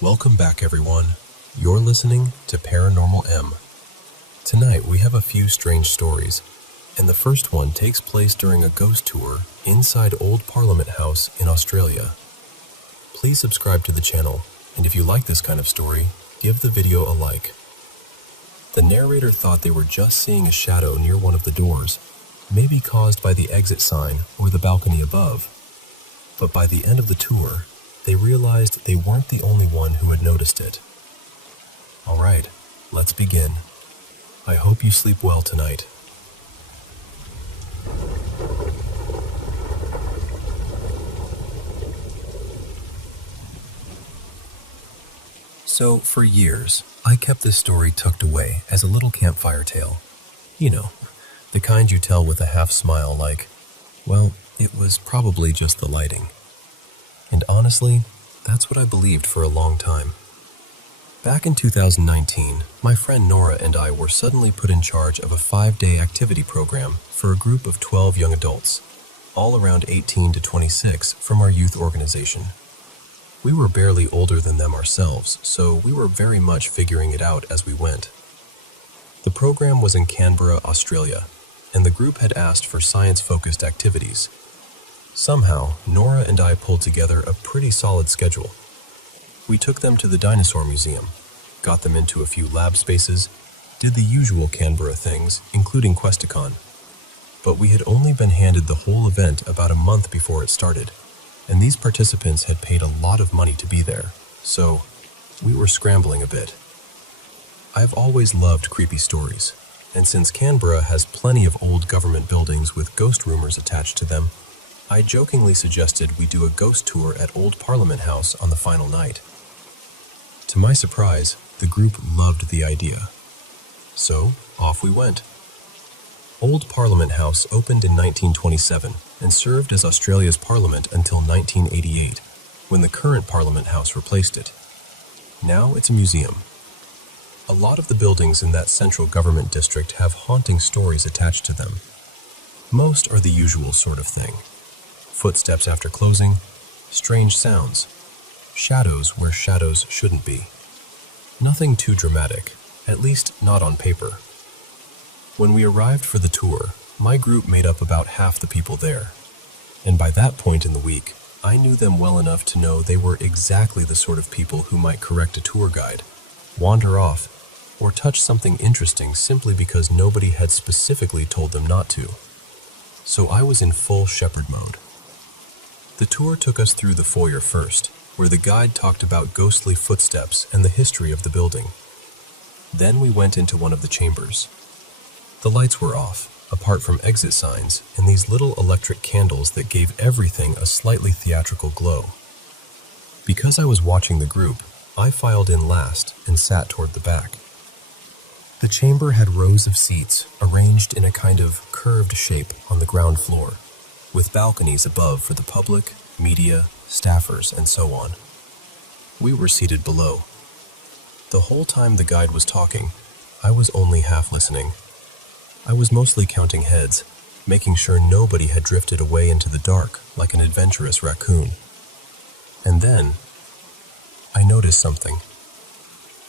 Welcome back, everyone. You're listening to Paranormal M. Tonight, we have a few strange stories, and the first one takes place during a ghost tour inside Old Parliament House in Australia. Please subscribe to the channel, and if you like this kind of story, give the video a like. The narrator thought they were just seeing a shadow near one of the doors, maybe caused by the exit sign or the balcony above. But by the end of the tour, they realized they weren't the only one who had noticed it. Alright, let's begin. I hope you sleep well tonight. So, for years, I kept this story tucked away as a little campfire tale. You know, the kind you tell with a half smile like, well, it was probably just the lighting. And honestly, that's what I believed for a long time. Back in 2019, my friend Nora and I were suddenly put in charge of a 5-day activity program for a group of 12 young adults, all around 18 to 26 from our youth organization. We were barely older than them ourselves, so we were very much figuring it out as we went. The program was in Canberra, Australia, and the group had asked for science-focused activities. Somehow, Nora and I pulled together a pretty solid schedule. We took them to the Dinosaur Museum, got them into a few lab spaces, did the usual Canberra things, including Questacon. But we had only been handed the whole event about a month before it started, and these participants had paid a lot of money to be there, so we were scrambling a bit. I've always loved creepy stories, and since Canberra has plenty of old government buildings with ghost rumors attached to them, I jokingly suggested we do a ghost tour at Old Parliament House on the final night. To my surprise, the group loved the idea. So, off we went. Old Parliament House opened in 1927 and served as Australia's parliament until 1988, when the current Parliament House replaced it. Now it's a museum. A lot of the buildings in that central government district have haunting stories attached to them. Most are the usual sort of thing. Footsteps after closing, strange sounds, shadows where shadows shouldn't be. Nothing too dramatic, at least not on paper. When we arrived for the tour, my group made up about half the people there, and by that point in the week, I knew them well enough to know they were exactly the sort of people who might correct a tour guide, wander off, or touch something interesting simply because nobody had specifically told them not to. So I was in full shepherd mode. The tour took us through the foyer first, where the guide talked about ghostly footsteps and the history of the building. Then we went into one of the chambers. The lights were off, apart from exit signs and these little electric candles that gave everything a slightly theatrical glow. Because I was watching the group, I filed in last and sat toward the back. The chamber had rows of seats arranged in a kind of curved shape on the ground floor, with balconies above for the public, media, staffers, and so on. We were seated below. The whole time the guide was talking, I was only half listening. I was mostly counting heads, making sure nobody had drifted away into the dark like an adventurous raccoon. And then, I noticed something.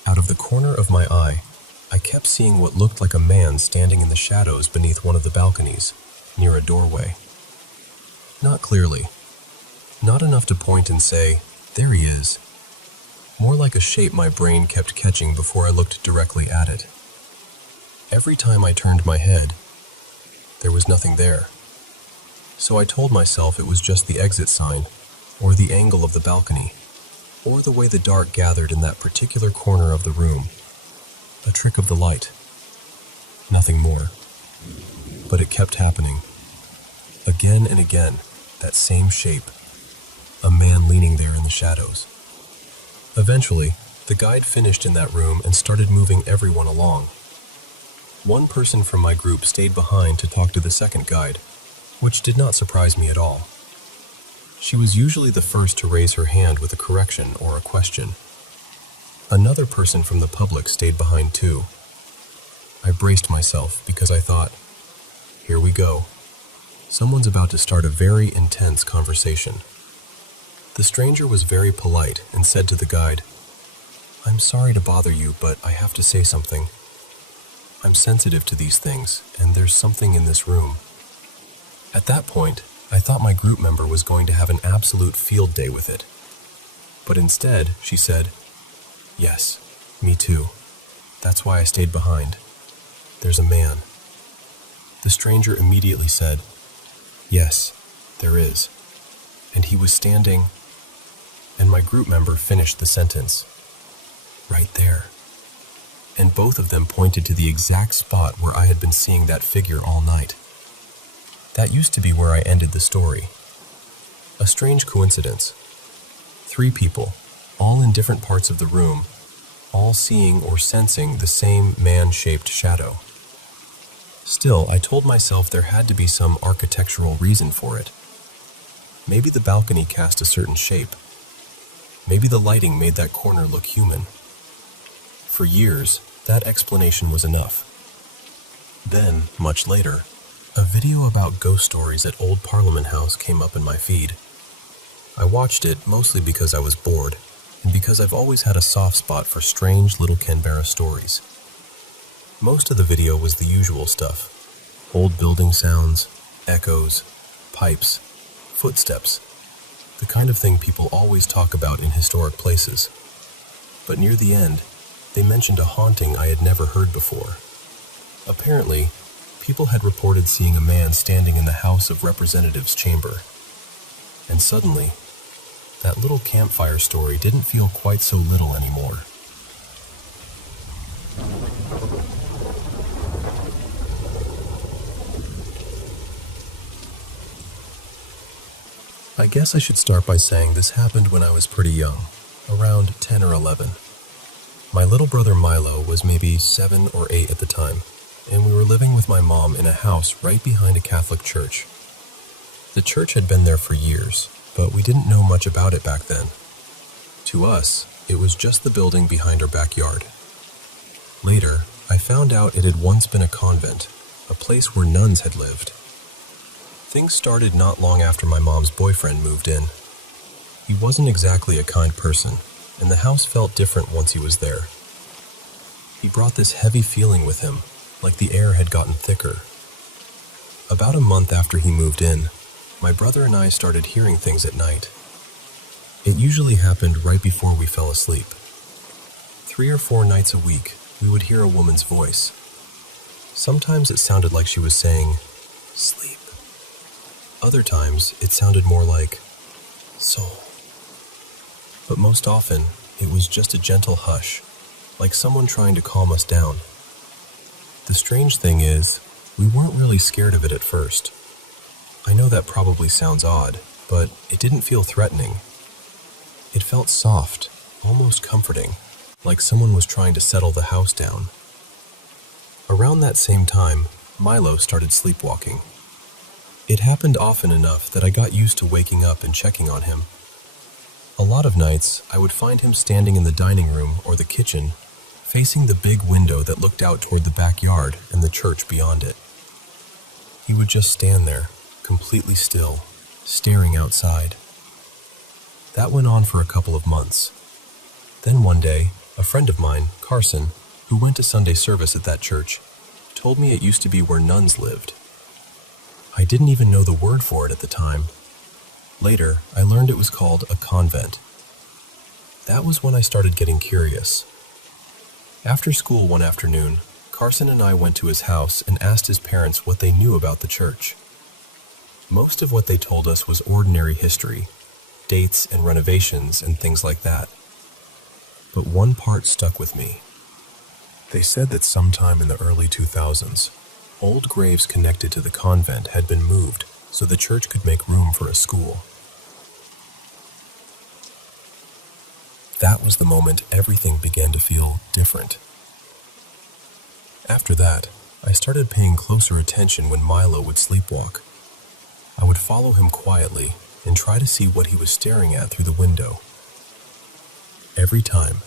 Out of the corner of my eye, I kept seeing what looked like a man standing in the shadows beneath one of the balconies, near a doorway. Not clearly. Not enough to point and say, there he is. More like a shape my brain kept catching before I looked directly at it. Every time I turned my head, there was nothing there. So I told myself it was just the exit sign, or the angle of the balcony, or the way the dark gathered in that particular corner of the room. A trick of the light. Nothing more. But it kept happening. Again and again, that same shape. A man leaning there in the shadows. Eventually, the guide finished in that room and started moving everyone along. One person from my group stayed behind to talk to the second guide, which did not surprise me at all. She was usually the first to raise her hand with a correction or a question. Another person from the public stayed behind too. I braced myself because I thought, here we go. Someone's about to start a very intense conversation. The stranger was very polite and said to the guide, I'm sorry to bother you, but I have to say something. I'm sensitive to these things, and there's something in this room. At that point, I thought my group member was going to have an absolute field day with it. But instead, she said, "Yes, me too. That's why I stayed behind. There's a man." The stranger immediately said, "Yes, there is. And he was standing..." And my group member finished the sentence, "Right there." And both of them pointed to the exact spot where I had been seeing that figure all night. That used to be where I ended the story. A strange coincidence. 3 people, all in different parts of the room, all seeing or sensing the same man-shaped shadow. Still, I told myself there had to be some architectural reason for it. Maybe the balcony cast a certain shape. Maybe the lighting made that corner look human. For years, that explanation was enough. Then, much later, a video about ghost stories at Old Parliament House came up in my feed. I watched it mostly because I was bored, and because I've always had a soft spot for strange little Canberra stories. Most of the video was the usual stuff. Old building sounds, echoes, pipes, footsteps. The kind of thing people always talk about in historic places. But near the end, they mentioned a haunting I had never heard before. Apparently, people had reported seeing a man standing in the House of Representatives chamber. And suddenly, that little campfire story didn't feel quite so little anymore. I guess I should start by saying this happened when I was pretty young, around 10 or 11. My little brother Milo was maybe 7 or 8 at the time, and we were living with my mom in a house right behind a Catholic church. The church had been there for years, but we didn't know much about it back then. To us, it was just the building behind our backyard. Later, I found out it had once been a convent, a place where nuns had lived. Things started not long after my mom's boyfriend moved in. He wasn't exactly a kind person, and the house felt different once he was there. He brought this heavy feeling with him, like the air had gotten thicker. About a month after he moved in, my brother and I started hearing things at night. It usually happened right before we fell asleep. 3 or 4 nights a week, we would hear a woman's voice. Sometimes it sounded like she was saying, "Sleep." Other times, it sounded more like, "Soul." But most often, it was just a gentle hush, like someone trying to calm us down. The strange thing is, we weren't really scared of it at first. I know that probably sounds odd, but it didn't feel threatening. It felt soft, almost comforting, like someone was trying to settle the house down. Around that same time, Milo started sleepwalking. It happened often enough that I got used to waking up and checking on him. A lot of nights, I would find him standing in the dining room or the kitchen, facing the big window that looked out toward the backyard and the church beyond it. He would just stand there, completely still, staring outside. That went on for a couple of months. Then one day, a friend of mine, Carson, who went to Sunday service at that church, told me it used to be where nuns lived. I didn't even know the word for it at the time. Later, I learned it was called a convent. That was when I started getting curious. After school one afternoon, Carson and I went to his house and asked his parents what they knew about the church. Most of what they told us was ordinary history, dates and renovations and things like that. But one part stuck with me. They said that sometime in the early 2000s, old graves connected to the convent had been moved so the church could make room for a school. That was the moment everything began to feel different. After that, I started paying closer attention when Milo would sleepwalk. I would follow him quietly and try to see what he was staring at through the window. Every time,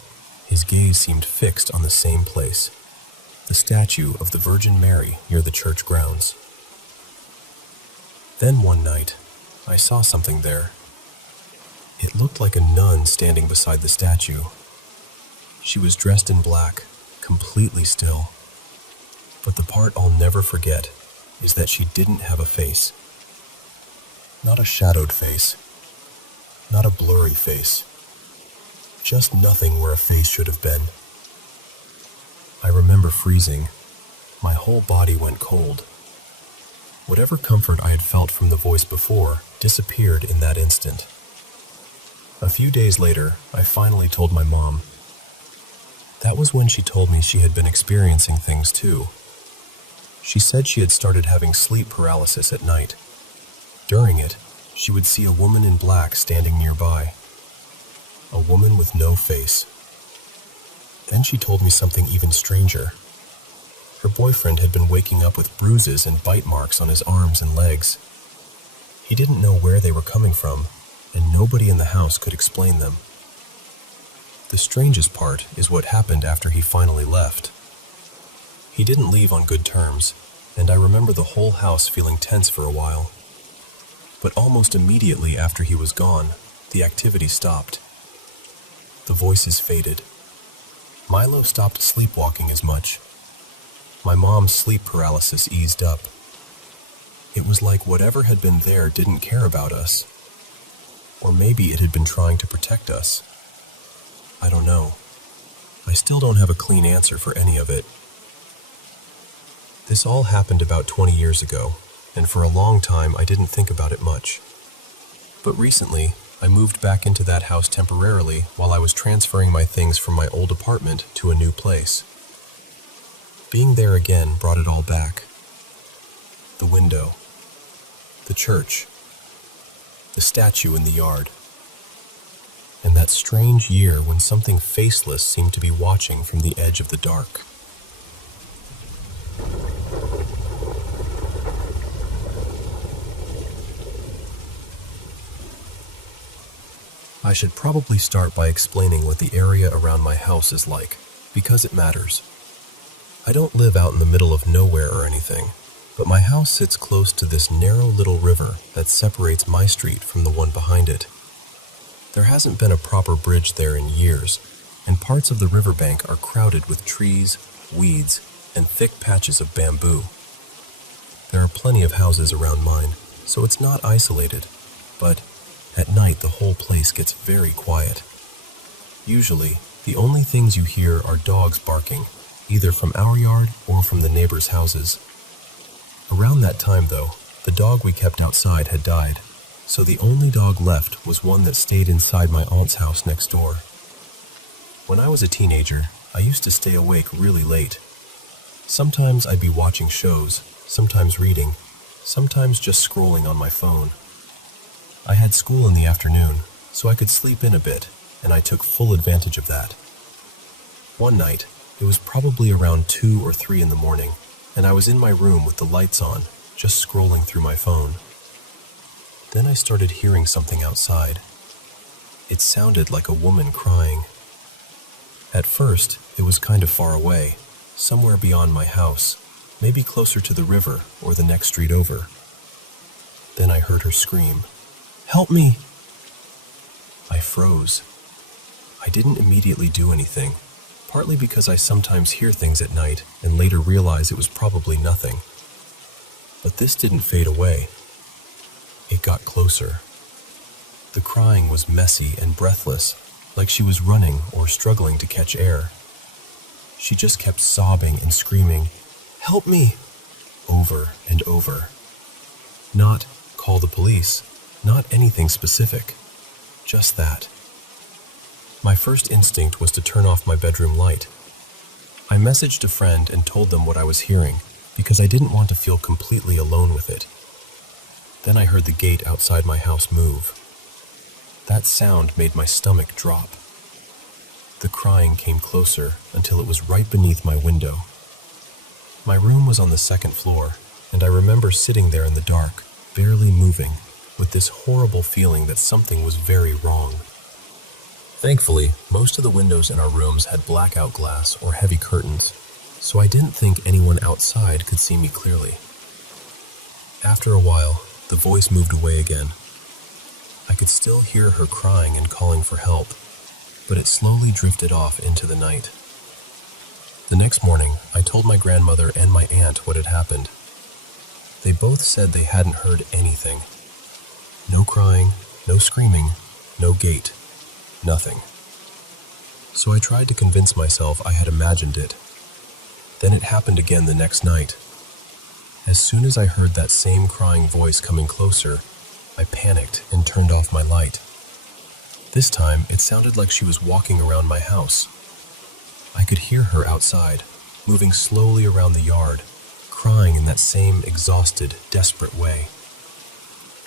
his gaze seemed fixed on the same place, the statue of the Virgin Mary near the church grounds. Then one night, I saw something there. It looked like a nun standing beside the statue. She was dressed in black, completely still. But the part I'll never forget is that she didn't have a face. Not a shadowed face. Not a blurry face. Just nothing where a face should have been. I remember freezing. My whole body went cold. Whatever comfort I had felt from the voice before disappeared in that instant. A few days later, I finally told my mom. That was when she told me she had been experiencing things too. She said she had started having sleep paralysis at night. During it, she would see a woman in black standing nearby. A woman with no face. Then she told me something even stranger. Her boyfriend had been waking up with bruises and bite marks on his arms and legs. He didn't know where they were coming from, and nobody in the house could explain them. The strangest part is what happened after he finally left. He didn't leave on good terms, and I remember the whole house feeling tense for a while. But almost immediately after he was gone, the activity stopped. The voices faded. Milo stopped sleepwalking as much. My mom's sleep paralysis eased up. It was like whatever had been there didn't care about us. Or maybe it had been trying to protect us. I don't know. I still don't have a clean answer for any of it. This all happened about 20 years ago, and for a long time I didn't think about it much. But recently, I moved back into that house temporarily while I was transferring my things from my old apartment to a new place. Being there again brought it all back. The window. The church. The statue in the yard. And that strange year when something faceless seemed to be watching from the edge of the dark. I should probably start by explaining what the area around my house is like, because it matters. I don't live out in the middle of nowhere or anything, but my house sits close to this narrow little river that separates my street from the one behind it. There hasn't been a proper bridge there in years, and parts of the riverbank are crowded with trees, weeds, and thick patches of bamboo. There are plenty of houses around mine, so it's not isolated, but at night the whole place gets very quiet. Usually, the only things you hear are dogs barking, either from our yard or from the neighbors' houses. Around that time, though, the dog we kept outside had died, so the only dog left was one that stayed inside my aunt's house next door. When I was a teenager, I used to stay awake really late. Sometimes I'd be watching shows, sometimes reading, sometimes just scrolling on my phone. I had school in the afternoon, so I could sleep in a bit, and I took full advantage of that. One night, it was probably around 2 or 3 in the morning, and I was in my room with the lights on, just scrolling through my phone. Then I started hearing something outside. It sounded like a woman crying. At first, it was kind of far away, somewhere beyond my house, maybe closer to the river or the next street over. Then I heard her scream, "Help me!" I froze. I didn't immediately do anything, partly because I sometimes hear things at night and later realize it was probably nothing. But this didn't fade away. It got closer. The crying was messy and breathless, like she was running or struggling to catch air. She just kept sobbing and screaming, "Help me!" over and over. Not, "Call the police," not anything specific, just that. My first instinct was to turn off my bedroom light. I messaged a friend and told them what I was hearing, because I didn't want to feel completely alone with it. Then I heard the gate outside my house move. That sound made my stomach drop. The crying came closer until it was right beneath my window. My room was on the second floor, and I remember sitting there in the dark, barely moving, with this horrible feeling that something was very wrong. Thankfully, most of the windows in our rooms had blackout glass or heavy curtains, so I didn't think anyone outside could see me clearly. After a while, the voice moved away again. I could still hear her crying and calling for help, but it slowly drifted off into the night. The next morning, I told my grandmother and my aunt what had happened. They both said they hadn't heard anything. No crying, no screaming, no gate, nothing. So I tried to convince myself I had imagined it. Then it happened again the next night. As soon as I heard that same crying voice coming closer, I panicked and turned off my light. This time, it sounded like she was walking around my house. I could hear her outside, moving slowly around the yard, crying in that same exhausted, desperate way.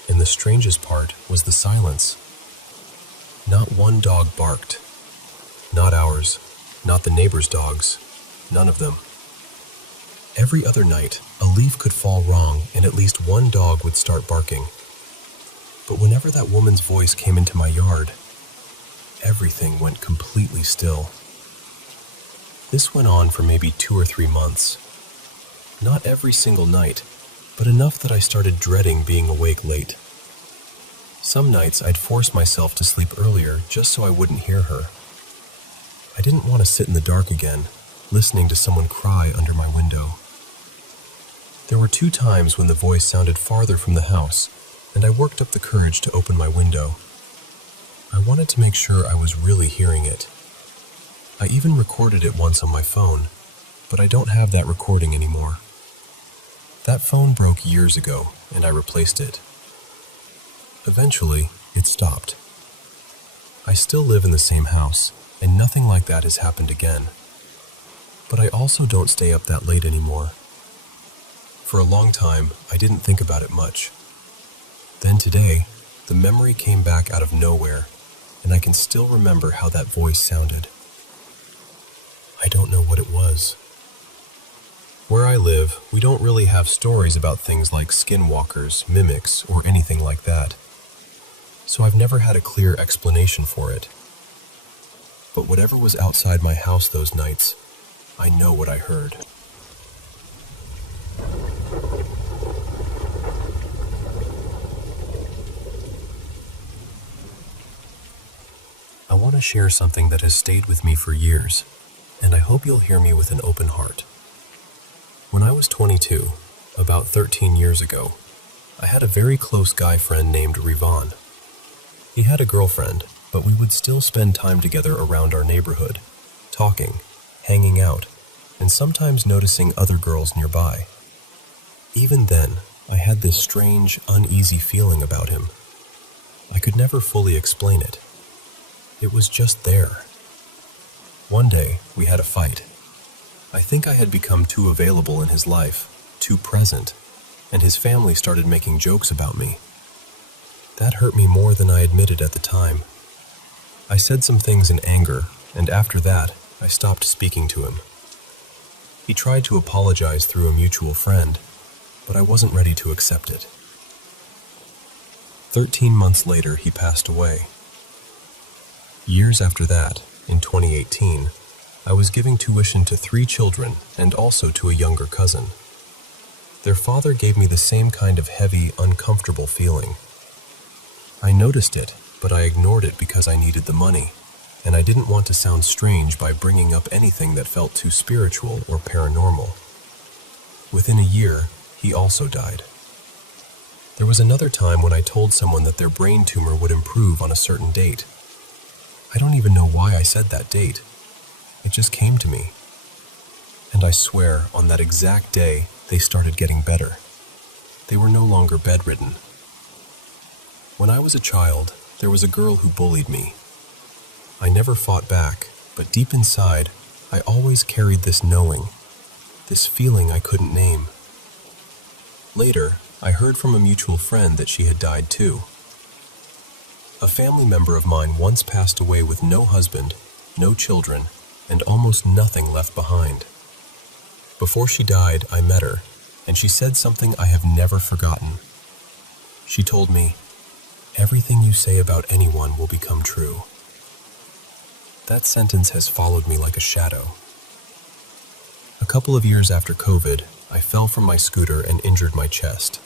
And the strangest part was the silence. Not one dog barked. Not ours, not the neighbors' dogs, none of them. Every other night, a leaf could fall wrong and at least one dog would start barking. But whenever that woman's voice came into my yard, everything went completely still. This went on for maybe 2 or 3 months. Not every single night, but enough that I started dreading being awake late. Some nights I'd force myself to sleep earlier just so I wouldn't hear her. I didn't want to sit in the dark again, listening to someone cry under my window. There were 2 times when the voice sounded farther from the house, and I worked up the courage to open my window. I wanted to make sure I was really hearing it. I even recorded it once on my phone, but I don't have that recording anymore. That phone broke years ago, and I replaced it. Eventually, it stopped. I still live in the same house, and nothing like that has happened again. But I also don't stay up that late anymore. For a long time, I didn't think about it much. Then today, the memory came back out of nowhere, and I can still remember how that voice sounded. I don't know what it was. Where I live, we don't really have stories about things like skinwalkers, mimics, or anything like that. So I've never had a clear explanation for it. But whatever was outside my house those nights, I know what I heard. I want to share something that has stayed with me for years, and I hope you'll hear me with an open heart. When I was 22, about 13 years ago, I had a very close guy friend named Rivan. He had a girlfriend, but we would still spend time together around our neighborhood, talking, hanging out, and sometimes noticing other girls nearby. Even then, I had this strange, uneasy feeling about him. I could never fully explain it. It was just there. One day, we had a fight. I think I had become too available in his life, too present, and his family started making jokes about me. That hurt me more than I admitted at the time. I said some things in anger, and after that, I stopped speaking to him. He tried to apologize through a mutual friend, but I wasn't ready to accept it. 13 months later, he passed away. Years after that, in 2018, I was giving tuition to 3 children and also to a younger cousin. Their father gave me the same kind of heavy, uncomfortable feeling. I noticed it, but I ignored it because I needed the money, and I didn't want to sound strange by bringing up anything that felt too spiritual or paranormal. Within a year, he also died. There was another time when I told someone that their brain tumor would improve on a certain date. I don't even know why I said that date. It just came to me. And I swear, on that exact day, they started getting better. They were no longer bedridden. When I was a child, there was a girl who bullied me. I never fought back, but deep inside, I always carried this knowing, this feeling I couldn't name. Later, I heard from a mutual friend that she had died too. A family member of mine once passed away with no husband, no children, and almost nothing left behind. Before she died, I met her, and she said something I have never forgotten. She told me, "Everything you say about anyone will become true." That sentence has followed me like a shadow. A couple of years after COVID, I fell from my scooter and injured my chest.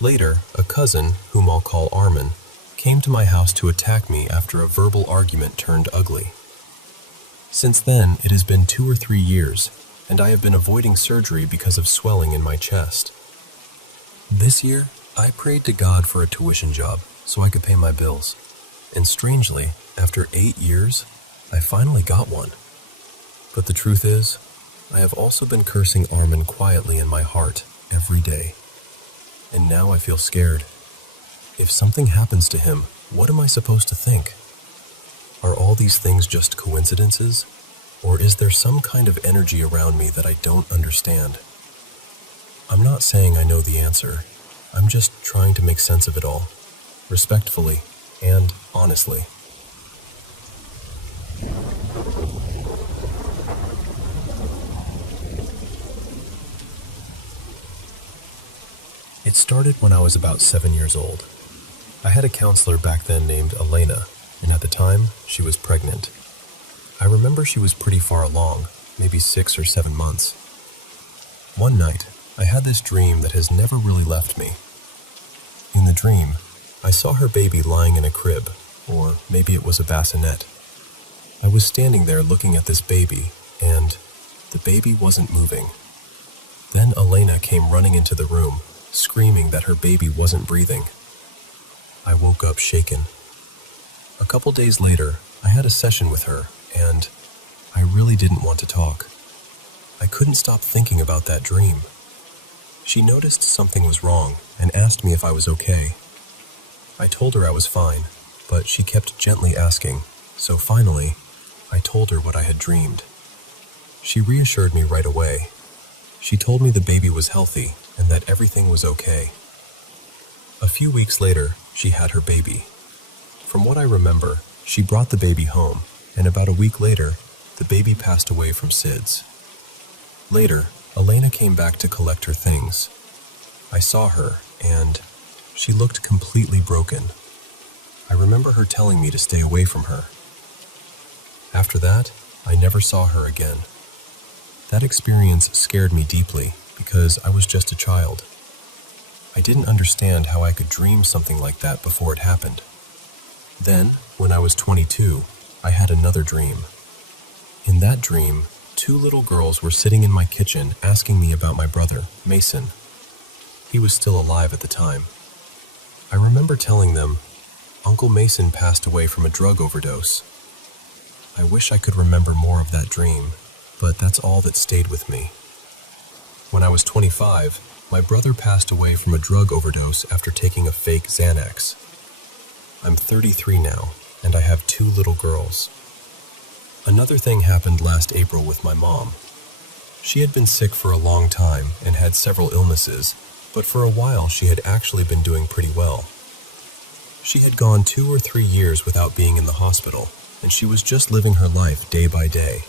Later, a cousin, whom I'll call Armin, came to my house to attack me after a verbal argument turned ugly. Since then, it has been 2 or 3 years, and I have been avoiding surgery because of swelling in my chest. This year, I prayed to God for a tuition job so I could pay my bills. And strangely, after 8 years, I finally got one. But the truth is, I have also been cursing Armin quietly in my heart every day. And now I feel scared. If something happens to him, what am I supposed to think? Are all these things just coincidences? Or is there some kind of energy around me that I don't understand? I'm not saying I know the answer. I'm just trying to make sense of it all, respectfully and honestly. It started when I was about 7 years old. I had a counselor back then named Elena, and at the time, she was pregnant. I remember she was pretty far along, maybe 6 or 7 months. One night, I had this dream that has never really left me. In the dream, I saw her baby lying in a crib, or maybe it was a bassinet. I was standing there looking at this baby, and the baby wasn't moving. Then Elena came running into the room, screaming that her baby wasn't breathing. I woke up shaken. A couple days later, I had a session with her, and I really didn't want to talk. I couldn't stop thinking about that dream. She noticed something was wrong and asked me if I was okay. I told her I was fine, but she kept gently asking, so finally, I told her what I had dreamed. She reassured me right away. She told me the baby was healthy and that everything was okay. A few weeks later, she had her baby. From what I remember, she brought the baby home, and about a week later, the baby passed away from SIDS. Later, Elena came back to collect her things. I saw her, and she looked completely broken. I remember her telling me to stay away from her. After that, I never saw her again. That experience scared me deeply because I was just a child. I didn't understand how I could dream something like that before it happened. Then, when I was 22, I had another dream. In that dream, 2 little girls were sitting in my kitchen asking me about my brother, Mason. He was still alive at the time. I remember telling them, Uncle Mason passed away from a drug overdose. I wish I could remember more of that dream, but that's all that stayed with me. When I was 25, my brother passed away from a drug overdose after taking a fake Xanax. I'm 33 now, and I have 2 little girls. Another thing happened last April with my mom. She had been sick for a long time and had several illnesses, but for a while she had actually been doing pretty well. She had gone 2 or 3 years without being in the hospital, and she was just living her life day by day.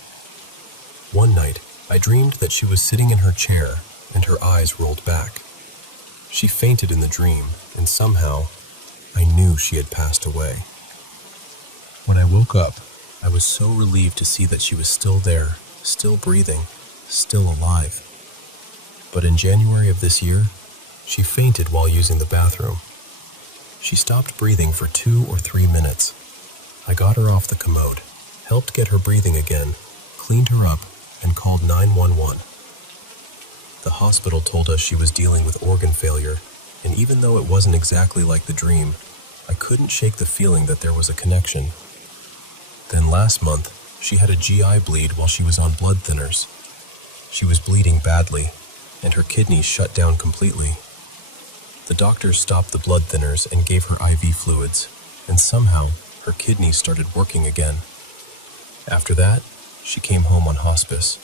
One night, I dreamed that she was sitting in her chair and her eyes rolled back. She fainted in the dream, and somehow, I knew she had passed away. When I woke up, I was so relieved to see that she was still there, still breathing, still alive. But in January of this year, she fainted while using the bathroom. She stopped breathing for 2 or 3 minutes. I got her off the commode, helped get her breathing again, cleaned her up, and called 911. The hospital told us she was dealing with organ failure, and even though it wasn't exactly like the dream, I couldn't shake the feeling that there was a connection. Then last month, she had a GI bleed while she was on blood thinners. She was bleeding badly, and her kidneys shut down completely. The doctors stopped the blood thinners and gave her IV fluids, and somehow her kidneys started working again. After that, she came home on hospice.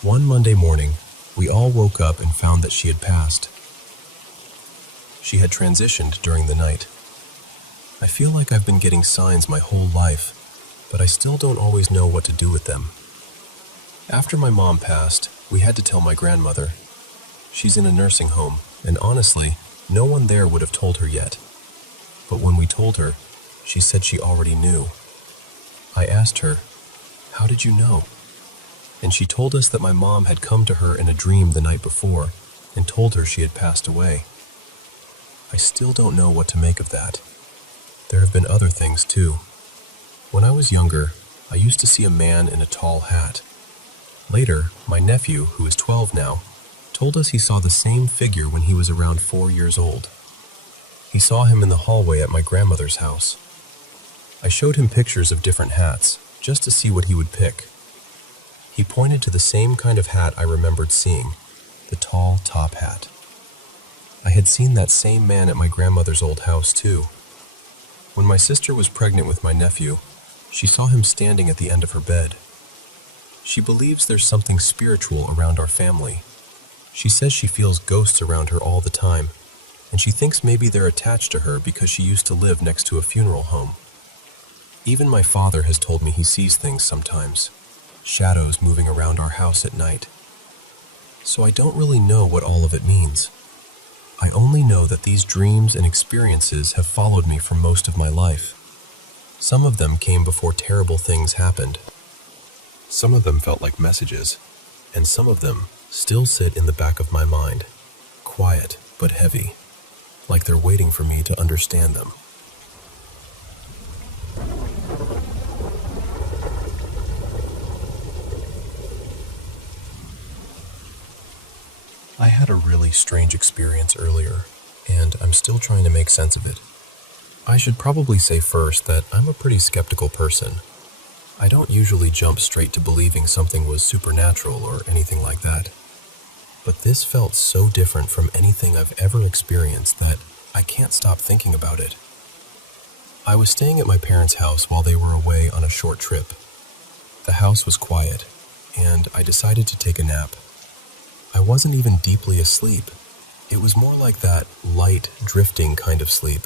One Monday morning, we all woke up and found that she had passed. She had transitioned during the night. I feel like I've been getting signs my whole life, but I still don't always know what to do with them. After my mom passed, we had to tell my grandmother. She's in a nursing home, and honestly, no one there would have told her yet. But when we told her, she said she already knew. I asked her, "How did you know?" And she told us that my mom had come to her in a dream the night before and told her she had passed away. I still don't know what to make of that. there have been other things too. When I was younger, I used to see a man in a tall hat. Later, my nephew, who is 12 now, told us he saw the same figure when he was around 4 years old. He saw him in the hallway at my grandmother's house. I showed him pictures of different hats, just to see what he would pick. He pointed to the same kind of hat I remembered seeing, the tall top hat. I had seen that same man at my grandmother's old house too. When my sister was pregnant with my nephew, she saw him standing at the end of her bed. She believes there's something spiritual around our family. She says she feels ghosts around her all the time, and she thinks maybe they're attached to her because she used to live next to a funeral home. Even my father has told me he sees things sometimes, shadows moving around our house at night. So I don't really know what all of it means. I only know that these dreams and experiences have followed me for most of my life. Some of them came before terrible things happened. Some of them felt like messages, and some of them still sit in the back of my mind, quiet but heavy, like they're waiting for me to understand them. I had a really strange experience earlier, and I'm still trying to make sense of it. I should probably say first that I'm a pretty skeptical person. I don't usually jump straight to believing something was supernatural or anything like that. But this felt so different from anything I've ever experienced that I can't stop thinking about it. I was staying at my parents' house while they were away on a short trip. The house was quiet, and I decided to take a nap. I wasn't even deeply asleep. It was more like that light, drifting kind of sleep,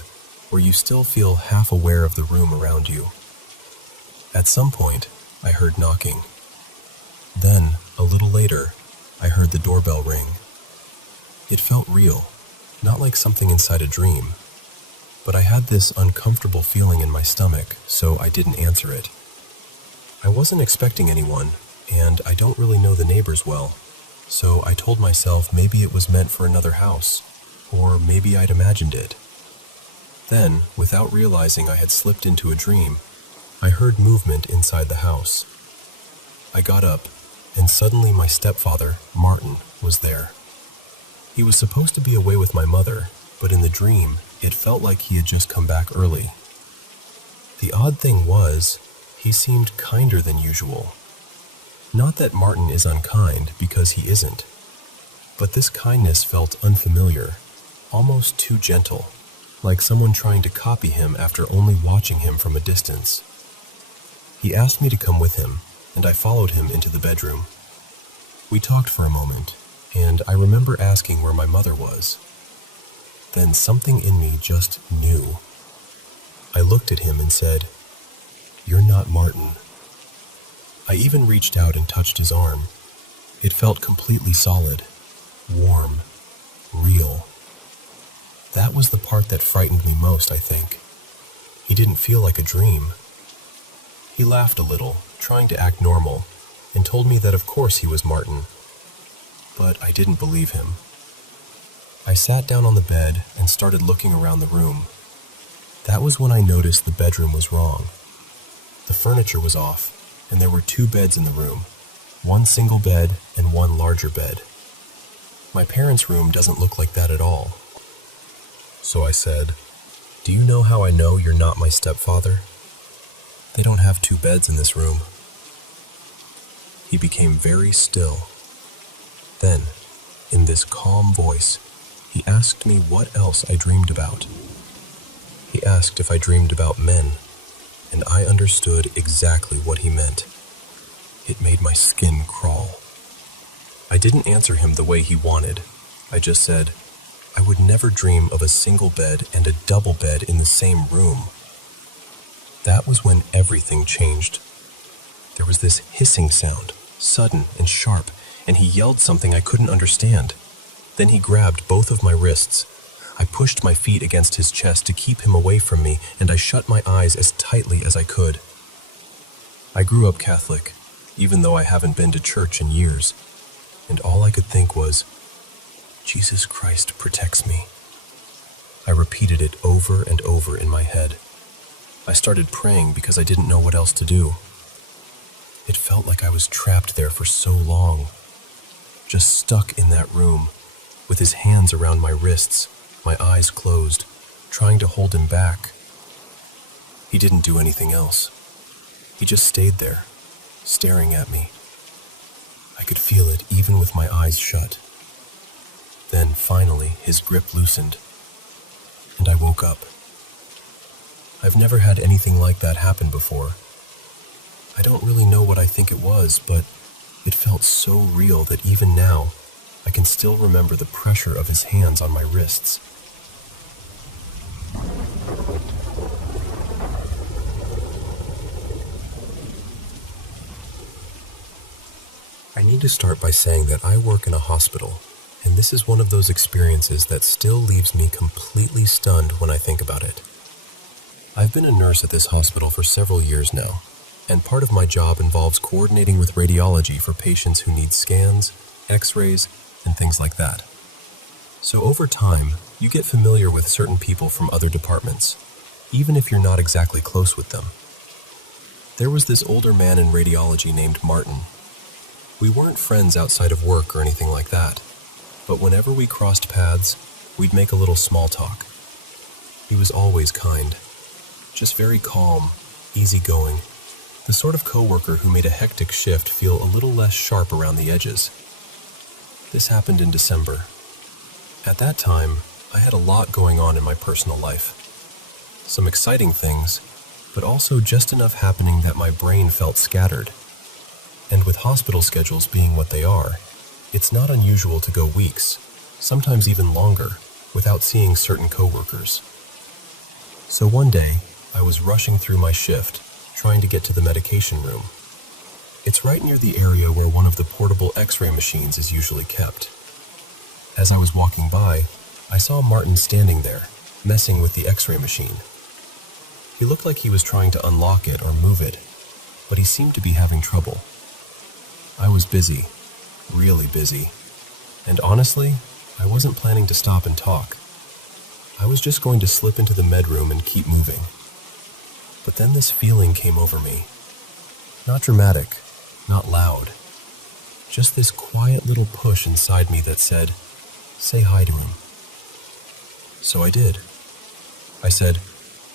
where you still feel half aware of the room around you. At some point, I heard knocking. Then, a little later, I heard the doorbell ring. It felt real, not like something inside a dream, but I had this uncomfortable feeling in my stomach, so I didn't answer it. I wasn't expecting anyone, and I don't really know the neighbors well, so I told myself maybe it was meant for another house, or maybe I'd imagined it. Then, without realizing I had slipped into a dream, I heard movement inside the house. I got up, and suddenly my stepfather, Martin, was there. He was supposed to be away with my mother, but in the dream, it felt like he had just come back early. The odd thing was, he seemed kinder than usual. Not that Martin is unkind, because he isn't, but this kindness felt unfamiliar, almost too gentle, like someone trying to copy him after only watching him from a distance. He asked me to come with him, and I followed him into the bedroom. We talked for a moment, and I remember asking where my mother was. Then something in me just knew. I looked at him and said, "You're not Martin." I even reached out and touched his arm. It felt completely solid, warm, real. That was the part that frightened me most, I think. He didn't feel like a dream. He laughed a little, trying to act normal, and told me that of course he was Martin. But I didn't believe him. I sat down on the bed and started looking around the room. That was when I noticed the bedroom was wrong. The furniture was off, and there were 2 beds in the room, one single bed and one larger bed. My parents' room doesn't look like that at all. So I said, "Do you know how I know you're not my stepfather? They don't have 2 beds in this room." He became very still. Then, in this calm voice, he asked me what else I dreamed about. He asked if I dreamed about men, and I understood exactly what he meant. It made my skin crawl. I didn't answer him the way he wanted. I just said, I would never dream of a single bed and a double bed in the same room. That was when everything changed. There was this hissing sound, sudden and sharp, and he yelled something I couldn't understand. Then he grabbed both of my wrists. I pushed my feet against his chest to keep him away from me, and I shut my eyes as tightly as I could. I grew up Catholic, even though I haven't been to church in years, and all I could think was, Jesus Christ protects me. I repeated it over and over in my head. I started praying because I didn't know what else to do. It felt like I was trapped there for so long, just stuck in that room, with his hands around my wrists, my eyes closed, trying to hold him back. He didn't do anything else. He just stayed there, staring at me. I could feel it even with my eyes shut. Then, finally, his grip loosened, and I woke up. I've never had anything like that happen before. I don't really know what I think it was, but it felt so real that even now, I can still remember the pressure of his hands on my wrists. I need to start by saying that I work in a hospital, and this is one of those experiences that still leaves me completely stunned when I think about it. I've been a nurse at this hospital for several years now, and part of my job involves coordinating with radiology for patients who need scans, x-rays, and things like that. So over time, you get familiar with certain people from other departments, even if you're not exactly close with them. There was this older man in radiology named Martin. We weren't friends outside of work or anything like that, but whenever we crossed paths, we'd make a little small talk. He was always kind, just very calm, easygoing, the sort of coworker who made a hectic shift feel a little less sharp around the edges. This happened in December. At that time, I had a lot going on in my personal life. Some exciting things, but also just enough happening that my brain felt scattered. And with hospital schedules being what they are, it's not unusual to go weeks, sometimes even longer, without seeing certain coworkers. So one day, I was rushing through my shift, trying to get to the medication room. It's right near the area where one of the portable x-ray machines is usually kept. As I was walking by, I saw Martin standing there, messing with the x-ray machine. He looked like he was trying to unlock it or move it, but he seemed to be having trouble. I was busy, really busy, and honestly, I wasn't planning to stop and talk. I was just going to slip into the med room and keep moving. But then this feeling came over me. Not dramatic, not loud, just this quiet little push inside me that said, "Say hi to him." So I did. I said,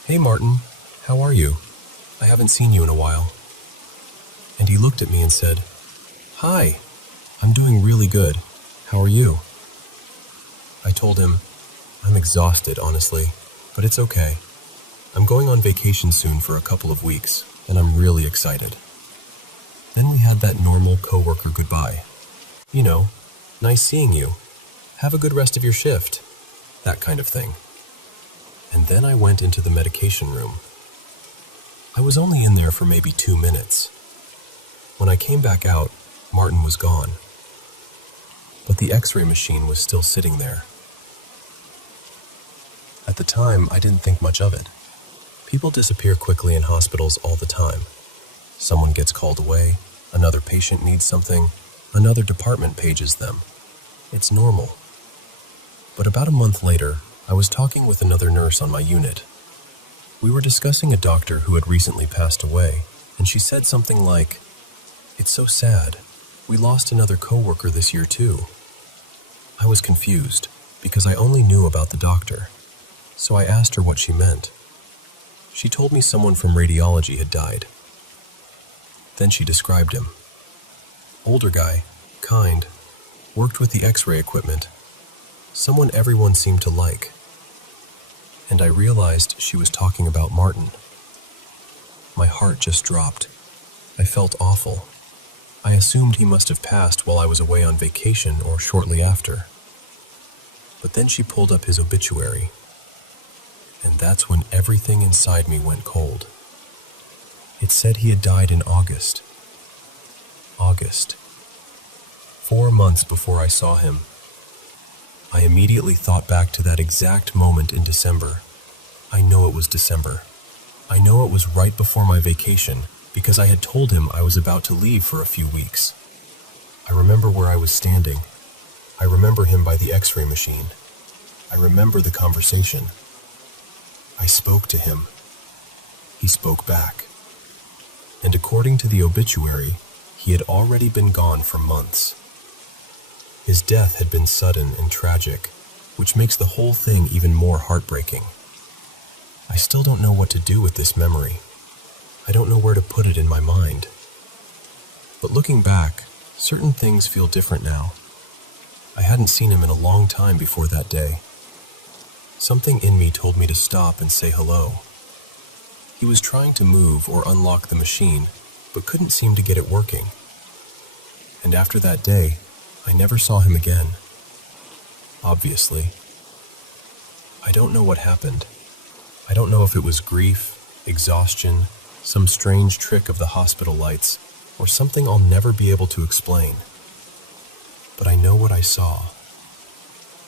"Hey Martin, how are you? I haven't seen you in a while." And he looked at me and said, "Hi, I'm doing really good. How are you?" I told him, "I'm exhausted, honestly, but it's okay. I'm going on vacation soon for a couple of weeks, and I'm really excited." Then we had that normal coworker goodbye. You know, nice seeing you. Have a good rest of your shift. That kind of thing. And then I went into the medication room. I was only in there for maybe 2 minutes. When I came back out, Martin was gone. But the x-ray machine was still sitting there. At the time, I didn't think much of it. People disappear quickly in hospitals all the time. Someone gets called away, another patient needs something, another department pages them. It's normal. But about a month later, I was talking with another nurse on my unit. We were discussing a doctor who had recently passed away, and she said something like, "It's so sad. We lost another coworker this year too." I was confused, because I only knew about the doctor. So I asked her what she meant. She told me someone from radiology had died. Then she described him. Older guy, kind, worked with the x-ray equipment. Someone everyone seemed to like. And I realized she was talking about Martin. My heart just dropped. I felt awful. I assumed he must have passed while I was away on vacation or shortly after. But then she pulled up his obituary. And that's when everything inside me went cold. It said he had died in August. August. 4 months before I saw him. I immediately thought back to that exact moment in December. I know it was December. I know it was right before my vacation because I had told him I was about to leave for a few weeks. I remember where I was standing. I remember him by the x-ray machine. I remember the conversation. I spoke to him. He spoke back. And according to the obituary, he had already been gone for months. His death had been sudden and tragic, which makes the whole thing even more heartbreaking. I still don't know what to do with this memory. I don't know where to put it in my mind. But looking back, certain things feel different now. I hadn't seen him in a long time before that day. Something in me told me to stop and say hello. He was trying to move or unlock the machine, but couldn't seem to get it working. And after that day, I never saw him again. Obviously. I don't know what happened. I don't know if it was grief, exhaustion, some strange trick of the hospital lights, or something I'll never be able to explain. But I know what I saw,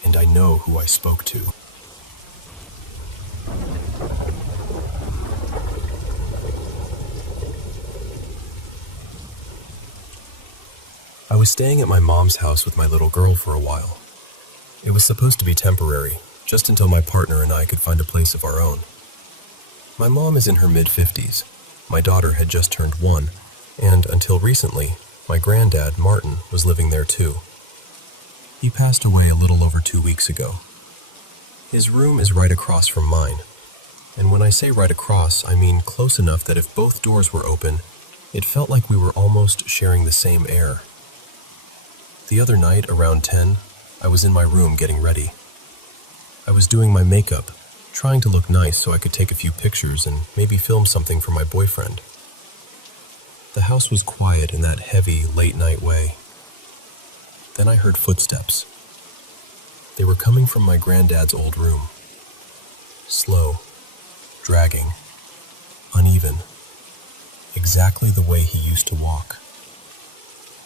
and I know who I spoke to. I was staying at my mom's house with my little girl for a while. It was supposed to be temporary, just until my partner and I could find a place of our own. My mom is in her mid-50s. My daughter had just turned 1, and until recently, my granddad, Martin, was living there too. He passed away a little over 2 weeks ago. His room is right across from mine, and when I say right across, I mean close enough that if both doors were open, it felt like we were almost sharing the same air. The other night, around 10, I was in my room getting ready. I was doing my makeup, trying to look nice so I could take a few pictures and maybe film something for my boyfriend. The house was quiet in that heavy, late-night way. Then I heard footsteps. They were coming from my granddad's old room. Slow, dragging, uneven, exactly the way he used to walk.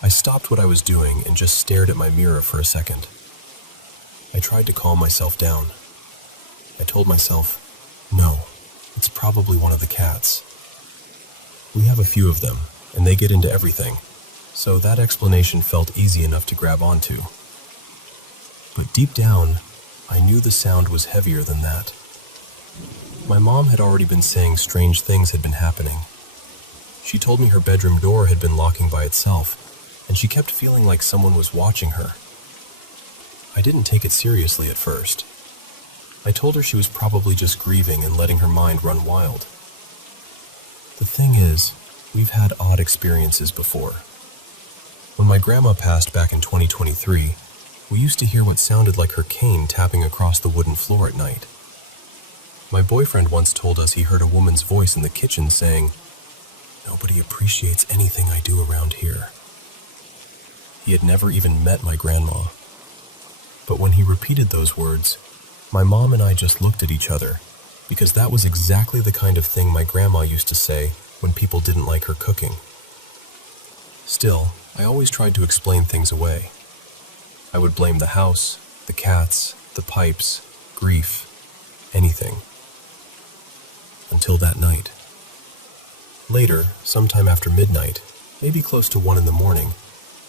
I stopped what I was doing and just stared at my mirror for a second. I tried to calm myself down. I told myself, no, it's probably one of the cats. We have a few of them, and they get into everything, so that explanation felt easy enough to grab onto. But deep down, I knew the sound was heavier than that. My mom had already been saying strange things had been happening. She told me her bedroom door had been locking by itself, and she kept feeling like someone was watching her. I didn't take it seriously at first. I told her she was probably just grieving and letting her mind run wild. The thing is, we've had odd experiences before. When my grandma passed back in 2023, we used to hear what sounded like her cane tapping across the wooden floor at night. My boyfriend once told us he heard a woman's voice in the kitchen saying, "Nobody appreciates anything I do around here." He had never even met my grandma. But when he repeated those words, my mom and I just looked at each other, because that was exactly the kind of thing my grandma used to say when people didn't like her cooking. Still, I always tried to explain things away. I would blame the house, the cats, the pipes, grief, anything. Until that night. Later, sometime after midnight, maybe close to 1 in the morning,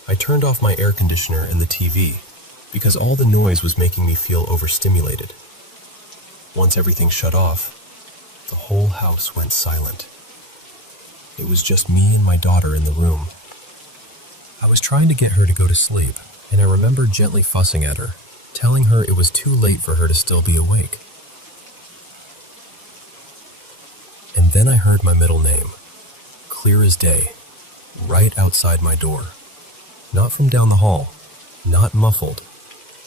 I turned off my air conditioner and the TV, because all the noise was making me feel overstimulated. Once everything shut off, the whole house went silent. It was just me and my daughter in the room. I was trying to get her to go to sleep, and I remember gently fussing at her, telling her it was too late for her to still be awake. And then I heard my middle name, clear as day, right outside my door. Not from down the hall, not muffled,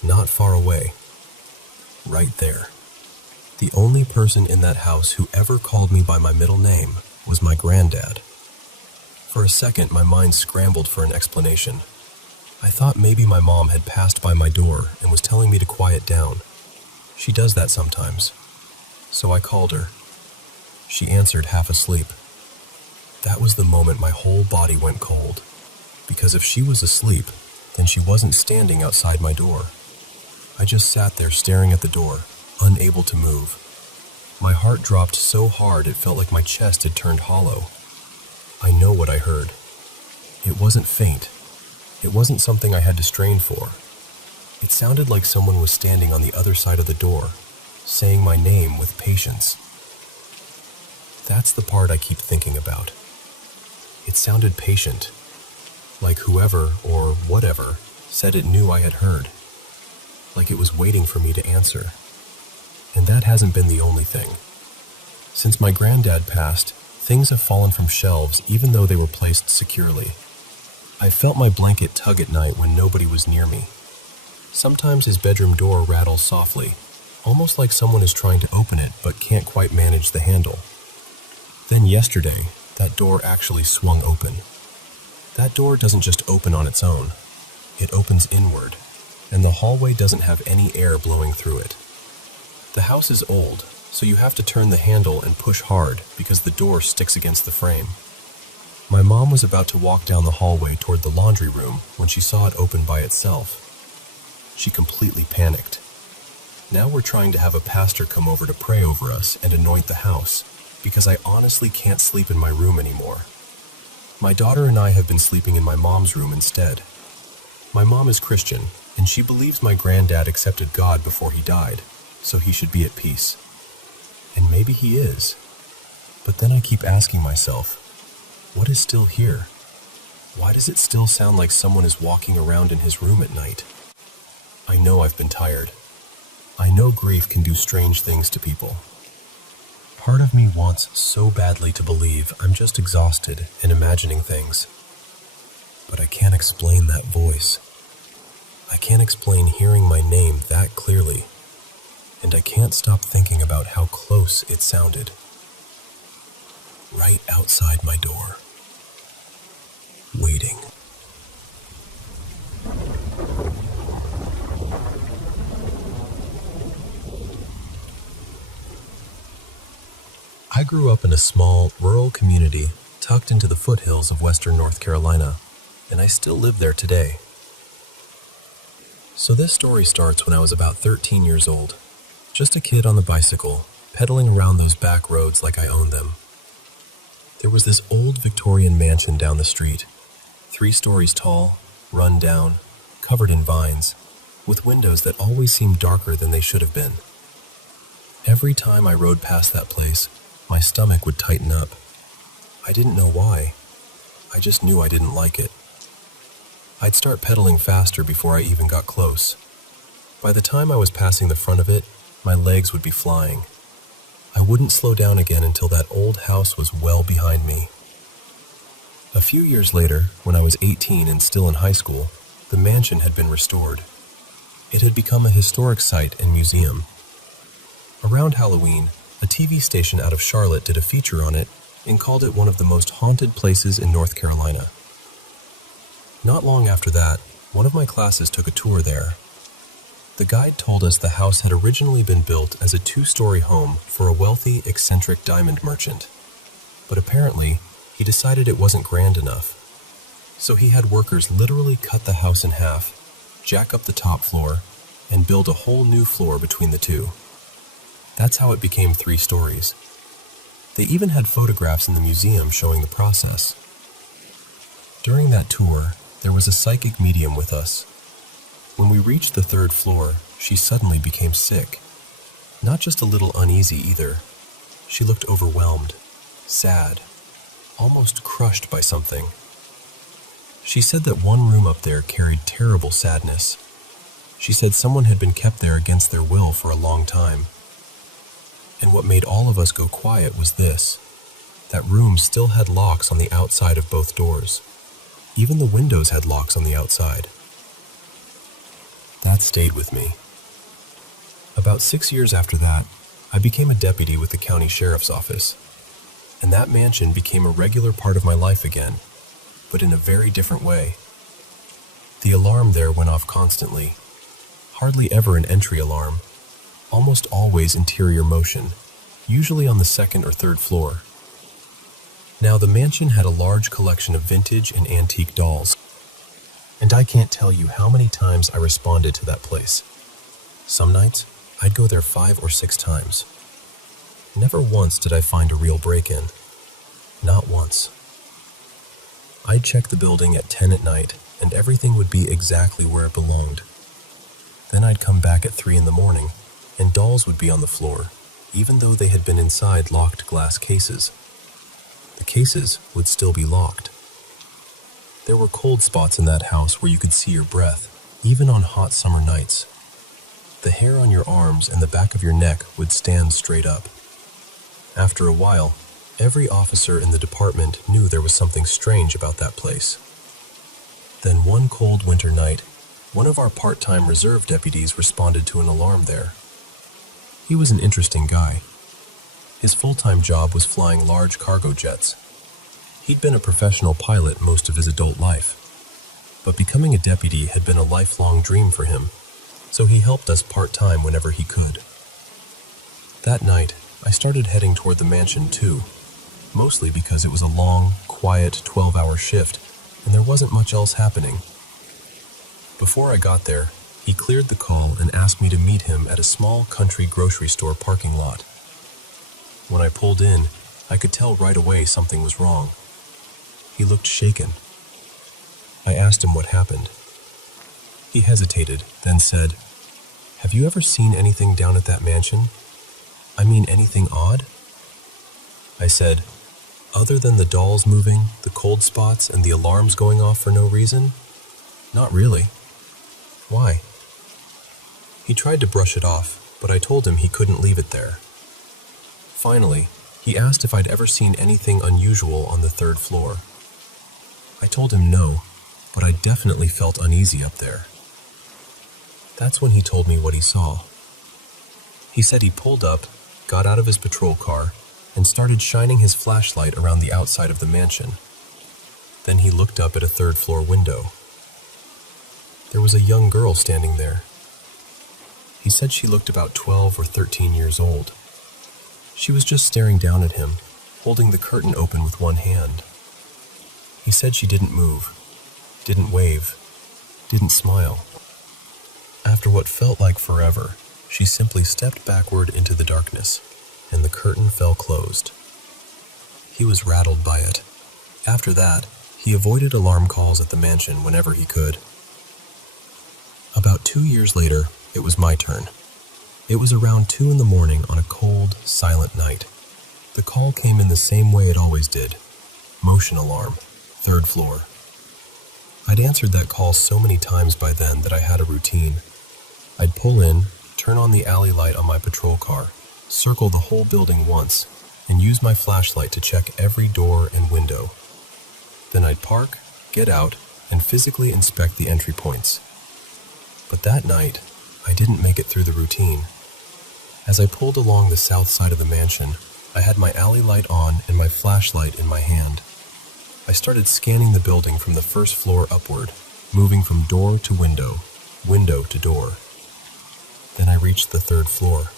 not far away. Right there. The only person in that house who ever called me by my middle name was my granddad. For a second, my mind scrambled for an explanation. I thought maybe my mom had passed by my door and was telling me to quiet down. She does that sometimes. So I called her. She answered half asleep. That was the moment my whole body went cold. Because if she was asleep, then she wasn't standing outside my door. I just sat there staring at the door, unable to move. My heart dropped so hard it felt like my chest had turned hollow. I know what I heard. It wasn't faint. It wasn't something I had to strain for. It sounded like someone was standing on the other side of the door, saying my name with patience. That's the part I keep thinking about. It sounded patient, like whoever or whatever said it knew I had heard, like it was waiting for me to answer. And that hasn't been the only thing. Since my granddad passed, things have fallen from shelves even though they were placed securely. I felt my blanket tug at night when nobody was near me. Sometimes his bedroom door rattles softly, almost like someone is trying to open it but can't quite manage the handle. Then yesterday, that door actually swung open. That door doesn't just open on its own. It opens inward, and the hallway doesn't have any air blowing through it. The house is old, so you have to turn the handle and push hard because the door sticks against the frame. My mom was about to walk down the hallway toward the laundry room when she saw it open by itself. She completely panicked. Now we're trying to have a pastor come over to pray over us and anoint the house, because I honestly can't sleep in my room anymore. My daughter and I have been sleeping in my mom's room instead. My mom is Christian, and she believes my granddad accepted God before he died, so he should be at peace. And maybe he is. But then I keep asking myself, what is still here? Why does it still sound like someone is walking around in his room at night? I know I've been tired. I know grief can do strange things to people. Part of me wants so badly to believe I'm just exhausted and imagining things. But I can't explain that voice. I can't explain hearing my name that clearly. And I can't stop thinking about how close it sounded. Right outside my door. Waiting. I grew up in a small, rural community tucked into the foothills of western North Carolina, and I still live there today. So this story starts when I was about 13 years old. Just a kid on the bicycle, pedaling around those back roads like I owned them. There was this old Victorian mansion down the street, 3 stories tall, run down, covered in vines, with windows that always seemed darker than they should have been. Every time I rode past that place, my stomach would tighten up. I didn't know why. I just knew I didn't like it. I'd start pedaling faster before I even got close. By the time I was passing the front of it, my legs would be flying. I wouldn't slow down again until that old house was well behind me. A few years later, when I was 18 and still in high school, the mansion had been restored. It had become a historic site and museum. Around Halloween, a TV station out of Charlotte did a feature on it and called it one of the most haunted places in North Carolina. Not long after that, one of my classes took a tour there. The guide told us the house had originally been built as a 2-story home for a wealthy, eccentric diamond merchant. But apparently, he decided it wasn't grand enough. So he had workers literally cut the house in half, jack up the top floor, and build a whole new floor between the two. That's how it became 3 stories. They even had photographs in the museum showing the process. During that tour, there was a psychic medium with us. When we reached the 3rd floor, she suddenly became sick. Not just a little uneasy either. She looked overwhelmed, sad, almost crushed by something. She said that one room up there carried terrible sadness. She said someone had been kept there against their will for a long time. And what made all of us go quiet was this: that room still had locks on the outside of both doors. Even the windows had locks on the outside. That stayed with me. About 6 years after that, I became a deputy with the county sheriff's office. And that mansion became a regular part of my life again, but in a very different way. The alarm there went off constantly. Hardly ever an entry alarm. Almost always interior motion, usually on the 2nd or 3rd floor. Now, the mansion had a large collection of vintage and antique dolls, and I can't tell you how many times I responded to that place. Some nights, I'd go there 5 or 6 times. Never once did I find a real break-in. Not once. I'd check the building at 10 at night, and everything would be exactly where it belonged. Then I'd come back at 3 in the morning, and dolls would be on the floor, even though they had been inside locked glass cases. The cases would still be locked. There were cold spots in that house where you could see your breath, even on hot summer nights. The hair on your arms and the back of your neck would stand straight up. After a while, every officer in the department knew there was something strange about that place. Then one cold winter night, one of our part-time reserve deputies responded to an alarm there. He was an interesting guy. His full-time job was flying large cargo jets. He'd been a professional pilot most of his adult life, but becoming a deputy had been a lifelong dream for him, so he helped us part-time whenever he could. That night, I started heading toward the mansion too, mostly because it was a long, quiet 12-hour shift, and there wasn't much else happening. Before I got there, he cleared the call and asked me to meet him at a small country grocery store parking lot. When I pulled in, I could tell right away something was wrong. He looked shaken. I asked him what happened. He hesitated, then said, "Have you ever seen anything down at that mansion? I mean, anything odd?" I said, "Other than the dolls moving, the cold spots, and the alarms going off for no reason? Not really." "Why?" He tried to brush it off, but I told him he couldn't leave it there. Finally, he asked if I'd ever seen anything unusual on the third floor. I told him no, but I definitely felt uneasy up there. That's when he told me what he saw. He said he pulled up, got out of his patrol car, and started shining his flashlight around the outside of the mansion. Then he looked up at a third-floor window. There was a young girl standing there. He said she looked about 12 or 13 years old. She was just staring down at him, holding the curtain open with one hand. He said she didn't move, didn't wave, didn't smile. After what felt like forever, she simply stepped backward into the darkness, and the curtain fell closed. He was rattled by it. After that, he avoided alarm calls at the mansion whenever he could. About 2 years later, it was my turn. It was around 2 in the morning on a cold, silent night. The call came in the same way it always did. Motion alarm, third floor. I'd answered that call so many times by then that I had a routine. I'd pull in, turn on the alley light on my patrol car, circle the whole building once, and use my flashlight to check every door and window. Then I'd park, get out, and physically inspect the entry points. But that night, I didn't make it through the routine. As I pulled along the south side of the mansion, I had my alley light on and my flashlight in my hand. I started scanning the building from the first floor upward, moving from door to window, window to door. Then I reached the third floor,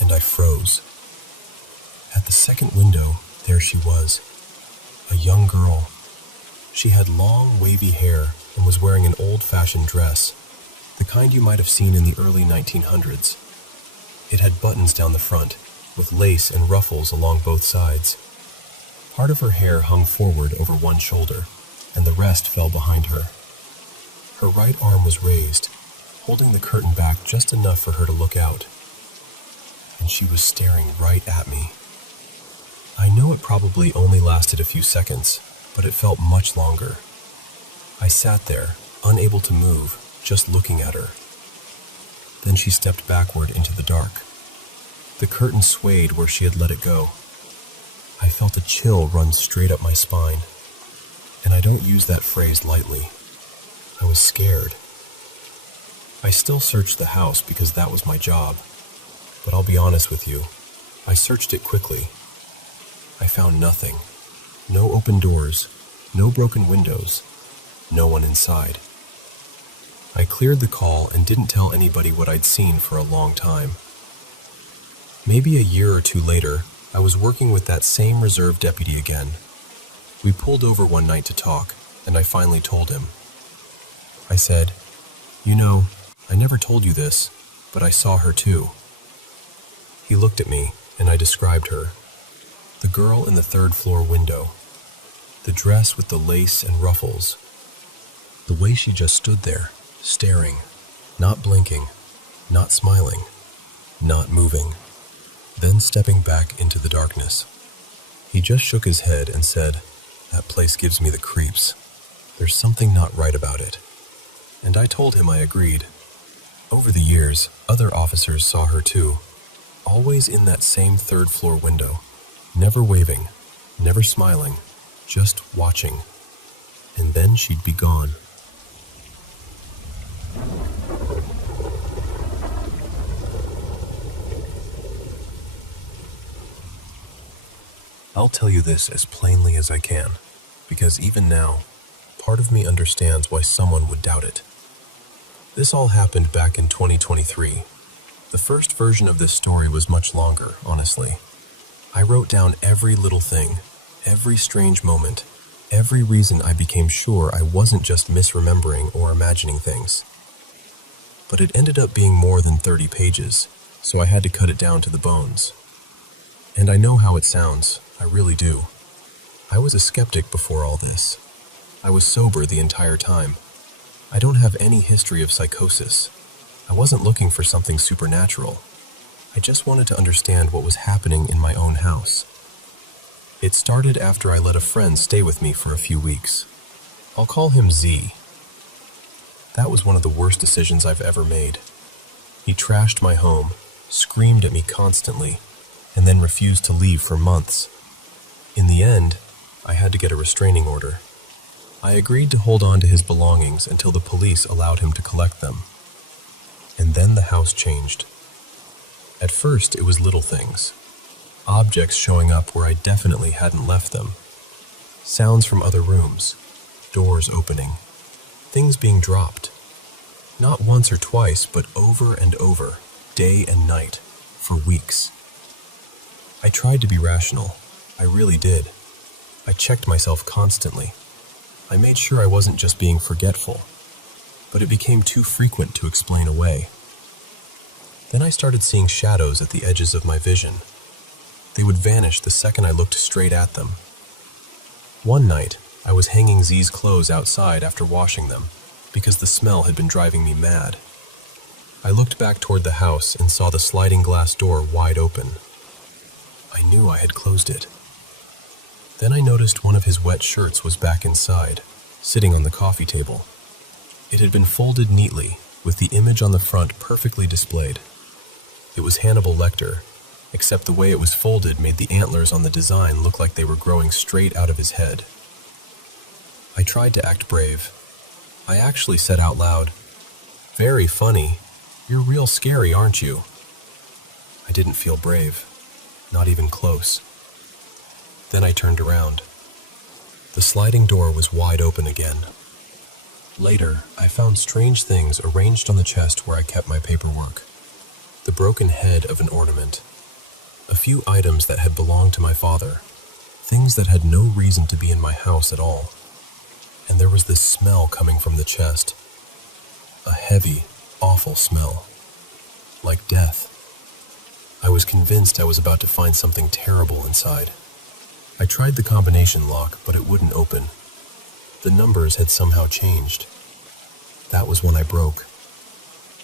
and I froze. At the second window, there she was, a young girl. She had long, wavy hair and was wearing an old-fashioned dress, the kind you might have seen in the early 1900s. It had buttons down the front, with lace and ruffles along both sides. Part of her hair hung forward over one shoulder, and the rest fell behind her. Her right arm was raised, holding the curtain back just enough for her to look out. And she was staring right at me. I know it probably only lasted a few seconds, but it felt much longer. I sat there, unable to move, just looking at her. Then she stepped backward into the dark. The curtain swayed where she had let it go. I felt a chill run straight up my spine, and I don't use that phrase lightly. I was scared. I still searched the house because that was my job, but I'll be honest with you, I searched it quickly. I found nothing. No open doors, no broken windows, no one inside. I cleared the call and didn't tell anybody what I'd seen for a long time. Maybe a year or two later, I was working with that same reserve deputy again. We pulled over one night to talk, and I finally told him. I said, "You know, I never told you this, but I saw her too." He looked at me, and I described her. The girl in the third floor window. The dress with the lace and ruffles. The way she just stood there, staring, not blinking, not smiling, not moving. then stepping back into the darkness. He just shook his head and said, "That place gives me the creeps. There's something not right about it." And I told him I agreed. Over the years, other officers saw her too, always in that same third-floor window, never waving, never smiling, just watching. And then she'd be gone. I'll tell you this as plainly as I can, because even now, part of me understands why someone would doubt it. This all happened back in 2023. The first version of this story was much longer, honestly. I wrote down every little thing, every strange moment, every reason I became sure I wasn't just misremembering or imagining things. But it ended up being more than 30 pages, so I had to cut it down to the bones. And I know how it sounds, I really do. I was a skeptic before all this. I was sober the entire time. I don't have any history of psychosis. I wasn't looking for something supernatural. I just wanted to understand what was happening in my own house. It started after I let a friend stay with me for a few weeks. I'll call him Z. That was one of the worst decisions I've ever made. He trashed my home, screamed at me constantly, and then refused to leave for months. In the end, I had to get a restraining order. I agreed to hold on to his belongings until the police allowed him to collect them. And then the house changed. At first, it was little things. Objects showing up where I definitely hadn't left them. Sounds from other rooms, doors opening, things being dropped. Not once or twice, but over and over, day and night, for weeks. I tried to be rational. I really did. I checked myself constantly. I made sure I wasn't just being forgetful, but it became too frequent to explain away. Then I started seeing shadows at the edges of my vision. They would vanish the second I looked straight at them. One night, I was hanging Z's clothes outside after washing them, because the smell had been driving me mad. I looked back toward the house and saw the sliding glass door wide open. I knew I had closed it. Then I noticed one of his wet shirts was back inside, sitting on the coffee table. It had been folded neatly, with the image on the front perfectly displayed. It was Hannibal Lecter, except the way it was folded made the antlers on the design look like they were growing straight out of his head. I tried to act brave. I actually said out loud, "Very funny. You're real scary, aren't you?" I didn't feel brave, not even close. Then I turned around. The sliding door was wide open again. Later, I found strange things arranged on the chest where I kept my paperwork. The broken head of an ornament. A few items that had belonged to my father. Things that had no reason to be in my house at all. And there was this smell coming from the chest. A heavy, awful smell. Like death. I was convinced I was about to find something terrible inside. I tried the combination lock, but it wouldn't open. The numbers had somehow changed. That was when I broke.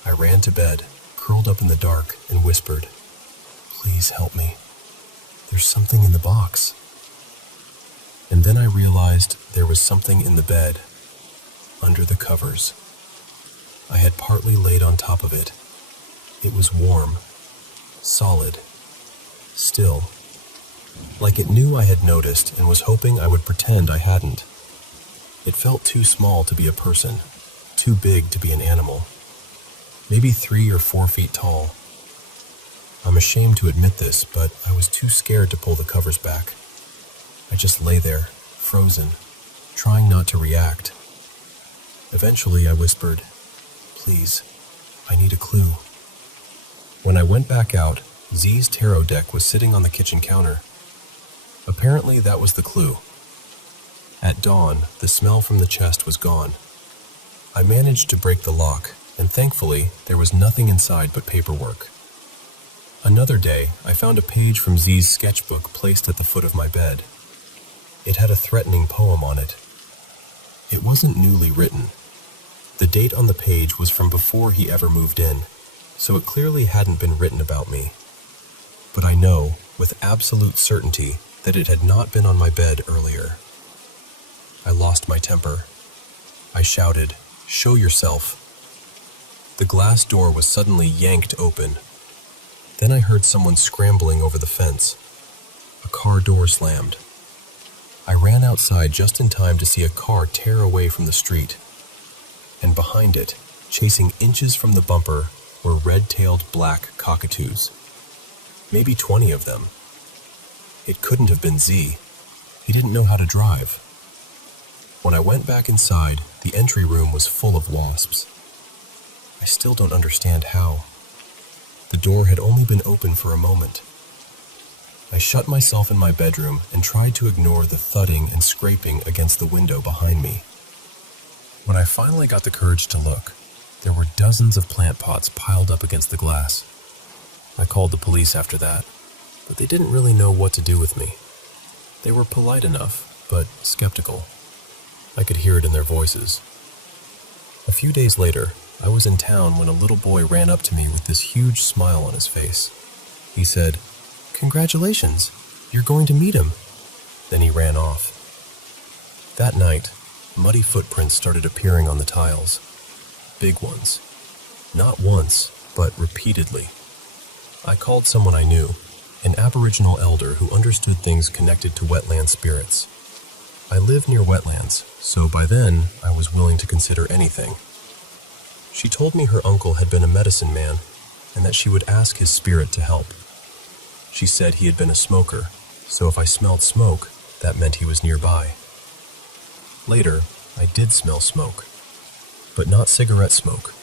I ran to bed, curled up in the dark, and whispered, "Please help me. There's something in the box." And then I realized there was something in the bed, under the covers. I had partly laid on top of it. It was warm, solid, still. Like it knew I had noticed and was hoping I would pretend I hadn't. It felt too small to be a person, too big to be an animal. Maybe 3 or 4 feet tall. I'm ashamed to admit this, but I was too scared to pull the covers back. I just lay there, frozen, trying not to react. Eventually I whispered, "Please, I need a clue." When I went back out, Z's tarot deck was sitting on the kitchen counter. Apparently that was the clue. At dawn, the smell from the chest was gone. I managed to break the lock, and thankfully, there was nothing inside but paperwork. Another day, I found a page from Z's sketchbook placed at the foot of my bed. It had a threatening poem on it. It wasn't newly written. The date on the page was from before he ever moved in, so it clearly hadn't been written about me. but I know, with absolute certainty, that it had not been on my bed earlier. I lost my temper. I shouted, "Show yourself!" The glass door was suddenly yanked open. Then I heard someone scrambling over the fence. A car door slammed. I ran outside just in time to see a car tear away from the street. And behind it, chasing inches from the bumper, were red-tailed black cockatoos. Maybe 20 of them. It couldn't have been Z. He didn't know how to drive. When I went back inside, the entry room was full of wasps. I still don't understand how. The door had only been open for a moment. I shut myself in my bedroom and tried to ignore the thudding and scraping against the window behind me. When I finally got the courage to look, there were dozens of plant pots piled up against the glass. I called the police after that, but they didn't really know what to do with me. They were polite enough, but skeptical. I could hear it in their voices. A few days later, I was in town when a little boy ran up to me with this huge smile on his face. He said, "Congratulations, you're going to meet him." Then he ran off. That night, muddy footprints started appearing on the tiles. Big ones. Not once, but repeatedly. I called someone I knew, an Aboriginal elder who understood things connected to wetland spirits. I live near wetlands, so by then I was willing to consider anything. She told me her uncle had been a medicine man, and that she would ask his spirit to help. She said he had been a smoker, so if I smelled smoke, that meant he was nearby. Later, I did smell smoke, but not cigarette smoke.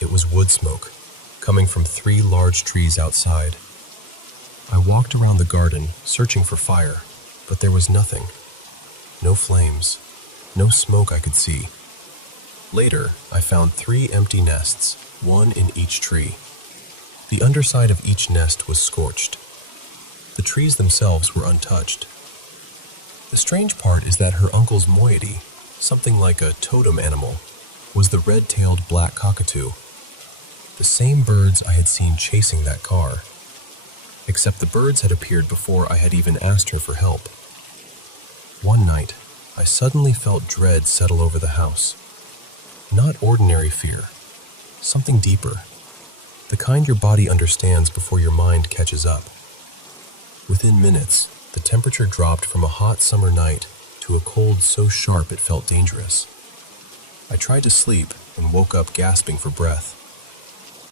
It was wood smoke, coming from 3 large trees outside. I walked around the garden, searching for fire, but there was nothing. No flames, no smoke I could see. Later, I found 3 empty nests, 1 in each tree. The underside of each nest was scorched. The trees themselves were untouched. The strange part is that her uncle's moiety, something like a totem animal, was the red-tailed black cockatoo. The same birds I had seen chasing that car. Except the birds had appeared before I had even asked her for help. One night, I suddenly felt dread settle over the house. Not ordinary fear, something deeper. The kind your body understands before your mind catches up. Within minutes, the temperature dropped from a hot summer night to a cold so sharp it felt dangerous. I tried to sleep and woke up gasping for breath.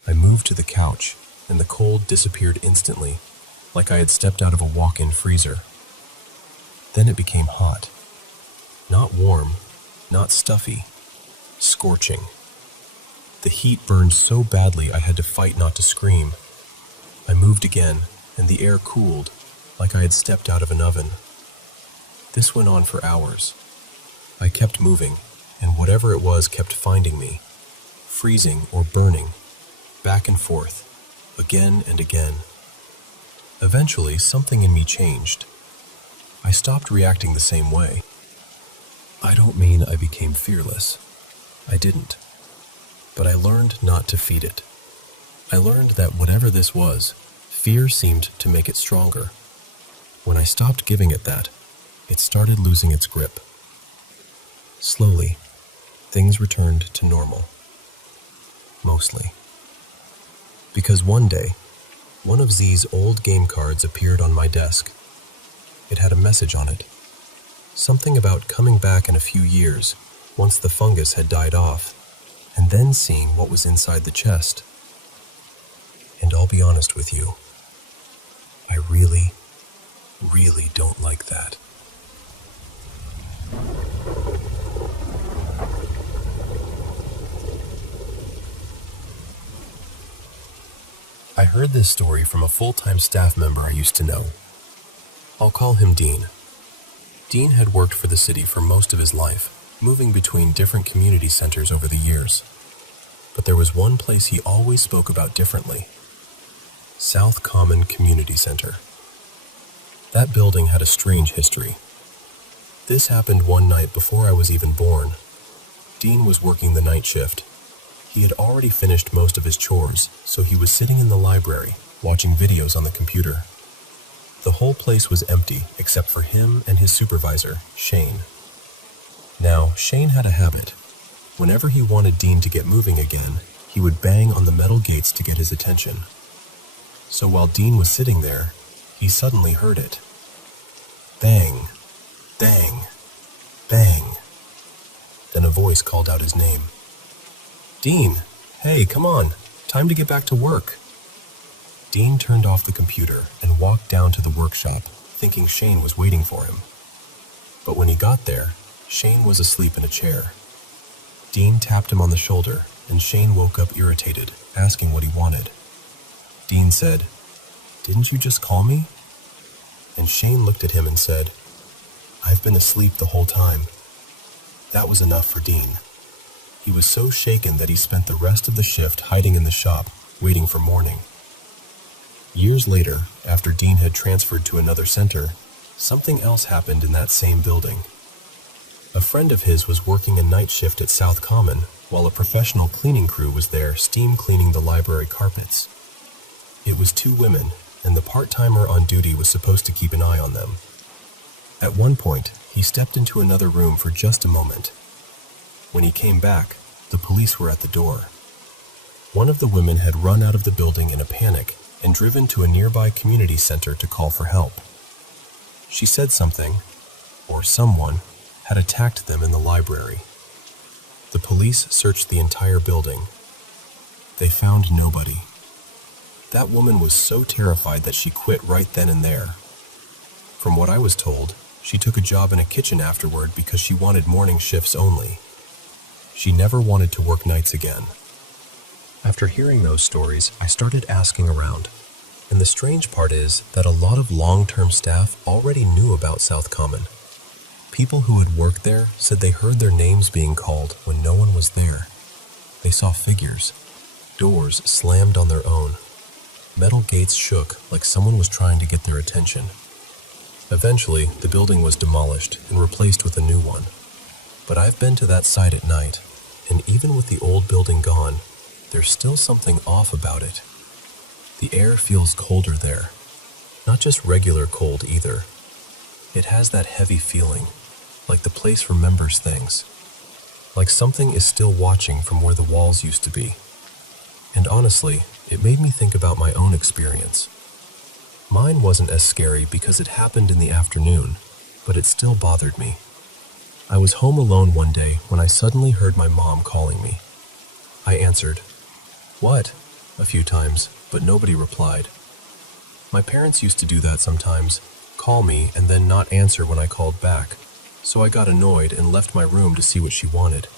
I moved to the couch, and the cold disappeared instantly, like I had stepped out of a walk-in freezer. Then it became hot. Not warm, not stuffy, scorching. The heat burned so badly I had to fight not to scream. I moved again, and the air cooled, like I had stepped out of an oven. This went on for hours. I kept moving, and whatever it was kept finding me, freezing or burning, back and forth, again and again. Eventually, something in me changed. I stopped reacting the same way. I don't mean I became fearless. I didn't. But I learned not to feed it. I learned that whatever this was, fear seemed to make it stronger. When I stopped giving it that, it started losing its grip. Slowly, things returned to normal. Mostly. Because one day, one of Z's old game cards appeared on my desk. It had a message on it. Something about coming back in a few years, once the fungus had died off, and then seeing what was inside the chest. And I'll be honest with you, I really don't like that. I heard this story from a full-time staff member I used to know. I'll call him Dean. Dean had worked for the city for most of his life, moving between different community centers over the years. But there was one place he always spoke about differently. South Common Community Center. That building had a strange history. This happened one night before I was even born. Dean was working the night shift. He had already finished most of his chores, so he was sitting in the library, watching videos on the computer. The whole place was empty except for him and his supervisor, Shane. Now, Shane had a habit. Whenever he wanted Dean to get moving again, he would bang on the metal gates to get his attention. So while Dean was sitting there, he suddenly heard it. Bang, bang, bang. Then a voice called out his name. Dean, hey, come on, time to get back to work. Dean turned off the computer and walked down to the workshop, thinking Shane was waiting for him. But when he got there, Shane was asleep in a chair. Dean tapped him on the shoulder, and Shane woke up irritated, asking what he wanted. Dean said, "Didn't you just call me?" And Shane looked at him and said, "I've been asleep the whole time." That was enough for Dean. He was so shaken that he spent the rest of the shift hiding in the shop, waiting for morning. Years later, after Dean had transferred to another center, something else happened in that same building. A friend of his was working a night shift at South Common, while a professional cleaning crew was there steam cleaning the library carpets. It was 2 women, and the part-timer on duty was supposed to keep an eye on them. At one point, he stepped into another room for just a moment. When he came back, the police were at the door. One of the women had run out of the building in a panic and driven to a nearby community center to call for help. She said something, or someone, had attacked them in the library. The police searched the entire building. They found nobody. That woman was so terrified that she quit right then and there. From what I was told, she took a job in a kitchen afterward because she wanted morning shifts only. She never wanted to work nights again. After hearing those stories, I started asking around. And the strange part is that a lot of long-term staff already knew about South Common. People who had worked there said they heard their names being called when no one was there. They saw figures. Doors slammed on their own. Metal gates shook like someone was trying to get their attention. Eventually, the building was demolished and replaced with a new one. But I've been to that site at night, and even with the old building gone, there's still something off about it. The air feels colder there. Not just regular cold either. It has that heavy feeling, like the place remembers things. Like something is still watching from where the walls used to be. And honestly, it made me think about my own experience. Mine wasn't as scary because it happened in the afternoon, but it still bothered me. I was home alone one day when I suddenly heard my mom calling me. I answered, "What?" a few times, but nobody replied. My parents used to do that sometimes, call me and then not answer when I called back, so I got annoyed and left my room to see what she wanted.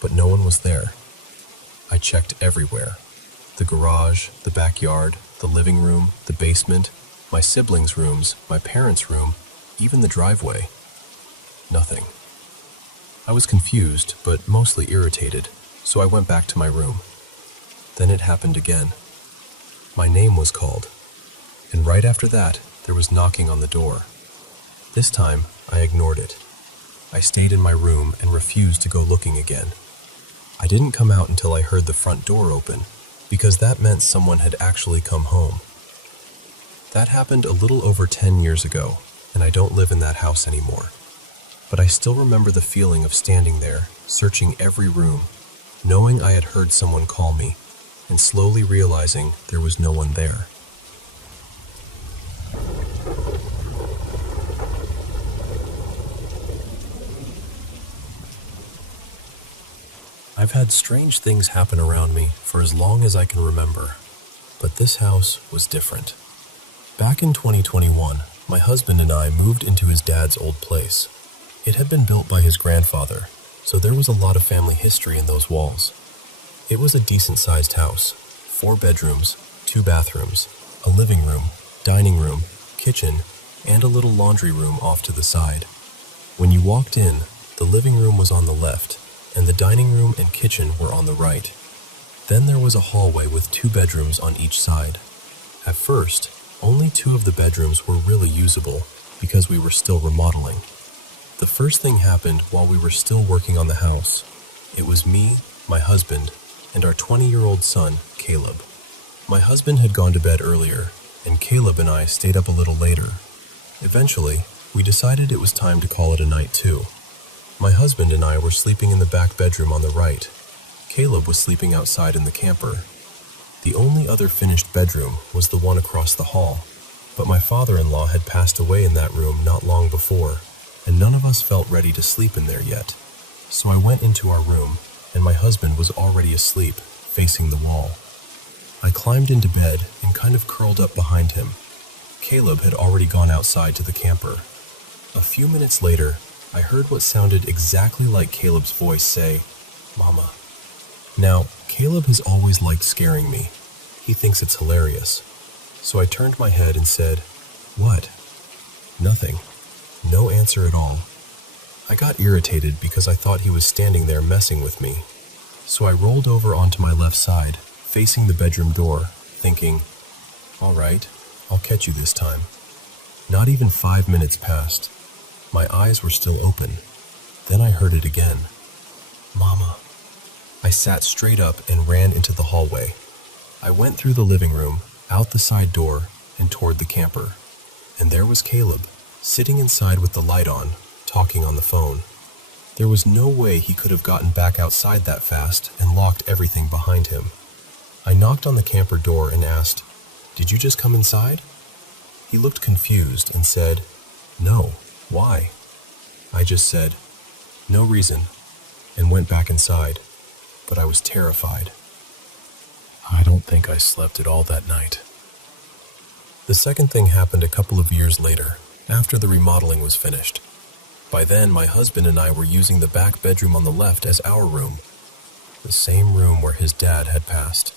But no one was there. I checked everywhere. The garage, the backyard, the living room, the basement, my siblings' rooms, my parents' room, even the driveway. Nothing. I was confused, but mostly irritated, so I went back to my room. Then it happened again. My name was called, and right after that, there was knocking on the door. This time, I ignored it. I stayed in my room and refused to go looking again. I didn't come out until I heard the front door open, because that meant someone had actually come home. That happened a little over 10 years ago, and I don't live in that house anymore. But I still remember the feeling of standing there, searching every room, knowing I had heard someone call me, and slowly realizing there was no one there. I've had strange things happen around me for as long as I can remember, but this house was different. Back in 2021, my husband and I moved into his dad's old place. It had been built by his grandfather, so there was a lot of family history in those walls. It was a decent-sized house, 4 bedrooms, 2 bathrooms, a living room, dining room, kitchen, and a little laundry room off to the side. When you walked in, the living room was on the left, and the dining room and kitchen were on the right. Then there was a hallway with 2 bedrooms on each side. At first, only 2 of the bedrooms were really usable because we were still remodeling. The first thing happened while we were still working on the house. It was me, my husband, and our 20-year-old son, Caleb. My husband had gone to bed earlier, and Caleb and I stayed up a little later. Eventually, we decided it was time to call it a night too. My husband and I were sleeping in the back bedroom on the right. Caleb was sleeping outside in the camper. The only other finished bedroom was the one across the hall, but my father-in-law had passed away in that room not long before, and none of us felt ready to sleep in there yet. So I went into our room, and my husband was already asleep, facing the wall. I climbed into bed and kind of curled up behind him. Caleb had already gone outside to the camper. A few minutes later, I heard what sounded exactly like Caleb's voice say, "Mama." Now, Caleb has always liked scaring me. He thinks it's hilarious. So I turned my head and said, "What?" Nothing. No answer at all. I got irritated because I thought he was standing there messing with me. So I rolled over onto my left side, facing the bedroom door, thinking, "All right, I'll catch you this time." Not even 5 minutes passed. My eyes were still open. Then I heard it again. "Mama." I sat straight up and ran into the hallway. I went through the living room, out the side door, and toward the camper. And there was Caleb, sitting inside with the light on, talking on the phone. There was no way he could have gotten back outside that fast and locked everything behind him. I knocked on the camper door and asked, "Did you just come inside?" He looked confused and said, "No, why?" I just said, "No reason," and went back inside, but I was terrified. I don't think I slept at all that night. The second thing happened a couple of years later, after the remodeling was finished. By then, my husband and I were using the back bedroom on the left as our room, the same room where his dad had passed.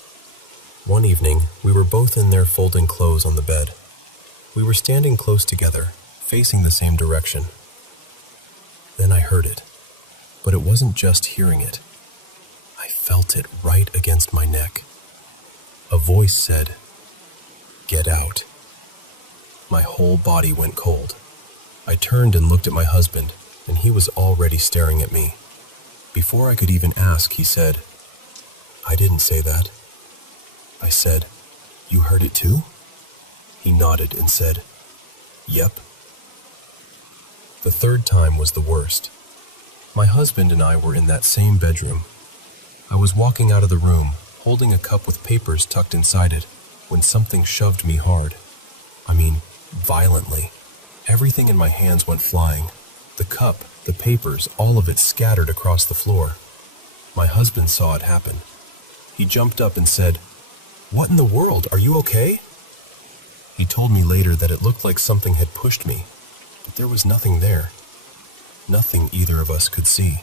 One evening, we were both in there folding clothes on the bed. We were standing close together, facing the same direction. Then I heard it, but it wasn't just hearing it. I felt it right against my neck. A voice said, "Get out." My whole body went cold. I turned and looked at my husband, and he was already staring at me. Before I could even ask, he said, "I didn't say that." I said, "You heard it too?" He nodded and said, "Yep." The third time was the worst. My husband and I were in that same bedroom. I was walking out of the room, holding a cup with papers tucked inside it, when something shoved me hard. I mean, violently. Everything in my hands went flying. The cup, the papers, all of it scattered across the floor. My husband saw it happen. He jumped up and said, "What in the world? Are you okay?" He told me later that it looked like something had pushed me, but there was nothing there. Nothing either of us could see.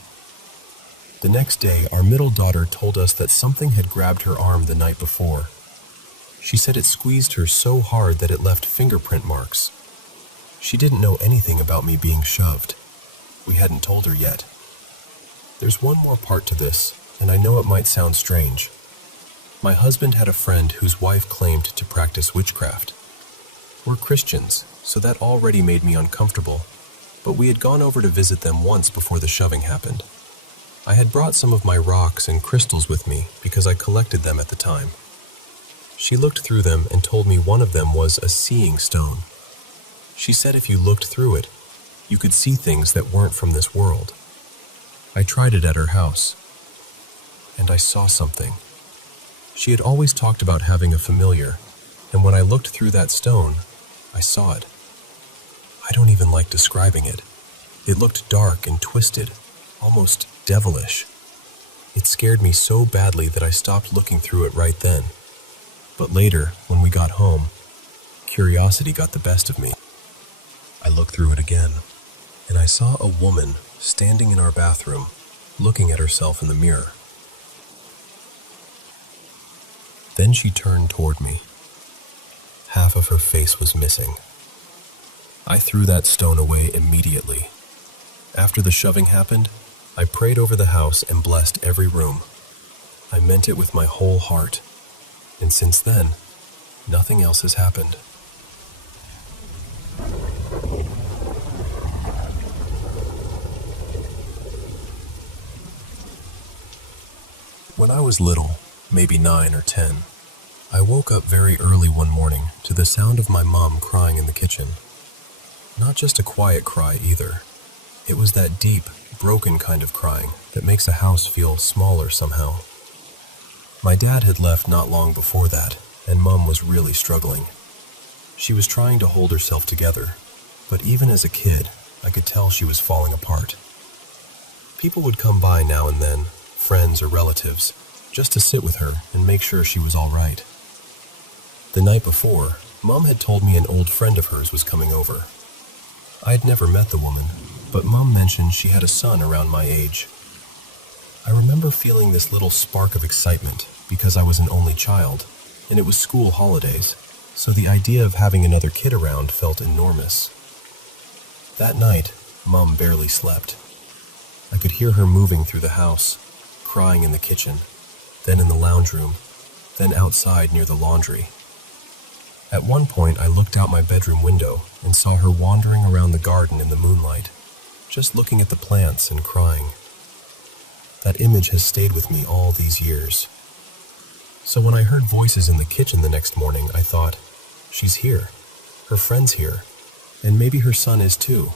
The next day, our middle daughter told us that something had grabbed her arm the night before. She said it squeezed her so hard that it left fingerprint marks. She didn't know anything about me being shoved. We hadn't told her yet. There's one more part to this, and I know it might sound strange. My husband had a friend whose wife claimed to practice witchcraft. We're Christians, so that already made me uncomfortable, but we had gone over to visit them once before the shoving happened. I had brought some of my rocks and crystals with me because I collected them at the time. She looked through them and told me one of them was a seeing stone. She said if you looked through it, you could see things that weren't from this world. I tried it at her house, and I saw something. She had always talked about having a familiar, and when I looked through that stone, I saw it. I don't even like describing it. It looked dark and twisted, almost devilish. It scared me so badly that I stopped looking through it right then. But later, when we got home, curiosity got the best of me. I looked through it again, and I saw a woman standing in our bathroom, looking at herself in the mirror. Then she turned toward me. Half of her face was missing. I threw that stone away immediately. After the shoving happened, I prayed over the house and blessed every room. I meant it with my whole heart, and since then, nothing else has happened. When I was little, maybe 9 or 10, I woke up very early one morning to the sound of my mom crying in the kitchen. Not just a quiet cry either. It was that deep, broken kind of crying that makes a house feel smaller somehow. My dad had left not long before that, and Mom was really struggling. She was trying to hold herself together, but even as a kid, I could tell she was falling apart. People would come by now and then, friends or relatives, just to sit with her and make sure she was all right. The night before, Mom had told me an old friend of hers was coming over. I had never met the woman, but Mom mentioned she had a son around my age. I remember feeling this little spark of excitement because I was an only child, and it was school holidays, so the idea of having another kid around felt enormous. That night, Mom barely slept. I could hear her moving through the house, crying in the kitchen, then in the lounge room, then outside near the laundry. At one point, I looked out my bedroom window and saw her wandering around the garden in the moonlight, just looking at the plants and crying. That image has stayed with me all these years. So when I heard voices in the kitchen the next morning, I thought, she's here, her friend's here, and maybe her son is too.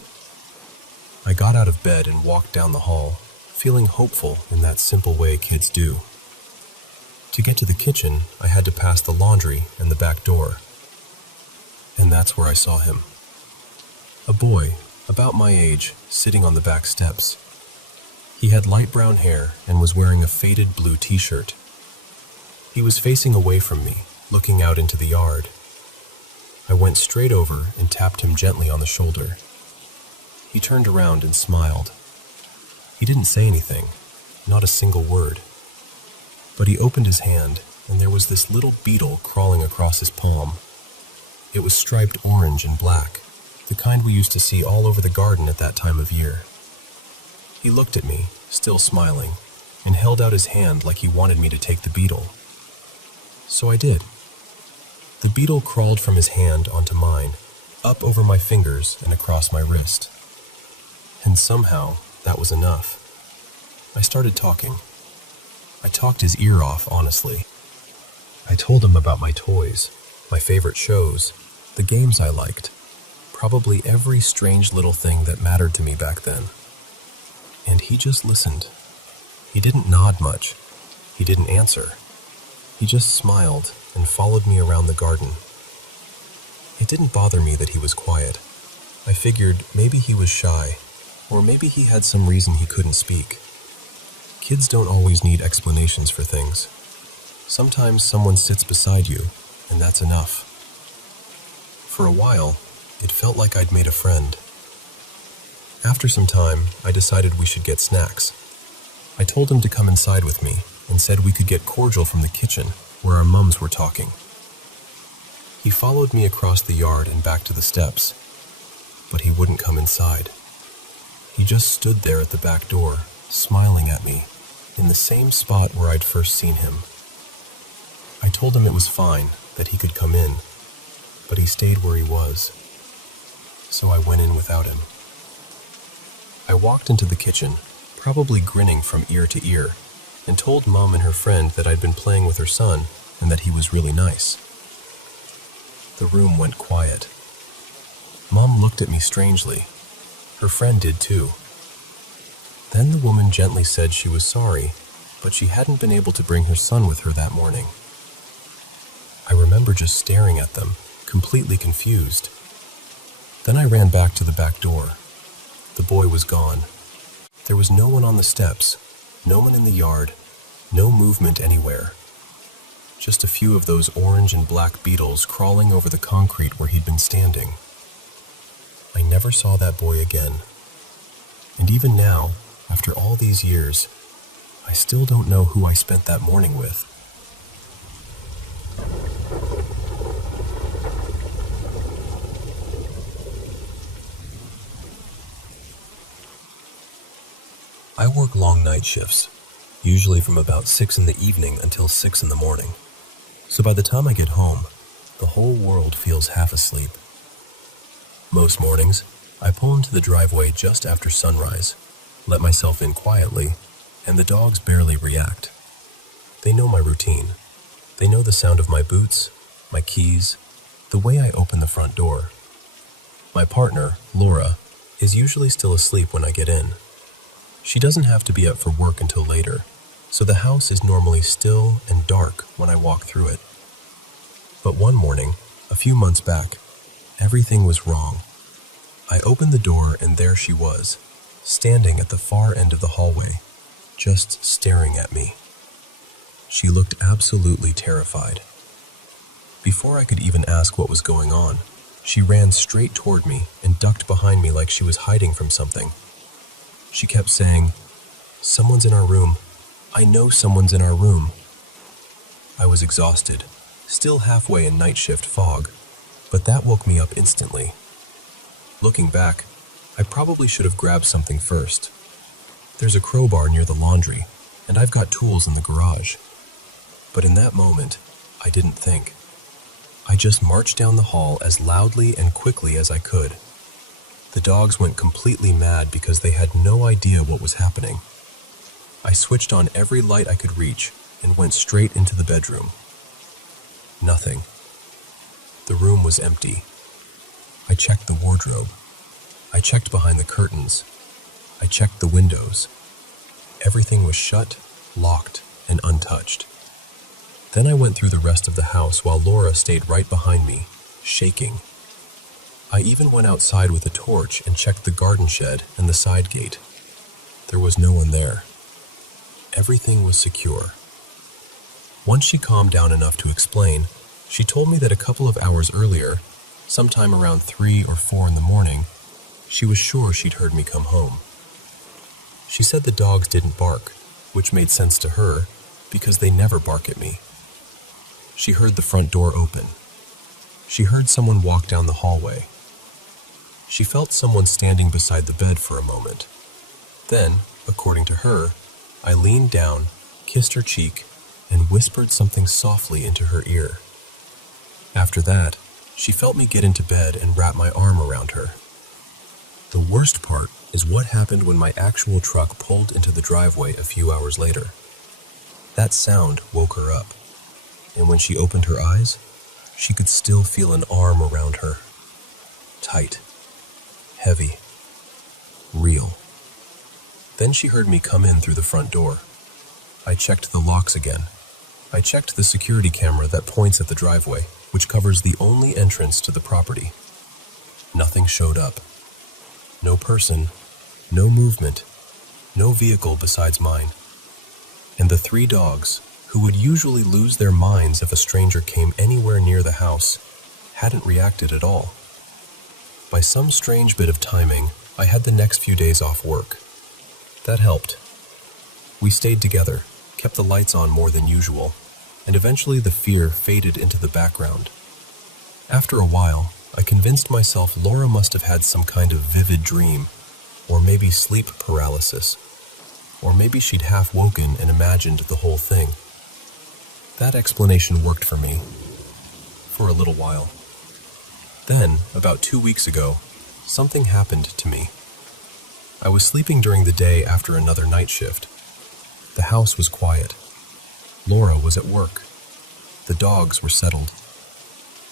I got out of bed and walked down the hall, feeling hopeful in that simple way kids do. To get to the kitchen, I had to pass the laundry and the back door. And that's where I saw him. A boy, about my age, sitting on the back steps. He had light brown hair and was wearing a faded blue t-shirt. He was facing away from me, looking out into the yard. I went straight over and tapped him gently on the shoulder. He turned around and smiled. He didn't say anything, not a single word. But he opened his hand, and there was this little beetle crawling across his palm. It was striped orange and black, the kind we used to see all over the garden at that time of year. He looked at me, still smiling, and held out his hand like he wanted me to take the beetle. So I did. The beetle crawled from his hand onto mine, up over my fingers and across my wrist. And somehow, that was enough. I started talking. I talked his ear off, honestly. I told him about my toys, my favorite shows, the games I liked, probably every strange little thing that mattered to me back then. And he just listened. He didn't nod much. He didn't answer. He just smiled and followed me around the garden. It didn't bother me that he was quiet. I figured maybe he was shy, or maybe he had some reason he couldn't speak. Kids don't always need explanations for things. Sometimes someone sits beside you, and that's enough. For a while, it felt like I'd made a friend. After some time, I decided we should get snacks. I told him to come inside with me and said we could get cordial from the kitchen where our mums were talking. He followed me across the yard and back to the steps, but he wouldn't come inside. He just stood there at the back door, smiling at me, in the same spot where I'd first seen him. I told him it was fine, that he could come in, but he stayed where he was. So I went in without him. I walked into the kitchen, probably grinning from ear to ear, and told Mom and her friend that I'd been playing with her son and that he was really nice. The room went quiet. Mom looked at me strangely. Her friend did too. Then the woman gently said she was sorry, but she hadn't been able to bring her son with her that morning. I remember just staring at them, completely confused. Then I ran back to the back door. The boy was gone. There was no one on the steps, no one in the yard, no movement anywhere. Just a few of those orange and black beetles crawling over the concrete where he'd been standing. I never saw that boy again. And even now, after all these years, I still don't know who I spent that morning with. I work long night shifts, usually from about 6 in the evening until 6 in the morning. So by the time I get home, the whole world feels half asleep. Most mornings, I pull into the driveway just after sunrise, let myself in quietly, and the dogs barely react. They know my routine. They know the sound of my boots, my keys, the way I open the front door. My partner, Laura, is usually still asleep when I get in. She doesn't have to be up for work until later, so the house is normally still and dark when I walk through it. But one morning, a few months back, everything was wrong. I opened the door and there she was, standing at the far end of the hallway, just staring at me. She looked absolutely terrified. Before I could even ask what was going on, she ran straight toward me and ducked behind me like she was hiding from something. She kept saying, "Someone's in our room. I know someone's in our room." I was exhausted, still halfway in night shift fog, but that woke me up instantly. Looking back, I probably should have grabbed something first. There's a crowbar near the laundry, and I've got tools in the garage. But in that moment, I didn't think. I just marched down the hall as loudly and quickly as I could. The dogs went completely mad because they had no idea what was happening. I switched on every light I could reach and went straight into the bedroom. Nothing. The room was empty. I checked the wardrobe. I checked behind the curtains. I checked the windows. Everything was shut, locked, and untouched. Then I went through the rest of the house while Laura stayed right behind me, shaking. I even went outside with a torch and checked the garden shed and the side gate. There was no one there. Everything was secure. Once she calmed down enough to explain, she told me that a couple of hours earlier, sometime around 3 or 4 in the morning, she was sure she'd heard me come home. She said the dogs didn't bark, which made sense to her because they never bark at me. She heard the front door open. She heard someone walk down the hallway. She felt someone standing beside the bed for a moment. Then, according to her, I leaned down, kissed her cheek, and whispered something softly into her ear. After that, she felt me get into bed and wrap my arm around her. The worst part is what happened when my actual truck pulled into the driveway a few hours later. That sound woke her up, and when she opened her eyes, she could still feel an arm around her. Tight, heavy, real. Then she heard me come in through the front door. I checked the locks again. I checked the security camera that points at the driveway, which covers the only entrance to the property. Nothing showed up. No person, no movement, no vehicle besides mine. And the 3 dogs, who would usually lose their minds if a stranger came anywhere near the house, hadn't reacted at all. By some strange bit of timing, I had the next few days off work. That helped. We stayed together, kept the lights on more than usual, and eventually the fear faded into the background. After a while, I convinced myself Laura must have had some kind of vivid dream, or maybe sleep paralysis, or maybe she'd half woken and imagined the whole thing. That explanation worked for me, for a little while. Then, about 2 weeks ago, something happened to me. I was sleeping during the day after another night shift. The house was quiet. Laura was at work. The dogs were settled.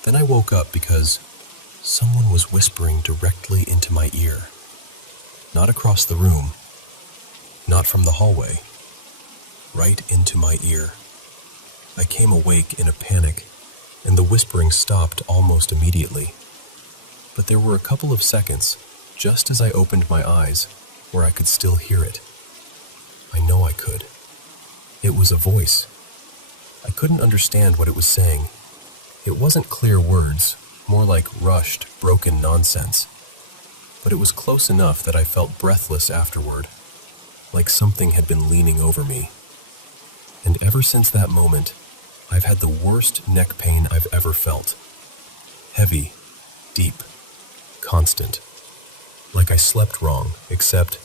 Then I woke up because someone was whispering directly into my ear. Not across the room. Not from the hallway. Right into my ear. I came awake in a panic, and the whispering stopped almost immediately. But there were a couple of seconds, just as I opened my eyes, where I could still hear it. I know I could. It was a voice. I couldn't understand what it was saying. It wasn't clear words, more like rushed, broken nonsense. But it was close enough that I felt breathless afterward, like something had been leaning over me. And ever since that moment, I've had the worst neck pain I've ever felt. Heavy, deep, constant. Like I slept wrong, except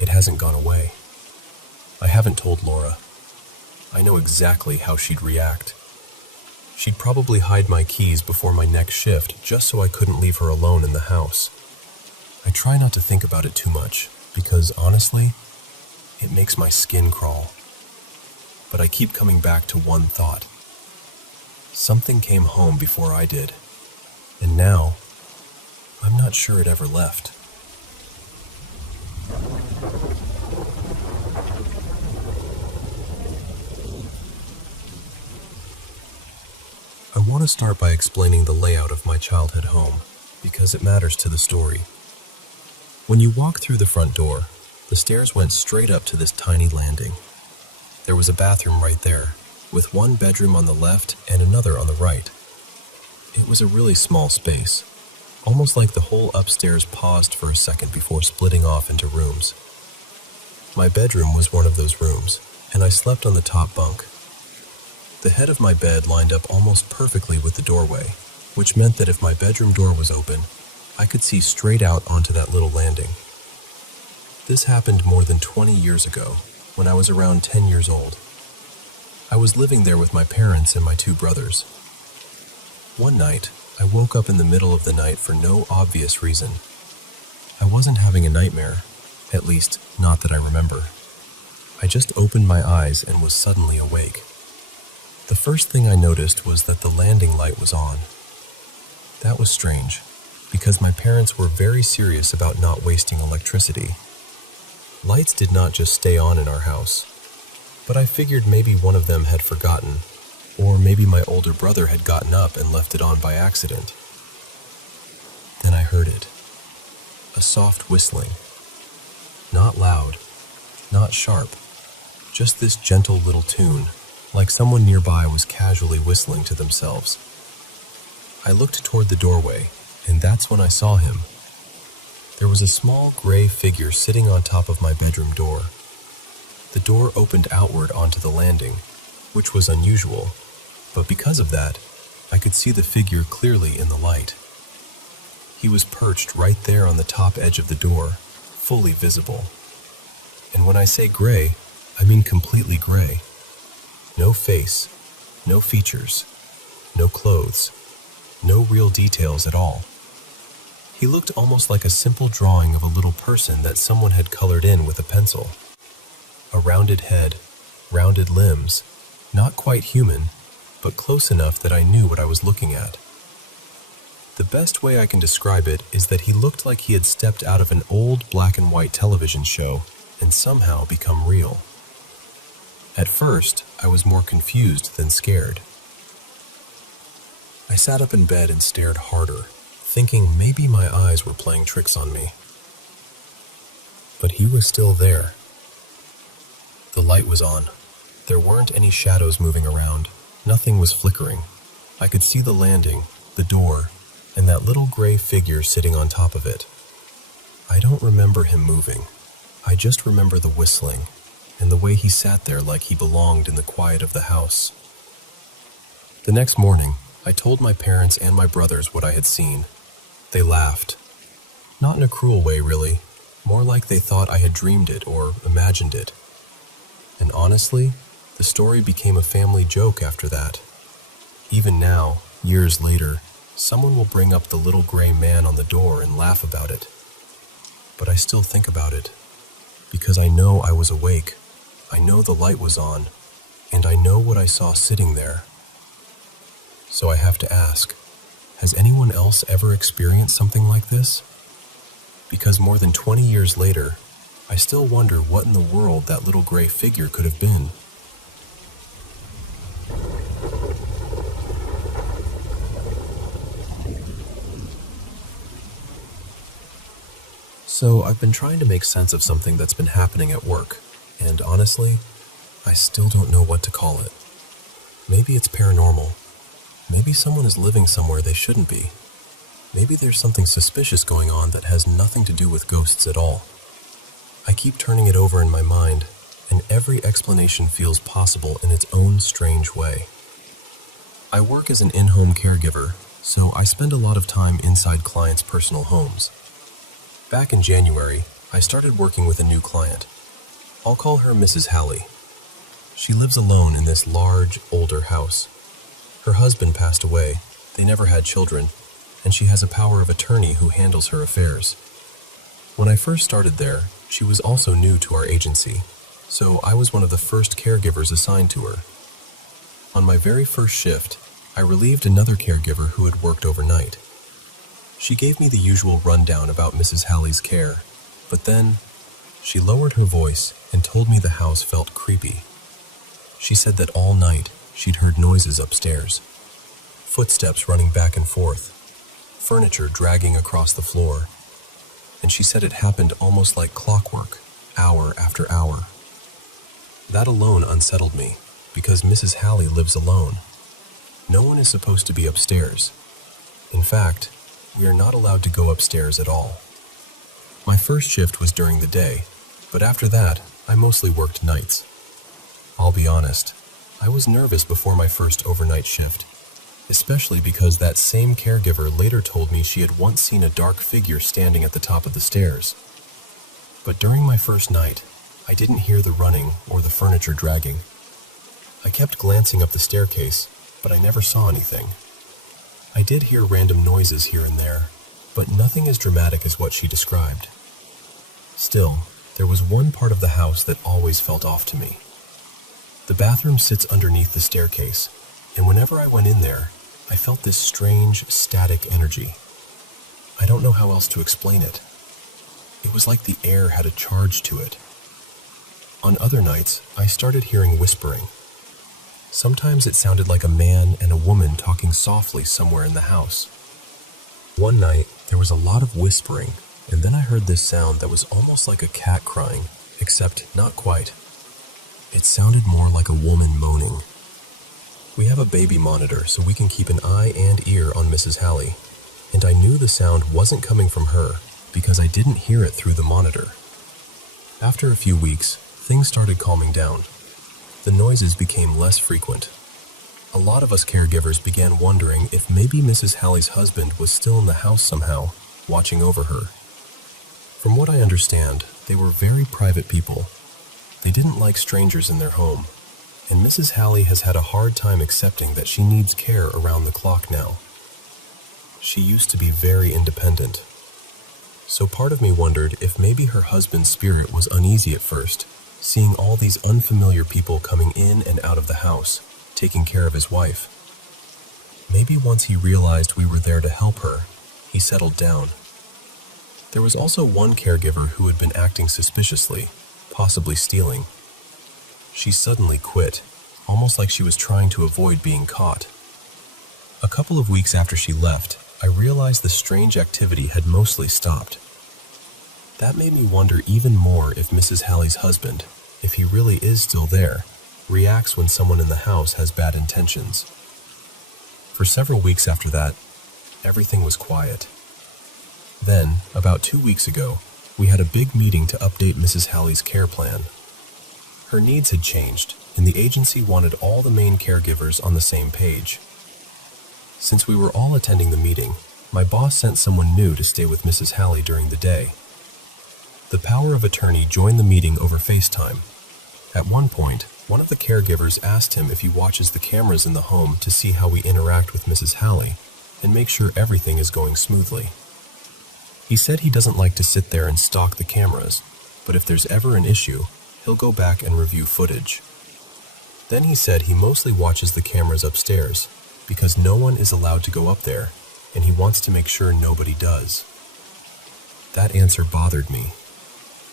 it hasn't gone away. I haven't told Laura. I know exactly how she'd react. She'd probably hide my keys before my next shift just so I couldn't leave her alone in the house. I try not to think about it too much because, honestly, it makes my skin crawl. But I keep coming back to one thought. Something came home before I did, and now I'm not sure it ever left. I want to start by explaining the layout of my childhood home, because it matters to the story. When you walk through the front door, the stairs went straight up to this tiny landing. There was a bathroom right there, with one bedroom on the left and another on the right. It was a really small space, almost like the whole upstairs paused for a second before splitting off into rooms. My bedroom was one of those rooms, and I slept on the top bunk. The head of my bed lined up almost perfectly with the doorway, which meant that if my bedroom door was open, I could see straight out onto that little landing. This happened more than 20 years ago, when I was around 10 years old. I was living there with my parents and my two brothers. One night, I woke up in the middle of the night for no obvious reason. I wasn't having a nightmare, at least not that I remember. I just opened my eyes and was suddenly awake. The first thing I noticed was that the landing light was on. That was strange, because my parents were very serious about not wasting electricity. Lights did not just stay on in our house, but I figured maybe one of them had forgotten, or maybe my older brother had gotten up and left it on by accident. Then I heard it. A soft whistling. Not loud, not sharp, just this gentle little tune, like someone nearby was casually whistling to themselves. I looked toward the doorway, and that's when I saw him. There was a small gray figure sitting on top of my bedroom door. The door opened outward onto the landing, which was unusual, but because of that, I could see the figure clearly in the light. He was perched right there on the top edge of the door, fully visible. And when I say gray, I mean completely gray. No face, no features, no clothes, no real details at all. He looked almost like a simple drawing of a little person that someone had colored in with a pencil. A rounded head, rounded limbs, not quite human, but close enough that I knew what I was looking at. The best way I can describe it is that he looked like he had stepped out of an old black and white television show and somehow become real. At first, I was more confused than scared. I sat up in bed and stared harder, thinking maybe my eyes were playing tricks on me. But he was still there. The light was on. There weren't any shadows moving around. Nothing was flickering. I could see the landing, the door, and that little gray figure sitting on top of it. I don't remember him moving. I just remember the whistling, and the way he sat there like he belonged in the quiet of the house. The next morning, I told my parents and my brothers what I had seen. They laughed. Not in a cruel way, really. More like they thought I had dreamed it or imagined it. And honestly, the story became a family joke after that. Even now, years later, someone will bring up the little gray man on the door and laugh about it. But I still think about it, because I know I was awake. I know the light was on, and I know what I saw sitting there. So I have to ask, has anyone else ever experienced something like this? Because more than 20 years later, I still wonder what in the world that little gray figure could have been. So I've been trying to make sense of something that's been happening at work, and honestly, I still don't know what to call it. Maybe it's paranormal. Maybe someone is living somewhere they shouldn't be. Maybe there's something suspicious going on that has nothing to do with ghosts at all. I keep turning it over in my mind, and every explanation feels possible in its own strange way. I work as an in-home caregiver, so I spend a lot of time inside clients' personal homes. Back in January, I started working with a new client. I'll call her Mrs. Hallie. She lives alone in this large, older house. Her husband passed away, they never had children, and she has a power of attorney who handles her affairs. When I first started there, she was also new to our agency, so I was one of the first caregivers assigned to her. On my very first shift, I relieved another caregiver who had worked overnight. She gave me the usual rundown about Mrs. Halley's care, but then she lowered her voice and told me the house felt creepy. She said that all night she'd heard noises upstairs, footsteps running back and forth, furniture dragging across the floor, and she said it happened almost like clockwork, hour after hour. That alone unsettled me, because Mrs. Halley lives alone. No one is supposed to be upstairs. In fact, we are not allowed to go upstairs at all. My first shift was during the day, but after that, I mostly worked nights. I'll be honest, I was nervous before my first overnight shift, especially because that same caregiver later told me she had once seen a dark figure standing at the top of the stairs. But during my first night, I didn't hear the running or the furniture dragging. I kept glancing up the staircase, but I never saw anything. I did hear random noises here and there, but nothing as dramatic as what she described. Still, there was one part of the house that always felt off to me. The bathroom sits underneath the staircase, and whenever I went in there, I felt this strange, static energy. I don't know how else to explain it. It was like the air had a charge to it. On other nights, I started hearing whispering. Sometimes it sounded like a man and a woman talking softly somewhere in the house. One night, there was a lot of whispering, and then I heard this sound that was almost like a cat crying, except not quite. It sounded more like a woman moaning. We have a baby monitor so we can keep an eye and ear on Mrs. Halley, and I knew the sound wasn't coming from her because I didn't hear it through the monitor. After a few weeks, things started calming down. The noises became less frequent. A lot of us caregivers began wondering if maybe Mrs. Halley's husband was still in the house somehow, watching over her. From what I understand, they were very private people. They didn't like strangers in their home, and Mrs. Halley has had a hard time accepting that she needs care around the clock now. She used to be very independent. So part of me wondered if maybe her husband's spirit was uneasy at first, seeing all these unfamiliar people coming in and out of the house, taking care of his wife. Maybe once he realized we were there to help her, he settled down. There was also one caregiver who had been acting suspiciously, possibly stealing. She suddenly quit, almost like she was trying to avoid being caught. A couple of weeks after she left, I realized the strange activity had mostly stopped. That made me wonder even more if Mrs. Halley's husband, if he really is still there, reacts when someone in the house has bad intentions. For several weeks after that, everything was quiet. Then, about 2 weeks ago, we had a big meeting to update Mrs. Halley's care plan. Her needs had changed, and the agency wanted all the main caregivers on the same page. Since we were all attending the meeting, my boss sent someone new to stay with Mrs. Halley during the day. The power of attorney joined the meeting over FaceTime. At one point, one of the caregivers asked him if he watches the cameras in the home to see how we interact with Mrs. Halley and make sure everything is going smoothly. He said he doesn't like to sit there and stalk the cameras, but if there's ever an issue, he'll go back and review footage. Then he said he mostly watches the cameras upstairs because no one is allowed to go up there, and he wants to make sure nobody does. That answer bothered me.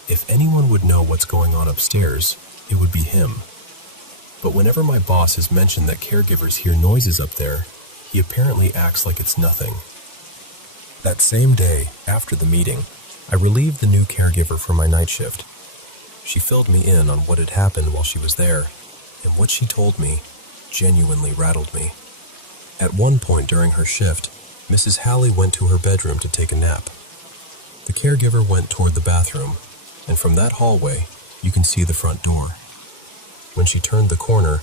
If anyone would know what's going on upstairs, it would be him. But whenever my boss has mentioned that caregivers hear noises up there, he apparently acts like it's nothing. That same day, after the meeting, I relieved the new caregiver for my night shift. She filled me in on what had happened while she was there, and what she told me genuinely rattled me. At one point during her shift, Mrs. Halley went to her bedroom to take a nap. The caregiver went toward the bathroom, and from that hallway, you can see the front door. When she turned the corner,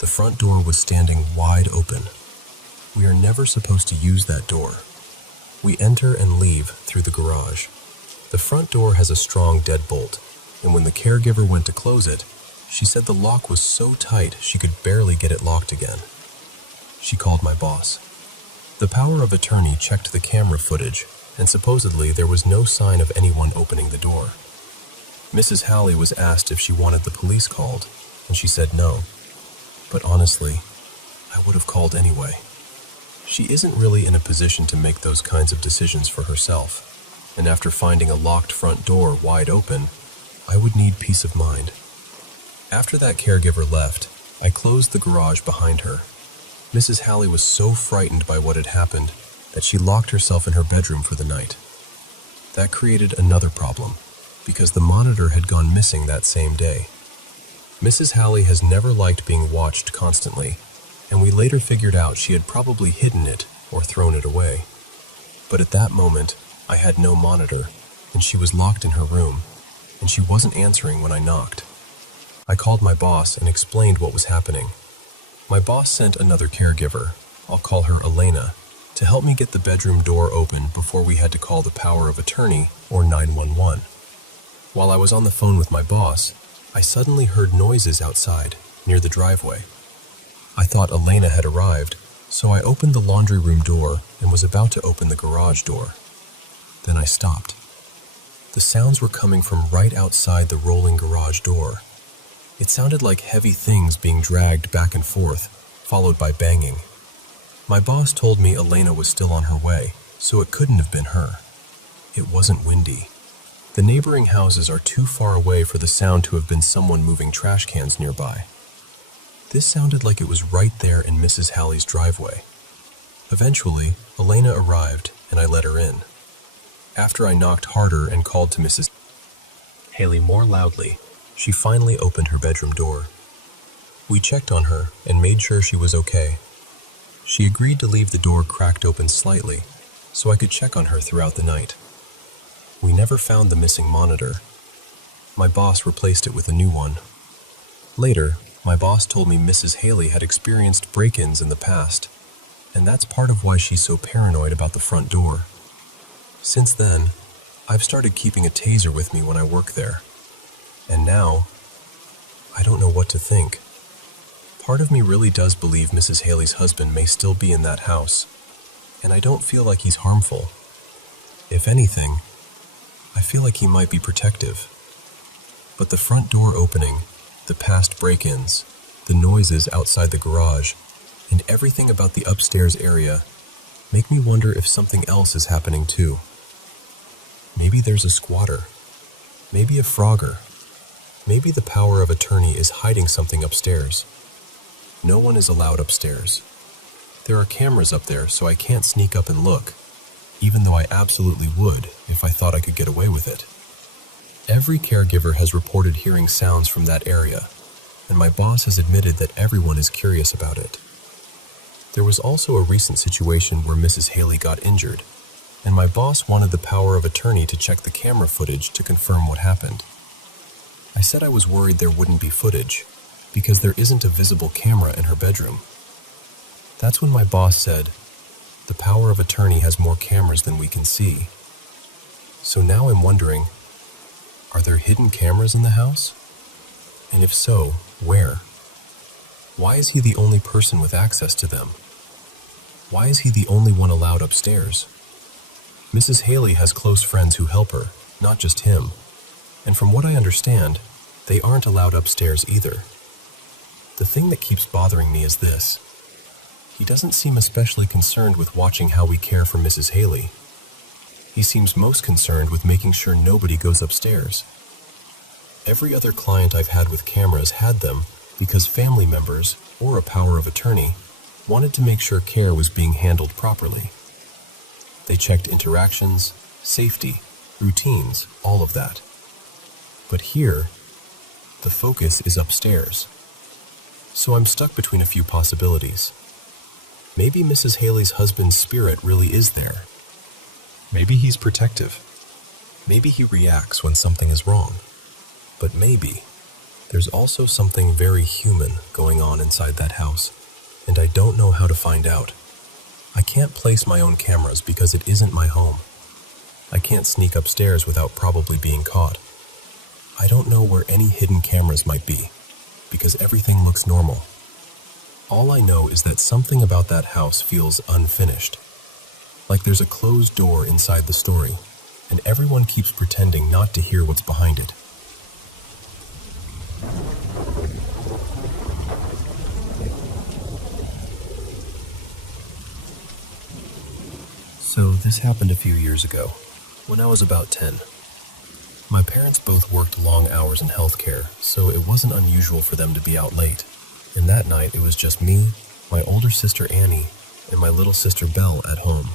the front door was standing wide open. We are never supposed to use that door. We enter and leave through the garage. The front door has a strong deadbolt, and when the caregiver went to close it, she said the lock was so tight she could barely get it locked again. She called my boss. The power of attorney checked the camera footage, and supposedly there was no sign of anyone opening the door. Mrs. Halley was asked if she wanted the police called, and she said no. But honestly, I would have called anyway. She isn't really in a position to make those kinds of decisions for herself, and after finding a locked front door wide open, I would need peace of mind. After that caregiver left, I closed the garage behind her. Mrs. Halley was so frightened by what had happened that she locked herself in her bedroom for the night. That created another problem, because the monitor had gone missing that same day. Mrs. Halley has never liked being watched constantly, and we later figured out she had probably hidden it or thrown it away. But at that moment, I had no monitor, and she was locked in her room, and she wasn't answering when I knocked. I called my boss and explained what was happening. My boss sent another caregiver, I'll call her Elena, to help me get the bedroom door open before we had to call the power of attorney or 911. While I was on the phone with my boss, I suddenly heard noises outside, near the driveway. I thought Elena had arrived, so I opened the laundry room door and was about to open the garage door. Then I stopped. The sounds were coming from right outside the rolling garage door. It sounded like heavy things being dragged back and forth, followed by banging. My boss told me Elena was still on her way, so it couldn't have been her. It wasn't windy. The neighboring houses are too far away for the sound to have been someone moving trash cans nearby. This sounded like it was right there in Mrs. Halley's driveway. Eventually, Elena arrived and I let her in. After I knocked harder and called to Mrs. Halley more loudly, she finally opened her bedroom door. We checked on her and made sure she was okay. She agreed to leave the door cracked open slightly so I could check on her throughout the night. We never found the missing monitor. My boss replaced it with a new one. Later, my boss told me Mrs. Halley had experienced break-ins in the past, and that's part of why she's so paranoid about the front door. Since then, I've started keeping a taser with me when I work there. And now, I don't know what to think. Part of me really does believe Mrs. Halley's husband may still be in that house, and I don't feel like he's harmful. If anything, I feel like he might be protective. But the front door opening, the past break-ins, the noises outside the garage, and everything about the upstairs area make me wonder if something else is happening too. Maybe there's a squatter. Maybe a frogger. Maybe the power of attorney is hiding something upstairs. No one is allowed upstairs. There are cameras up there, so I can't sneak up and look, even though I absolutely would if I thought I could get away with it. Every caregiver has reported hearing sounds from that area, and my boss has admitted that everyone is curious about it. There was also a recent situation where Mrs. Halley got injured, and my boss wanted the power of attorney to check the camera footage to confirm what happened. I said I was worried there wouldn't be footage, because there isn't a visible camera in her bedroom. That's when my boss said, "The power of attorney has more cameras than we can see." So now I'm wondering, are there hidden cameras in the house? And if so, where? Why is he the only person with access to them? Why is he the only one allowed upstairs? Mrs. Halley has close friends who help her, not just him. And from what I understand, they aren't allowed upstairs either. The thing that keeps bothering me is this. He doesn't seem especially concerned with watching how we care for Mrs. Halley. He seems most concerned with making sure nobody goes upstairs. Every other client I've had with cameras had them because family members, or a power of attorney, wanted to make sure care was being handled properly. They checked interactions, safety, routines, all of that. But here, the focus is upstairs. So I'm stuck between a few possibilities. Maybe Mrs. Halley's husband's spirit really is there. Maybe he's protective. Maybe he reacts when something is wrong. But maybe there's also something very human going on inside that house, and I don't know how to find out. I can't place my own cameras because it isn't my home. I can't sneak upstairs without probably being caught. I don't know where any hidden cameras might be, because everything looks normal. All I know is that something about that house feels unfinished. Like there's a closed door inside the story, and everyone keeps pretending not to hear what's behind it. this happened a few years ago, when I was about 10. My parents both worked long hours in healthcare, so it wasn't unusual for them to be out late. And that night, it was just me, my older sister Annie, and my little sister Belle at home.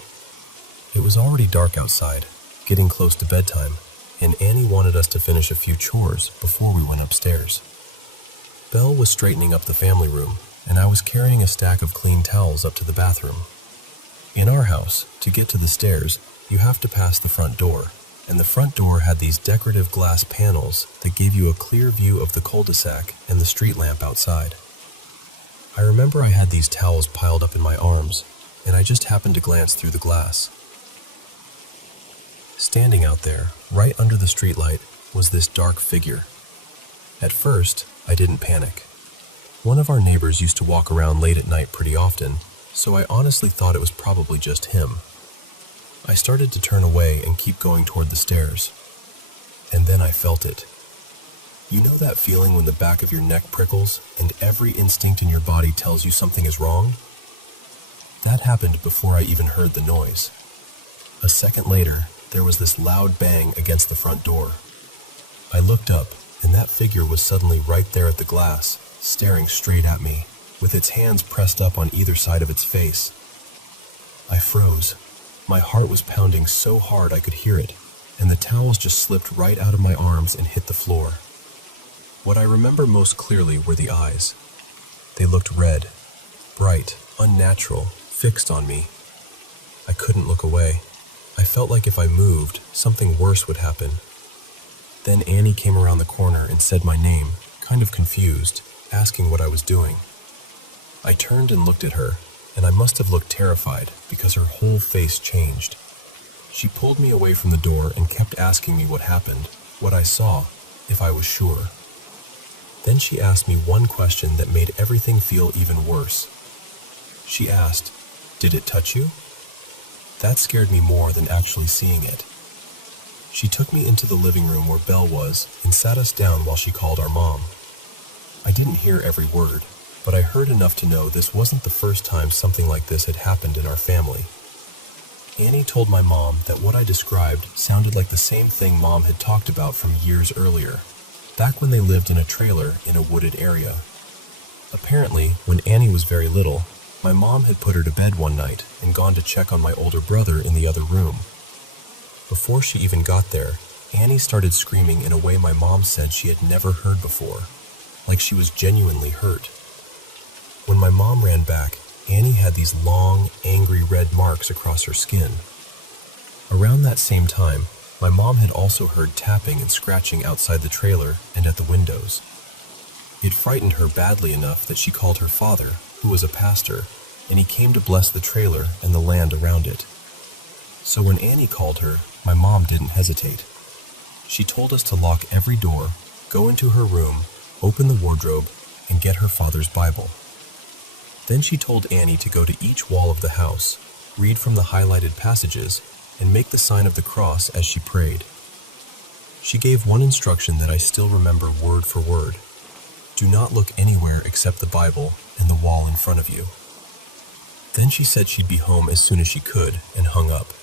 It was already dark outside, getting close to bedtime, and Annie wanted us to finish a few chores before we went upstairs. Belle was straightening up the family room, and I was carrying a stack of clean towels up to the bathroom. In our house, to get to the stairs, you have to pass the front door, and the front door had these decorative glass panels that gave you a clear view of the cul-de-sac and the street lamp outside. I remember I had these towels piled up in my arms, and I just happened to glance through the glass. Standing out there, right under the streetlight, was this dark figure. At first, I didn't panic. One of our neighbors used to walk around late at night pretty often, so I honestly thought it was probably just him. I started to turn away and keep going toward the stairs. And then I felt it. You know that feeling when the back of your neck prickles and every instinct in your body tells you something is wrong? That happened before I even heard the noise. A second later, there was this loud bang against the front door. I looked up, and that figure was suddenly right there at the glass, staring straight at me, with its hands pressed up on either side of its face. I froze. My heart was pounding so hard I could hear it, and the towels just slipped right out of my arms and hit the floor. What I remember most clearly were the eyes. They looked red, bright, unnatural, fixed on me. I couldn't look away. I felt like if I moved, something worse would happen. Then Annie came around the corner and said my name, kind of confused, asking what I was doing. I turned and looked at her, and I must have looked terrified because her whole face changed. She pulled me away from the door and kept asking me what happened, what I saw, if I was sure. Then she asked me one question that made everything feel even worse. She asked, "Did it touch you?" That scared me more than actually seeing it. She took me into the living room where Belle was and sat us down while she called our mom. I didn't hear every word, but I heard enough to know this wasn't the first time something like this had happened in our family. Annie told my mom that what I described sounded like the same thing Mom had talked about from years earlier, back when they lived in a trailer in a wooded area. Apparently, when Annie was very little, my mom had put her to bed one night and gone to check on my older brother in the other room. Before she even got there, Annie started screaming in a way my mom said she had never heard before, like she was genuinely hurt. When my mom ran back, Annie had these long, angry red marks across her skin. Around that same time, my mom had also heard tapping and scratching outside the trailer and at the windows. It frightened her badly enough that she called her father, who was a pastor, and he came to bless the trailer and the land around it. So when Annie called her, my mom didn't hesitate. She told us to lock every door, go into her room, open the wardrobe, and get her father's Bible. Then she told Annie to go to each wall of the house, read from the highlighted passages, and make the sign of the cross as she prayed. She gave one instruction that I still remember word for word. Do not look anywhere except the Bible and the wall in front of you. Then she said she'd be home as soon as she could and hung up.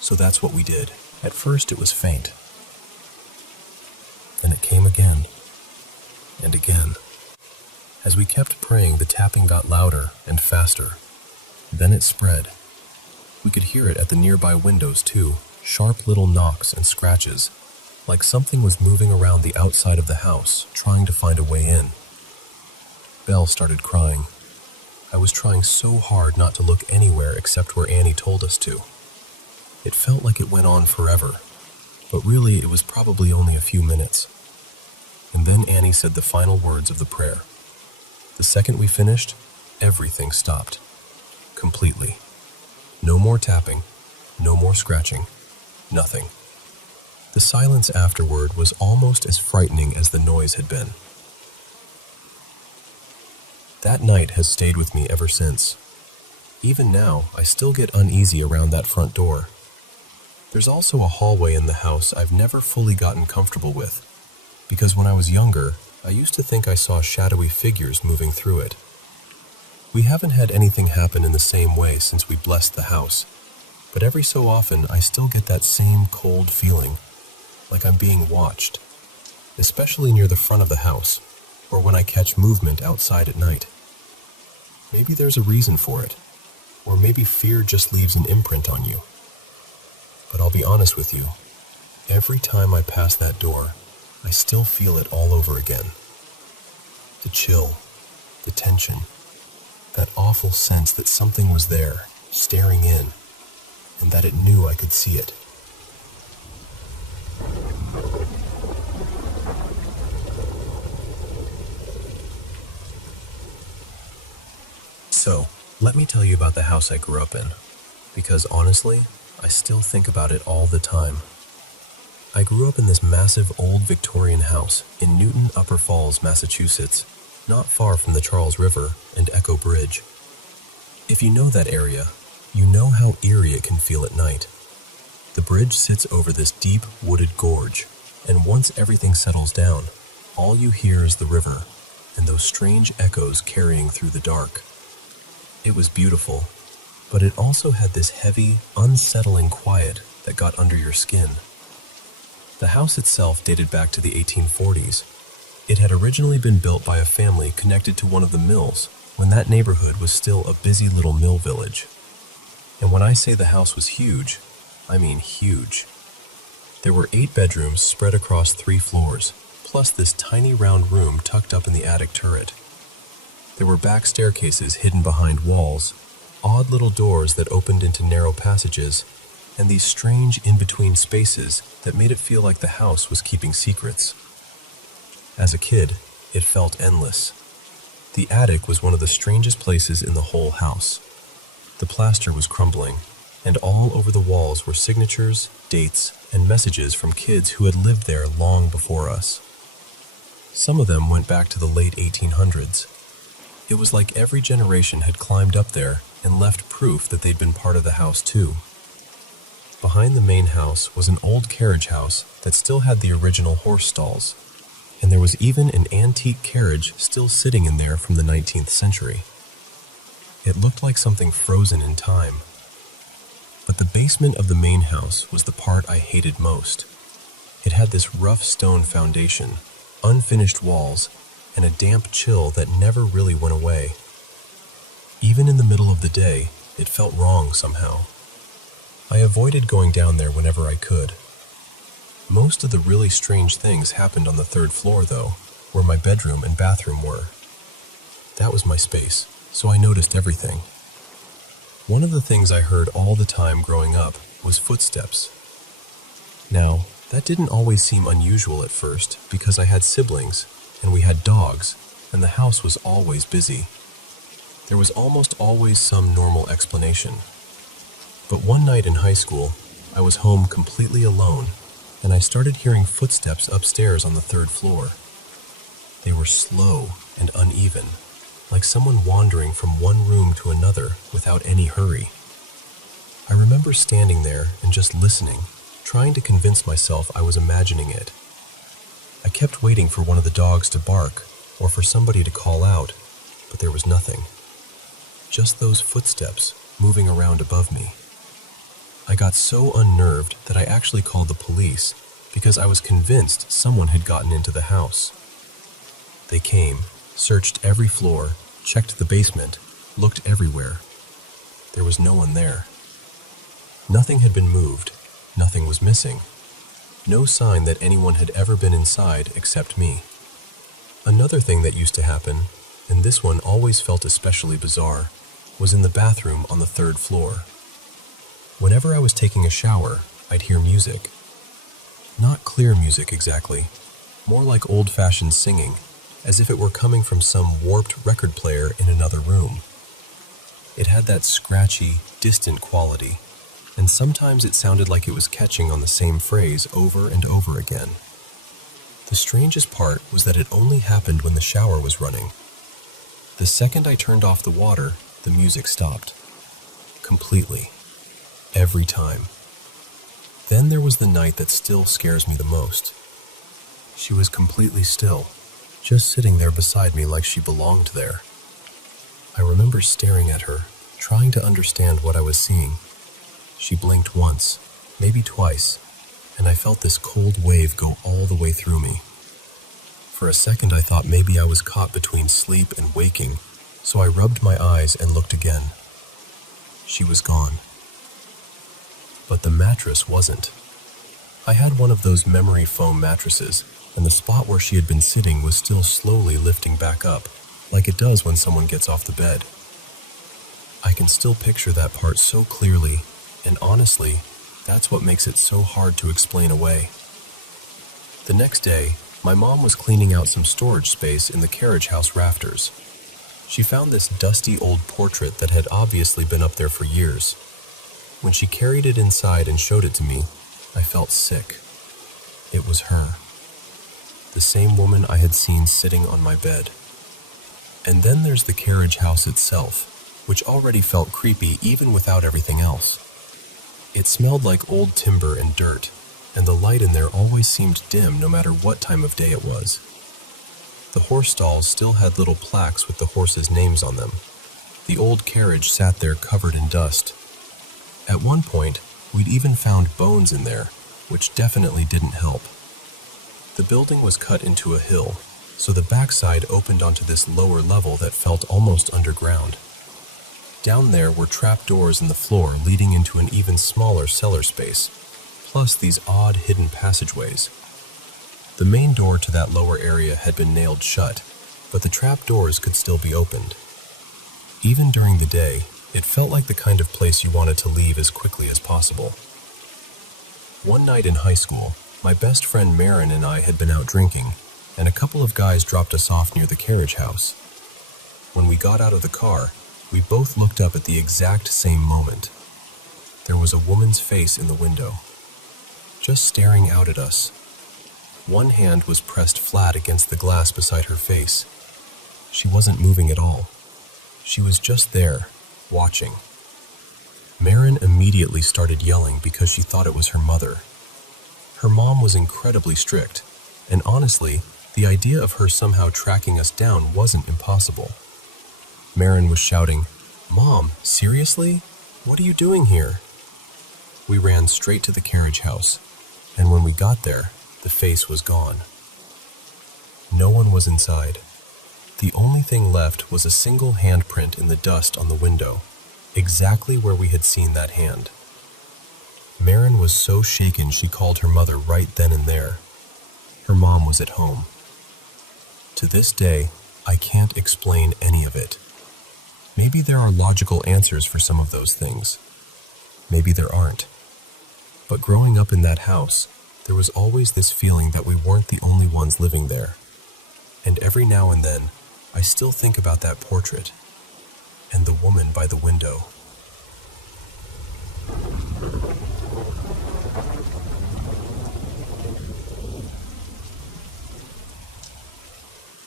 So that's what we did. At first it was faint. Then it came again and again. As we kept praying, the tapping got louder and faster. Then it spread. We could hear it at the nearby windows too, sharp little knocks and scratches, like something was moving around the outside of the house, trying to find a way in. Belle started crying. I was trying so hard not to look anywhere except where Annie told us to. It felt like it went on forever, but really it was probably only a few minutes. And then Annie said the final words of the prayer. The second we finished, everything stopped. Completely. No more tapping, no more scratching, nothing. The silence afterward was almost as frightening as the noise had been. That night has stayed with me ever since. Even now, I still get uneasy around that front door. There's also a hallway in the house I've never fully gotten comfortable with, because when I was younger, I used to think I saw shadowy figures moving through it. We haven't had anything happen in the same way since we blessed the house, but every so often I still get that same cold feeling, like I'm being watched, especially near the front of the house, or when I catch movement outside at night. Maybe there's a reason for it, or maybe fear just leaves an imprint on you. But I'll be honest with you, every time I pass that door, I still feel it all over again. The chill, the tension, that awful sense that something was there, staring in, and that it knew I could see it. So, let me tell you about the house I grew up in, because honestly, I still think about it all the time. I grew up in this massive old Victorian house in Newton Upper Falls, Massachusetts, not far from the Charles River and Echo Bridge. If you know that area, you know how eerie it can feel at night. The bridge sits over this deep, wooded gorge, and once everything settles down, all you hear is the river and those strange echoes carrying through the dark. It was beautiful, but it also had this heavy, unsettling quiet that got under your skin. The house itself dated back to the 1840s. It had originally been built by a family connected to one of the mills when that neighborhood was still a busy little mill village. And when I say the house was huge, I mean huge. There were 8 bedrooms spread across 3 floors, plus this tiny round room tucked up in the attic turret. There were back staircases hidden behind walls, odd little doors that opened into narrow passages, and these strange in-between spaces that made it feel like the house was keeping secrets. As a kid, it felt endless. The attic was one of the strangest places in the whole house. The plaster was crumbling, and all over the walls were signatures, dates, and messages from kids who had lived there long before us. Some of them went back to the late 1800s. It was like every generation had climbed up there and left proof that they'd been part of the house too. Behind the main house was an old carriage house that still had the original horse stalls, and there was even an antique carriage still sitting in there from the 19th century. It looked like something frozen in time. But the basement of the main house was the part I hated most. It had this rough stone foundation, unfinished walls, and a damp chill that never really went away. Even in the middle of the day, it felt wrong somehow. I avoided going down there whenever I could. Most of the really strange things happened on the 3rd floor, though, where my bedroom and bathroom were. That was my space, so I noticed everything. One of the things I heard all the time growing up was footsteps. Now, that didn't always seem unusual at first because I had siblings, and we had dogs, and the house was always busy. There was almost always some normal explanation. But one night in high school, I was home completely alone, and I started hearing footsteps upstairs on the 3rd floor. They were slow and uneven, like someone wandering from one room to another without any hurry. I remember standing there and just listening, trying to convince myself I was imagining it. I kept waiting for one of the dogs to bark or for somebody to call out, but there was nothing. Just those footsteps moving around above me. I got so unnerved that I actually called the police because I was convinced someone had gotten into the house. They came, searched every floor, checked the basement, looked everywhere. There was no one there. Nothing had been moved, nothing was missing. No sign that anyone had ever been inside except me. Another thing that used to happen, and this one always felt especially bizarre, was in the bathroom on the 3rd floor. Whenever I was taking a shower, I'd hear music. Not clear music exactly, more like old-fashioned singing, as if it were coming from some warped record player in another room. It had that scratchy, distant quality, and sometimes it sounded like it was catching on the same phrase over and over again. The strangest part was that it only happened when the shower was running. The second I turned off the water, the music stopped. Completely. Every time. Then there was the night that still scares me the most. She was completely still, just sitting there beside me like she belonged there. I remember staring at her, trying to understand what I was seeing. She blinked once, maybe twice, and I felt this cold wave go all the way through me. For a second I thought maybe I was caught between sleep and waking, so I rubbed my eyes and looked again. She was gone. But the mattress wasn't. I had one of those memory foam mattresses, and the spot where she had been sitting was still slowly lifting back up, like it does when someone gets off the bed. I can still picture that part so clearly, and honestly, that's what makes it so hard to explain away. The next day, my mom was cleaning out some storage space in the carriage house rafters. She found this dusty old portrait that had obviously been up there for years. When she carried it inside and showed it to me, I felt sick. It was her. The same woman I had seen sitting on my bed. And then there's the carriage house itself, which already felt creepy even without everything else. It smelled like old timber and dirt, and the light in there always seemed dim no matter what time of day it was. The horse stalls still had little plaques with the horses' names on them. The old carriage sat there covered in dust. At one point, we'd even found bones in there, which definitely didn't help. The building was cut into a hill, so the backside opened onto this lower level that felt almost underground. Down there were trapdoors in the floor leading into an even smaller cellar space, plus these odd hidden passageways. The main door to that lower area had been nailed shut, but the trapdoors could still be opened. Even during the day, it felt like the kind of place you wanted to leave as quickly as possible. One night in high school, my best friend Marin and I had been out drinking, and a couple of guys dropped us off near the carriage house. When we got out of the car, we both looked up at the exact same moment. There was a woman's face in the window, just staring out at us. One hand was pressed flat against the glass beside her face. She wasn't moving at all. She was just there, watching. Marin immediately started yelling because she thought it was her mother. Her mom was incredibly strict, and honestly, the idea of her somehow tracking us down wasn't impossible. Marin was shouting, "Mom, seriously? What are you doing here?" We ran straight to the carriage house, and when we got there, the face was gone. No one was inside. The only thing left was a single handprint in the dust on the window, exactly where we had seen that hand. Marin was so shaken she called her mother right then and there. Her mom was at home. To this day, I can't explain any of it. Maybe there are logical answers for some of those things. Maybe there aren't. But growing up in that house, there was always this feeling that we weren't the only ones living there. And every now and then, I still think about that portrait and the woman by the window.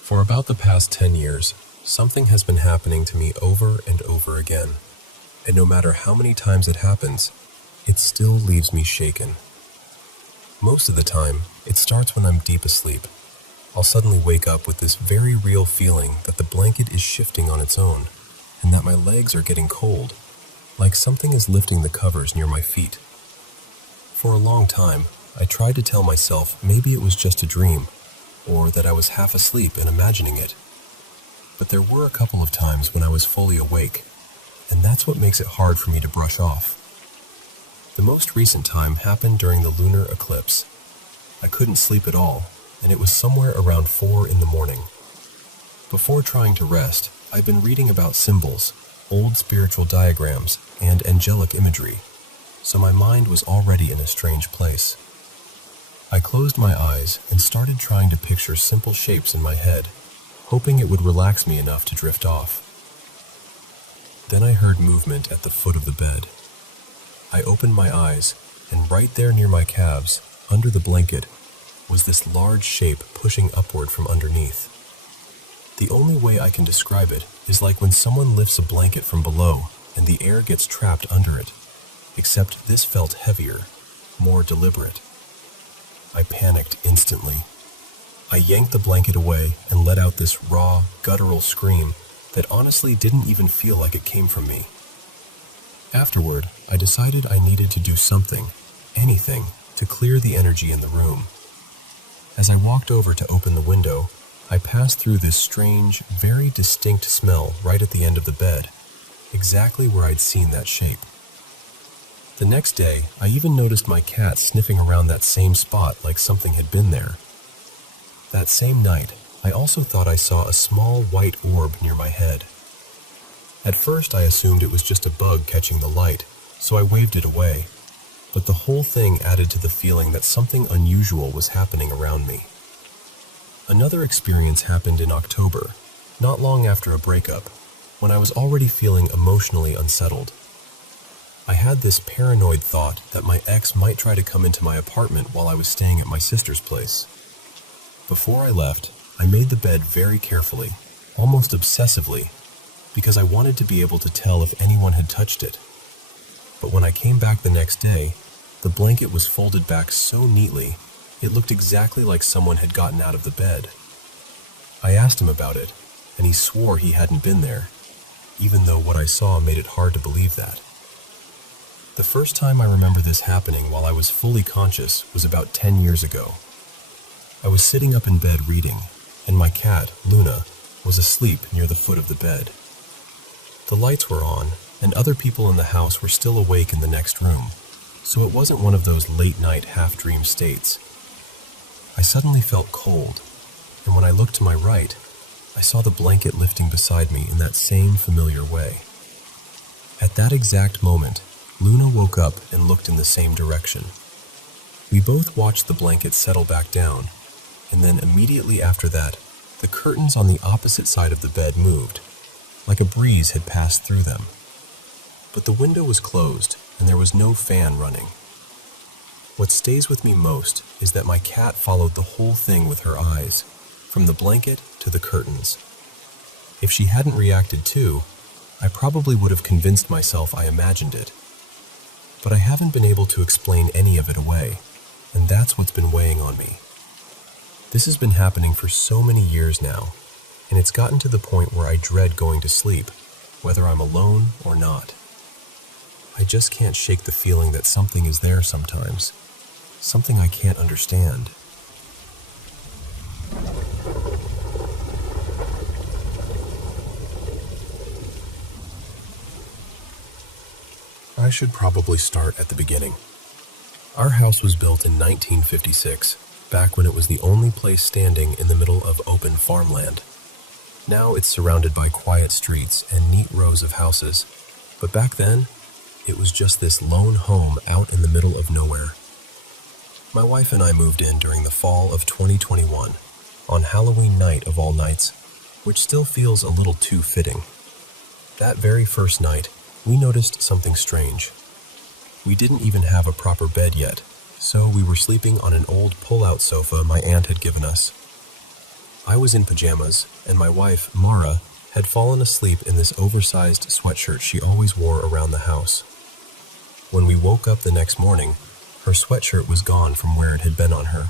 For about the past 10 years, something has been happening to me over and over again. And no matter how many times it happens, it still leaves me shaken. Most of the time, it starts when I'm deep asleep. I'll suddenly wake up with this very real feeling that the blanket is shifting on its own, and that my legs are getting cold, like something is lifting the covers near my feet. For a long time, I tried to tell myself maybe it was just a dream, or that I was half asleep and imagining it. But there were a couple of times when I was fully awake, and that's what makes it hard for me to brush off. The most recent time happened during the lunar eclipse. I couldn't sleep at all, and it was somewhere around 4 in the morning. Before trying to rest, I'd been reading about symbols, old spiritual diagrams, and angelic imagery, so my mind was already in a strange place. I closed my eyes and started trying to picture simple shapes in my head, hoping it would relax me enough to drift off. Then I heard movement at the foot of the bed. I opened my eyes, and right there near my calves, under the blanket, was this large shape pushing upward from underneath. The only way I can describe it is like when someone lifts a blanket from below and the air gets trapped under it, except this felt heavier, more deliberate. I panicked instantly. I yanked the blanket away and let out this raw, guttural scream that honestly didn't even feel like it came from me. Afterward, I decided I needed to do something, anything, to clear the energy in the room. As I walked over to open the window, I passed through this strange, very distinct smell right at the end of the bed, exactly where I'd seen that shape. The next day, I even noticed my cat sniffing around that same spot like something had been there. That same night, I also thought I saw a small white orb near my head. At first, I assumed it was just a bug catching the light, so I waved it away. But the whole thing added to the feeling that something unusual was happening around me. Another experience happened in October, not long after a breakup, when I was already feeling emotionally unsettled. I had this paranoid thought that my ex might try to come into my apartment while I was staying at my sister's place. Before I left, I made the bed very carefully, almost obsessively, because I wanted to be able to tell if anyone had touched it. But when I came back the next day, the blanket was folded back so neatly, it looked exactly like someone had gotten out of the bed. I asked him about it, and he swore he hadn't been there, even though what I saw made it hard to believe that. The first time I remember this happening while I was fully conscious was about 10 years ago. I was sitting up in bed reading, and my cat, Luna, was asleep near the foot of the bed. The lights were on, and other people in the house were still awake in the next room, so it wasn't one of those late-night half-dream states. I suddenly felt cold, and when I looked to my right, I saw the blanket lifting beside me in that same familiar way. At that exact moment, Luna woke up and looked in the same direction. We both watched the blanket settle back down, and then immediately after that, the curtains on the opposite side of the bed moved, like a breeze had passed through them. But the window was closed, and there was no fan running. What stays with me most is that my cat followed the whole thing with her eyes, from the blanket to the curtains. If she hadn't reacted too, I probably would have convinced myself I imagined it. But I haven't been able to explain any of it away, and that's what's been weighing on me. This has been happening for so many years now, and it's gotten to the point where I dread going to sleep, whether I'm alone or not. I just can't shake the feeling that something is there sometimes, something I can't understand. I should probably start at the beginning. Our house was built in 1956, back when it was the only place standing in the middle of open farmland. Now it's surrounded by quiet streets and neat rows of houses, but back then, it was just this lone home out in the middle of nowhere. My wife and I moved in during the fall of 2021, on Halloween night of all nights, which still feels a little too fitting. That very first night, we noticed something strange. We didn't even have a proper bed yet, so we were sleeping on an old pull-out sofa my aunt had given us. I was in pajamas, and my wife, Mara, had fallen asleep in this oversized sweatshirt she always wore around the house. When we woke up the next morning, her sweatshirt was gone from where it had been on her.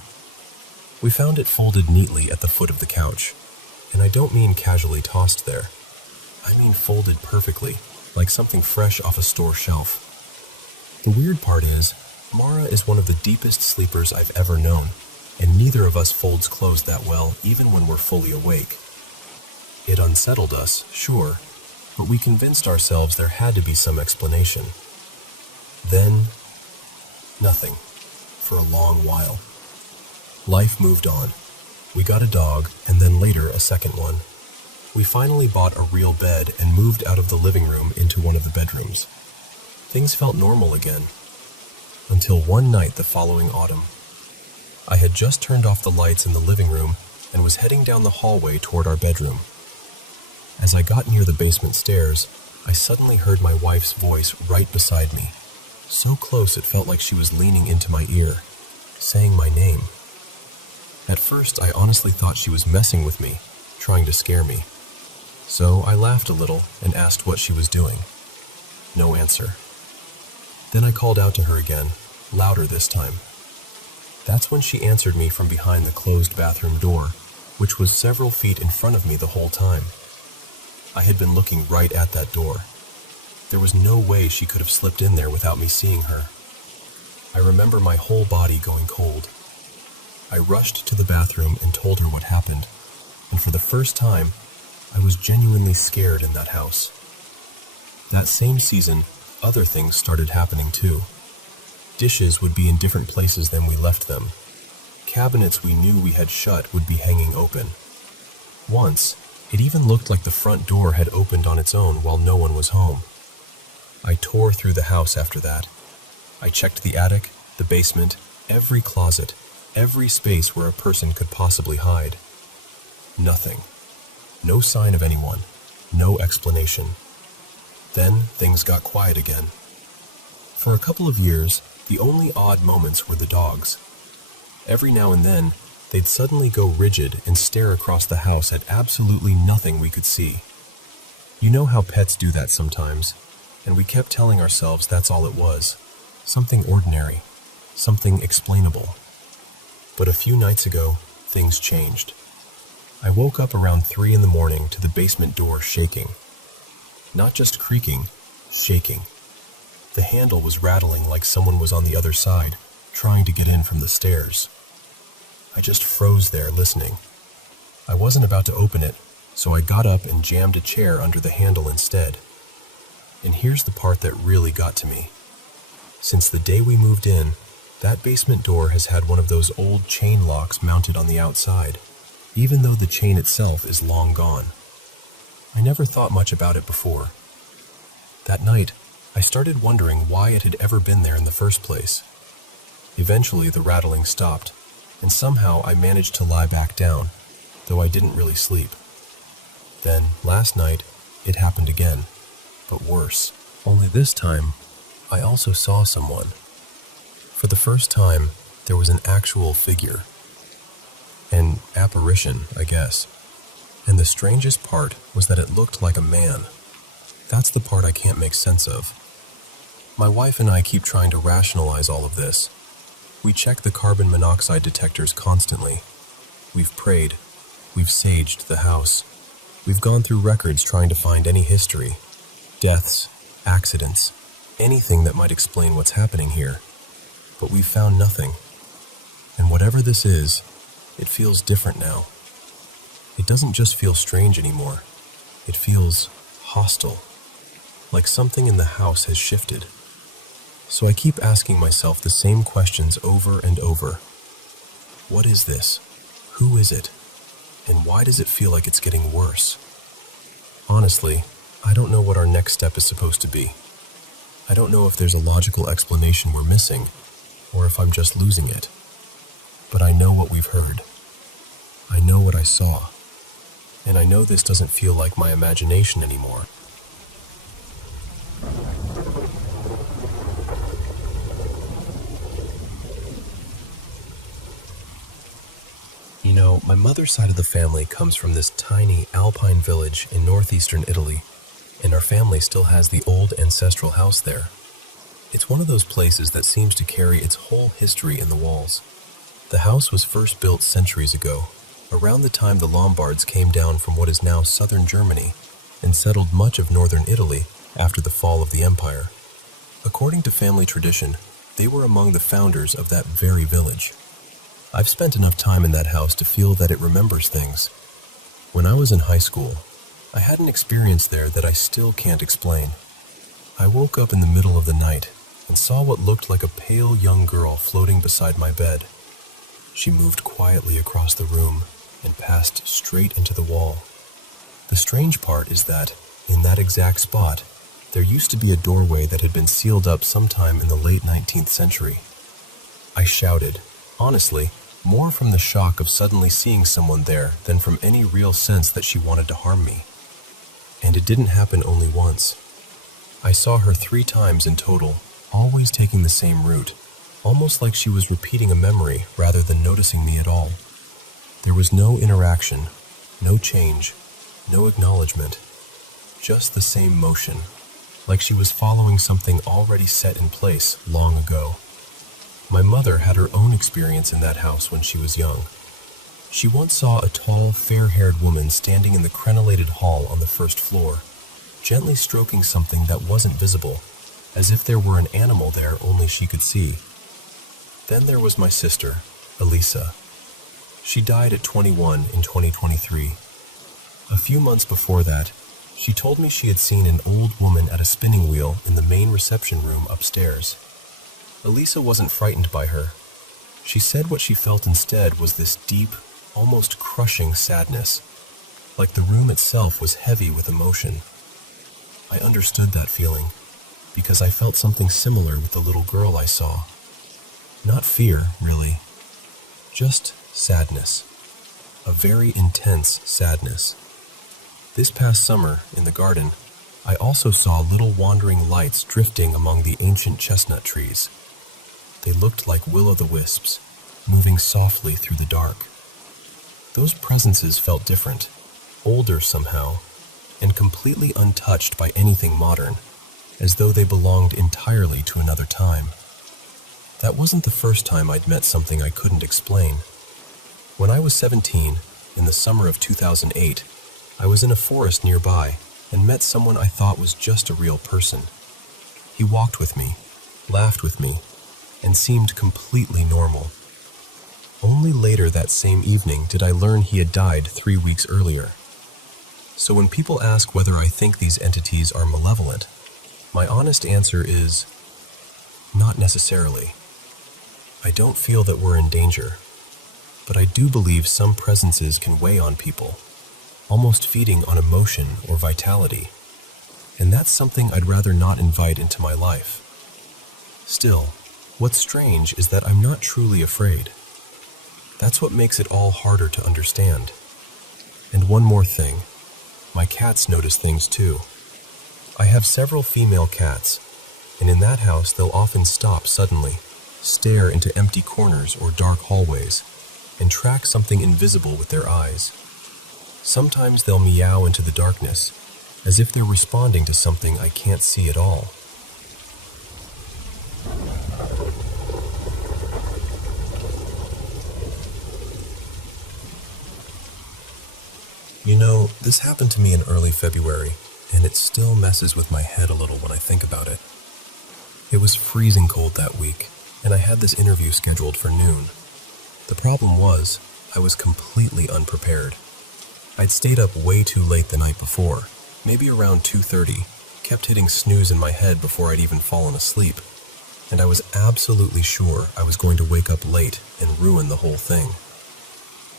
We found it folded neatly at the foot of the couch, and I don't mean casually tossed there. I mean folded perfectly, like something fresh off a store shelf. The weird part is, Mara is one of the deepest sleepers I've ever known, and neither of us folds clothes that well even when we're fully awake. It unsettled us, sure, but we convinced ourselves there had to be some explanation. Then, nothing, for a long while. Life moved on. We got a dog, and then later a second one. We finally bought a real bed and moved out of the living room into one of the bedrooms. Things felt normal again. Until one night the following autumn. I had just turned off the lights in the living room and was heading down the hallway toward our bedroom. As I got near the basement stairs, I suddenly heard my wife's voice right beside me, so close it felt like she was leaning into my ear, saying my name. At first, I honestly thought she was messing with me, trying to scare me. So I laughed a little and asked what she was doing. No answer. Then I called out to her again, louder this time. That's when she answered me from behind the closed bathroom door, which was several feet in front of me the whole time. I had been looking right at that door. There was no way she could have slipped in there without me seeing her. I remember my whole body going cold. I rushed to the bathroom and told her what happened, and for the first time, I was genuinely scared in that house. That same season, other things started happening too. Dishes would be in different places than we left them. Cabinets we knew we had shut would be hanging open. Once, it even looked like the front door had opened on its own while no one was home. I tore through the house after that. I checked the attic, the basement, every closet, every space where a person could possibly hide. Nothing. No sign of anyone. No explanation. Then things got quiet again. For a couple of years, the only odd moments were the dogs. Every now and then, they'd suddenly go rigid and stare across the house at absolutely nothing we could see. You know how pets do that sometimes, and we kept telling ourselves that's all it was. Something ordinary, something explainable. But a few nights ago, things changed. I woke up around 3 in the morning to the basement door shaking. Not just creaking, shaking. The handle was rattling like someone was on the other side, trying to get in from the stairs. I just froze there listening. I wasn't about to open it, so I got up and jammed a chair under the handle instead. And here's the part that really got to me. Since the day we moved in, that basement door has had one of those old chain locks mounted on the outside, even though the chain itself is long gone. I never thought much about it before. That night, I started wondering why it had ever been there in the first place. Eventually, the rattling stopped, and somehow I managed to lie back down, though I didn't really sleep. Then, last night, it happened again, but worse. Only this time, I also saw someone. For the first time, there was an actual figure. An apparition, I guess. And the strangest part was that it looked like a man. That's the part I can't make sense of. My wife and I keep trying to rationalize all of this. We check the carbon monoxide detectors constantly. We've prayed. We've saged the house. We've gone through records trying to find any history. Deaths, accidents, anything that might explain what's happening here. But we've found nothing. And whatever this is, it feels different now. It doesn't just feel strange anymore. It feels hostile. Like something in the house has shifted. So I keep asking myself the same questions over and over. What is this? Who is it? And why does it feel like it's getting worse? Honestly, I don't know what our next step is supposed to be. I don't know if there's a logical explanation we're missing, or if I'm just losing it. But I know what we've heard. I know what I saw. And I know this doesn't feel like my imagination anymore. You know, my mother's side of the family comes from this tiny alpine village in northeastern Italy, and our family still has the old ancestral house there. It's one of those places that seems to carry its whole history in the walls. The house was first built centuries ago, around the time the Lombards came down from what is now southern Germany and settled much of northern Italy after the fall of the empire. According to family tradition, they were among the founders of that very village. I've spent enough time in that house to feel that it remembers things. When I was in high school, I had an experience there that I still can't explain. I woke up in the middle of the night and saw what looked like a pale young girl floating beside my bed. She moved quietly across the room and passed straight into the wall. The strange part is that, in that exact spot, there used to be a doorway that had been sealed up sometime in the late 19th century. I shouted, honestly, more from the shock of suddenly seeing someone there than from any real sense that she wanted to harm me. And it didn't happen only once. I saw her 3 times in total, always taking the same route, almost like she was repeating a memory rather than noticing me at all. There was no interaction, no change, no acknowledgement, just the same motion, like she was following something already set in place long ago. My mother had her own experience in that house when she was young. She once saw a tall, fair-haired woman standing in the crenellated hall on the first floor, gently stroking something that wasn't visible, as if there were an animal there only she could see. Then there was my sister, Elisa. She died at 21 in 2023. A few months before that, she told me she had seen an old woman at a spinning wheel in the main reception room upstairs. Elisa wasn't frightened by her. She said what she felt instead was this deep, almost crushing sadness, like the room itself was heavy with emotion. I understood that feeling, because I felt something similar with the little girl I saw. Not fear, really. Just sadness. A very intense sadness. This past summer, in the garden, I also saw little wandering lights drifting among the ancient chestnut trees. They looked like will-o'-the-wisps, moving softly through the dark. Those presences felt different, older somehow, and completely untouched by anything modern, as though they belonged entirely to another time. That wasn't the first time I'd met something I couldn't explain. When I was 17, in the summer of 2008, I was in a forest nearby and met someone I thought was just a real person. He walked with me, laughed with me, and seemed completely normal. Only later that same evening did I learn he had died 3 weeks earlier. So when people ask whether I think these entities are malevolent, my honest answer is, not necessarily. I don't feel that we're in danger, but I do believe some presences can weigh on people, almost feeding on emotion or vitality, and that's something I'd rather not invite into my life. Still, what's strange is that I'm not truly afraid. That's what makes it all harder to understand. And one more thing, my cats notice things too. I have several female cats, and in that house they'll often stop suddenly, stare into empty corners or dark hallways, and track something invisible with their eyes. Sometimes they'll meow into the darkness, as if they're responding to something I can't see at all. You know, this happened to me in early February, and it still messes with my head a little when I think about it. It was freezing cold that week, and I had this interview scheduled for noon. The problem was, I was completely unprepared. I'd stayed up way too late the night before, maybe around 2:30, kept hitting snooze in my head before I'd even fallen asleep, and I was absolutely sure I was going to wake up late and ruin the whole thing.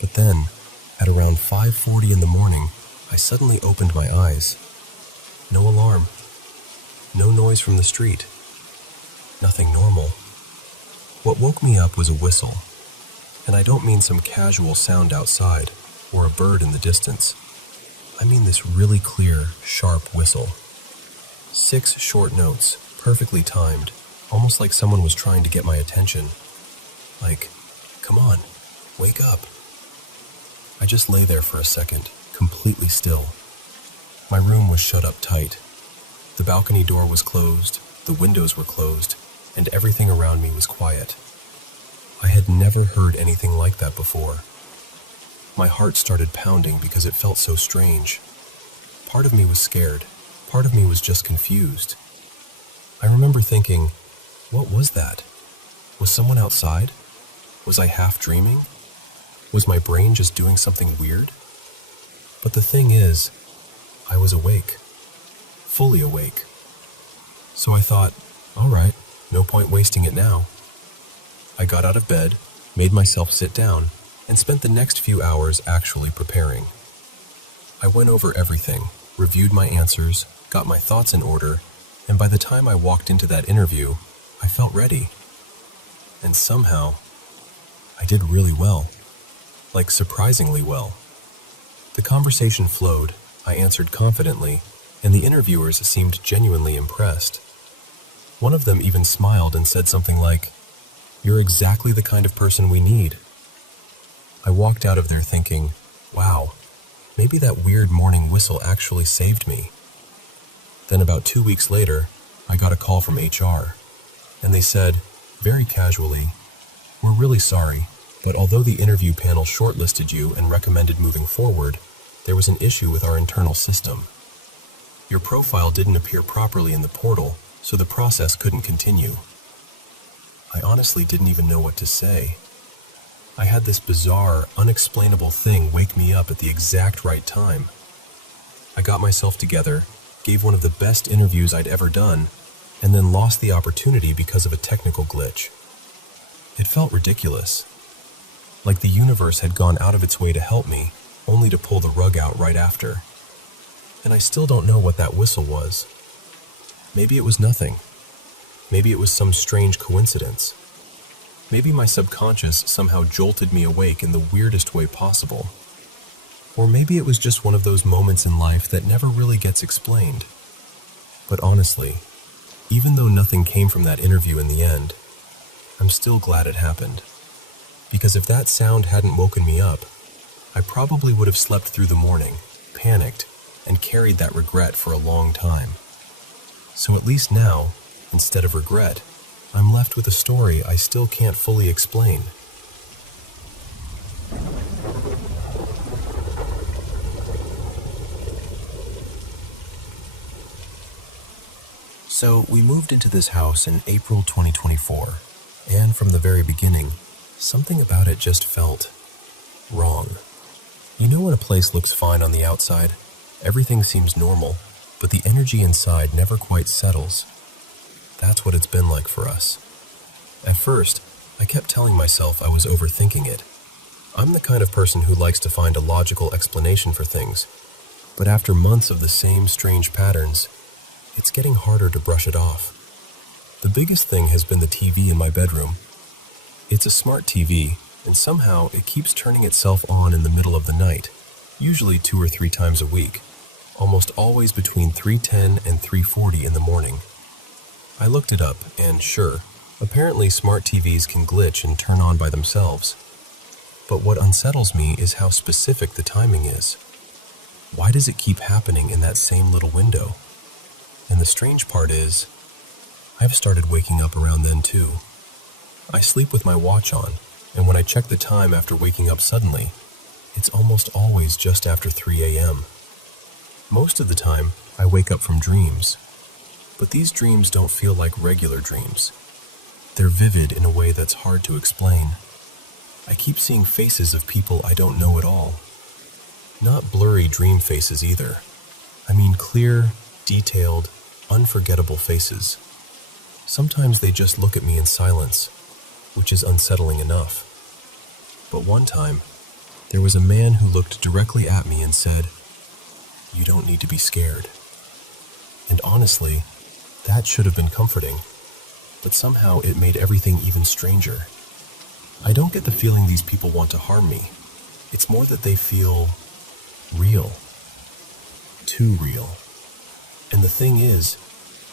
But then, at around 5:40 in the morning, I suddenly opened my eyes. No alarm. No noise from the street. Nothing normal. What woke me up was a whistle. And I don't mean some casual sound outside, or a bird in the distance. I mean this really clear, sharp whistle. 6 short notes, perfectly timed, almost like someone was trying to get my attention. Like, come on, wake up. I just lay there for a second, completely still. My room was shut up tight. The balcony door was closed, the windows were closed, and everything around me was quiet. I had never heard anything like that before. My heart started pounding because it felt so strange. Part of me was scared. Part of me was just confused. I remember thinking, what was that? Was someone outside? Was I half dreaming? Was my brain just doing something weird? But the thing is, I was awake. Fully awake. So I thought, all right, no point wasting it now. I got out of bed, made myself sit down, and spent the next few hours actually preparing. I went over everything, reviewed my answers, got my thoughts in order, and by the time I walked into that interview, I felt ready. And somehow, I did really well. Like surprisingly well. The conversation flowed, I answered confidently, and the interviewers seemed genuinely impressed. One of them even smiled and said something like, "You're exactly the kind of person we need." I walked out of there thinking, wow, maybe that weird morning whistle actually saved me. Then about 2 weeks later, I got a call from HR, and they said, very casually, "We're really sorry, but although the interview panel shortlisted you and recommended moving forward, there was an issue with our internal system." Your profile didn't appear properly in the portal, so the process couldn't continue. I honestly didn't even know what to say. I had this bizarre, unexplainable thing wake me up at the exact right time. I got myself together, gave one of the best interviews I'd ever done, and then lost the opportunity because of a technical glitch. It felt ridiculous. Like the universe had gone out of its way to help me, only to pull the rug out right after. And I still don't know what that whistle was. Maybe it was nothing. Maybe it was some strange coincidence. Maybe my subconscious somehow jolted me awake in the weirdest way possible. Or maybe it was just one of those moments in life that never really gets explained. But honestly, even though nothing came from that interview in the end, I'm still glad it happened. Because if that sound hadn't woken me up, I probably would have slept through the morning, panicked, and carried that regret for a long time. So at least now, instead of regret, I'm left with a story I still can't fully explain. So we moved into this house in April 2024, and from the very beginning, something about it just felt wrong. You know when a place looks fine on the outside, everything seems normal, but the energy inside never quite settles. That's what it's been like for us. At first, I kept telling myself I was overthinking it. I'm the kind of person who likes to find a logical explanation for things, but after months of the same strange patterns, it's getting harder to brush it off. The biggest thing has been the TV in my bedroom. It's a smart TV, and somehow it keeps turning itself on in the middle of the night, usually 2 or 3 times a week, almost always between 3:10 and 3:40 in the morning. I looked it up, and sure, apparently smart TVs can glitch and turn on by themselves. But what unsettles me is how specific the timing is. Why does it keep happening in that same little window? And the strange part is, I've started waking up around then too. I sleep with my watch on, and when I check the time after waking up suddenly, it's almost always just after 3 a.m. Most of the time, I wake up from dreams. But these dreams don't feel like regular dreams. They're vivid in a way that's hard to explain. I keep seeing faces of people I don't know at all. Not blurry dream faces either. I mean clear, detailed, unforgettable faces. Sometimes they just look at me in silence, which is unsettling enough. But one time, there was a man who looked directly at me and said, "You don't need to be scared." And honestly, that should have been comforting, but somehow it made everything even stranger. I don't get the feeling these people want to harm me. It's more that they feel real. Too real. And the thing is,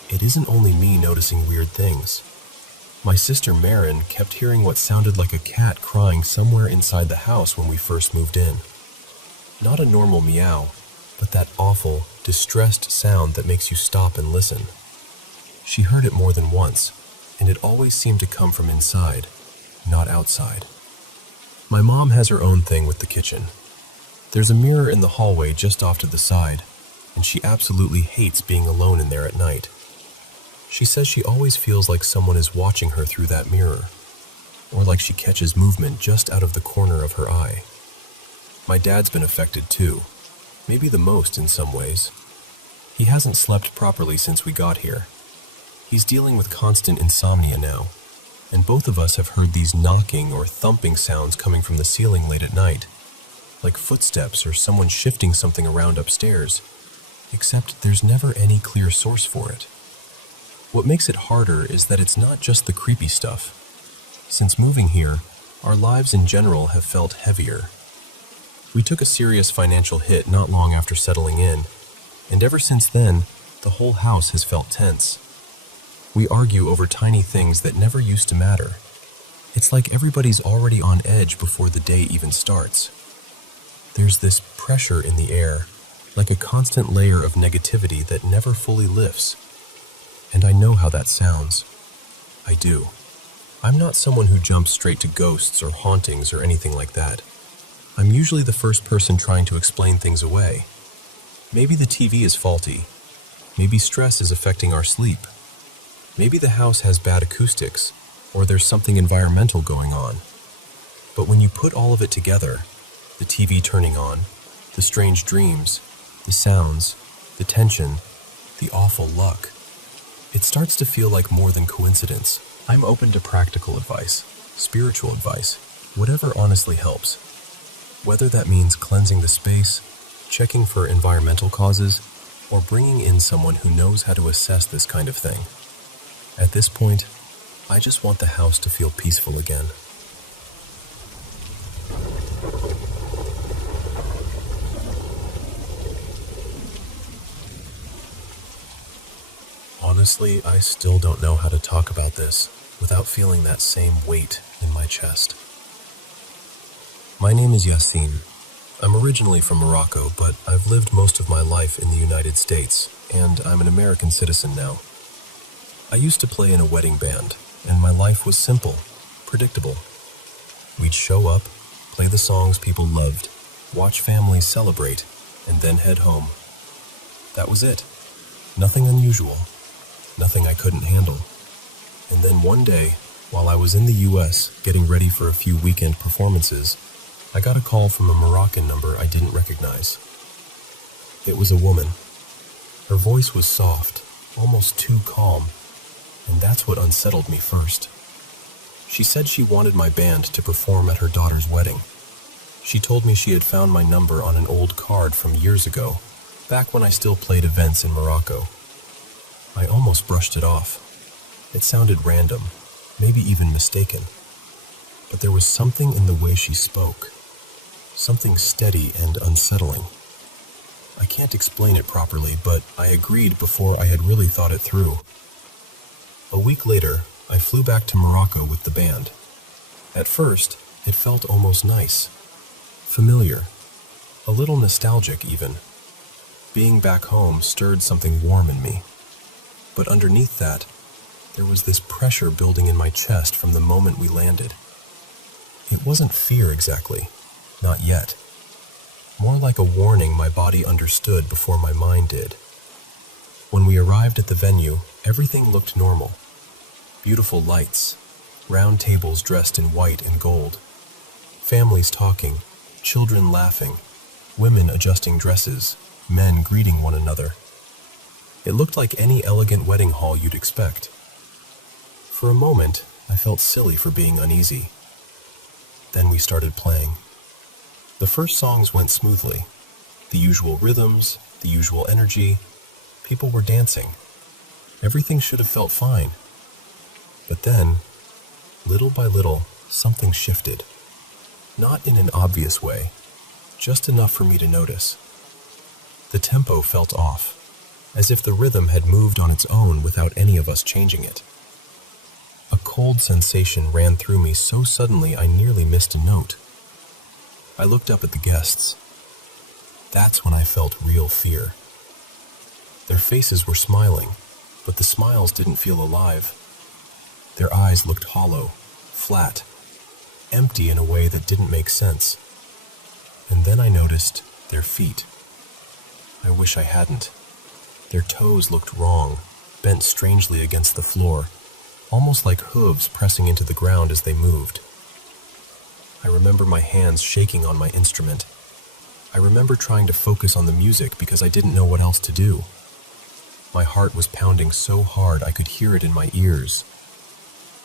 it isn't only me noticing weird things. My sister Marin kept hearing what sounded like a cat crying somewhere inside the house when we first moved in. Not a normal meow, but that awful, distressed sound that makes you stop and listen. She heard it more than once, and it always seemed to come from inside, not outside. My mom has her own thing with the kitchen. There's a mirror in the hallway just off to the side, and she absolutely hates being alone in there at night. She says she always feels like someone is watching her through that mirror, or like she catches movement just out of the corner of her eye. My dad's been affected too, maybe the most in some ways. He hasn't slept properly since we got here. He's dealing with constant insomnia now, and both of us have heard these knocking or thumping sounds coming from the ceiling late at night, like footsteps or someone shifting something around upstairs, except there's never any clear source for it. What makes it harder is that it's not just the creepy stuff. Since moving here, our lives in general have felt heavier. We took a serious financial hit not long after settling in, and ever since then, the whole house has felt tense. We argue over tiny things that never used to matter. It's like everybody's already on edge before the day even starts. There's this pressure in the air, like a constant layer of negativity that never fully lifts. And I know how that sounds. I do. I'm not someone who jumps straight to ghosts or hauntings or anything like that. I'm usually the first person trying to explain things away. Maybe the TV is faulty. Maybe stress is affecting our sleep. Maybe the house has bad acoustics, or there's something environmental going on. But when you put all of it together, the TV turning on, the strange dreams, the sounds, the tension, the awful luck, it starts to feel like more than coincidence. I'm open to practical advice, spiritual advice, whatever honestly helps. Whether that means cleansing the space, checking for environmental causes, or bringing in someone who knows how to assess this kind of thing. At this point, I just want the house to feel peaceful again. Honestly, I still don't know how to talk about this without feeling that same weight in my chest. My name is Yassin. I'm originally from Morocco, but I've lived most of my life in the United States, and I'm an American citizen now. I used to play in a wedding band, and my life was simple, predictable. We'd show up, play the songs people loved, watch families celebrate, and then head home. That was it. Nothing unusual. Nothing I couldn't handle. And then one day, while I was in the US getting ready for a few weekend performances, I got a call from a Moroccan number I didn't recognize. It was a woman. Her voice was soft, almost too calm, and that's what unsettled me first. She said she wanted my band to perform at her daughter's wedding. She told me she had found my number on an old card from years ago, back when I still played events in Morocco. I almost brushed it off. It sounded random, maybe even mistaken. But there was something in the way she spoke. Something steady and unsettling. I can't explain it properly, but I agreed before I had really thought it through. A week later, I flew back to Morocco with the band. At first, it felt almost nice. Familiar. A little nostalgic, even. Being back home stirred something warm in me. But underneath that, there was this pressure building in my chest from the moment we landed. It wasn't fear exactly. Not yet. More like a warning my body understood before my mind did. When we arrived at the venue, everything looked normal. Beautiful lights, round tables dressed in white and gold, families talking, children laughing, women adjusting dresses, men greeting one another. It looked like any elegant wedding hall you'd expect. For a moment, I felt silly for being uneasy. Then we started playing. The first songs went smoothly. The usual rhythms, the usual energy. People were dancing. Everything should have felt fine. But then, little by little, something shifted. Not in an obvious way, just enough for me to notice. The tempo felt off, as if the rhythm had moved on its own without any of us changing it. A cold sensation ran through me so suddenly I nearly missed a note. I looked up at the guests. That's when I felt real fear. Their faces were smiling, but the smiles didn't feel alive. Their eyes looked hollow, flat, empty in a way that didn't make sense. And then I noticed their feet. I wish I hadn't. Their toes looked wrong, bent strangely against the floor, almost like hooves pressing into the ground as they moved. I remember my hands shaking on my instrument. I remember trying to focus on the music because I didn't know what else to do. My heart was pounding so hard I could hear it in my ears.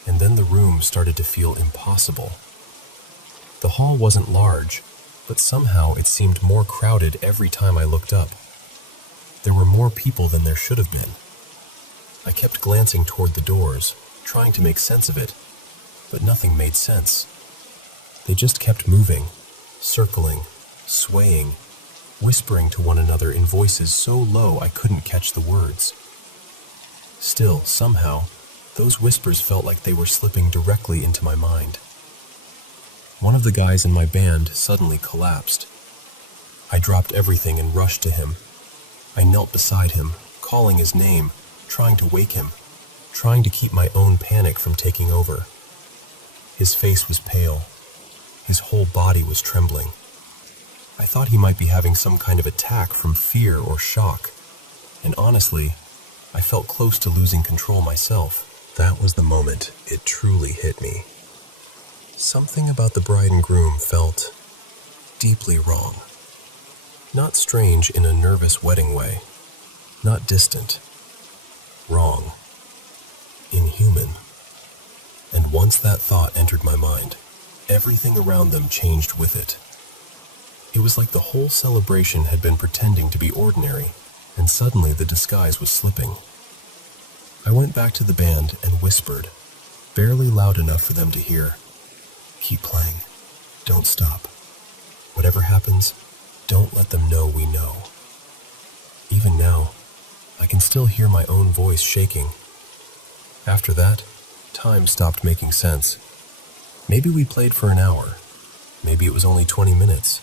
And then the room started to feel impossible. The hall wasn't large, but somehow it seemed more crowded every time I looked up. There were more people than there should have been. I kept glancing toward the doors, trying to make sense of it, but nothing made sense. They just kept moving, circling, swaying, whispering to one another in voices so low I couldn't catch the words. Still, somehow, those whispers felt like they were slipping directly into my mind. One of the guys in my band suddenly collapsed. I dropped everything and rushed to him. I knelt beside him, calling his name, trying to wake him, trying to keep my own panic from taking over. His face was pale. His whole body was trembling. I thought he might be having some kind of attack from fear or shock, and honestly, I felt close to losing control myself. That was the moment it truly hit me. Something about the bride and groom felt deeply wrong. Not strange in a nervous wedding way. Not distant. Wrong. Inhuman. And once that thought entered my mind, everything around them changed with it. It was like the whole celebration had been pretending to be ordinary, and suddenly the disguise was slipping. I went back to the band and whispered, barely loud enough for them to hear, "Keep playing. Don't stop. Whatever happens, don't let them know we know." Even now, I can still hear my own voice shaking. After that, time stopped making sense. Maybe we played for an hour. Maybe it was only 20 minutes.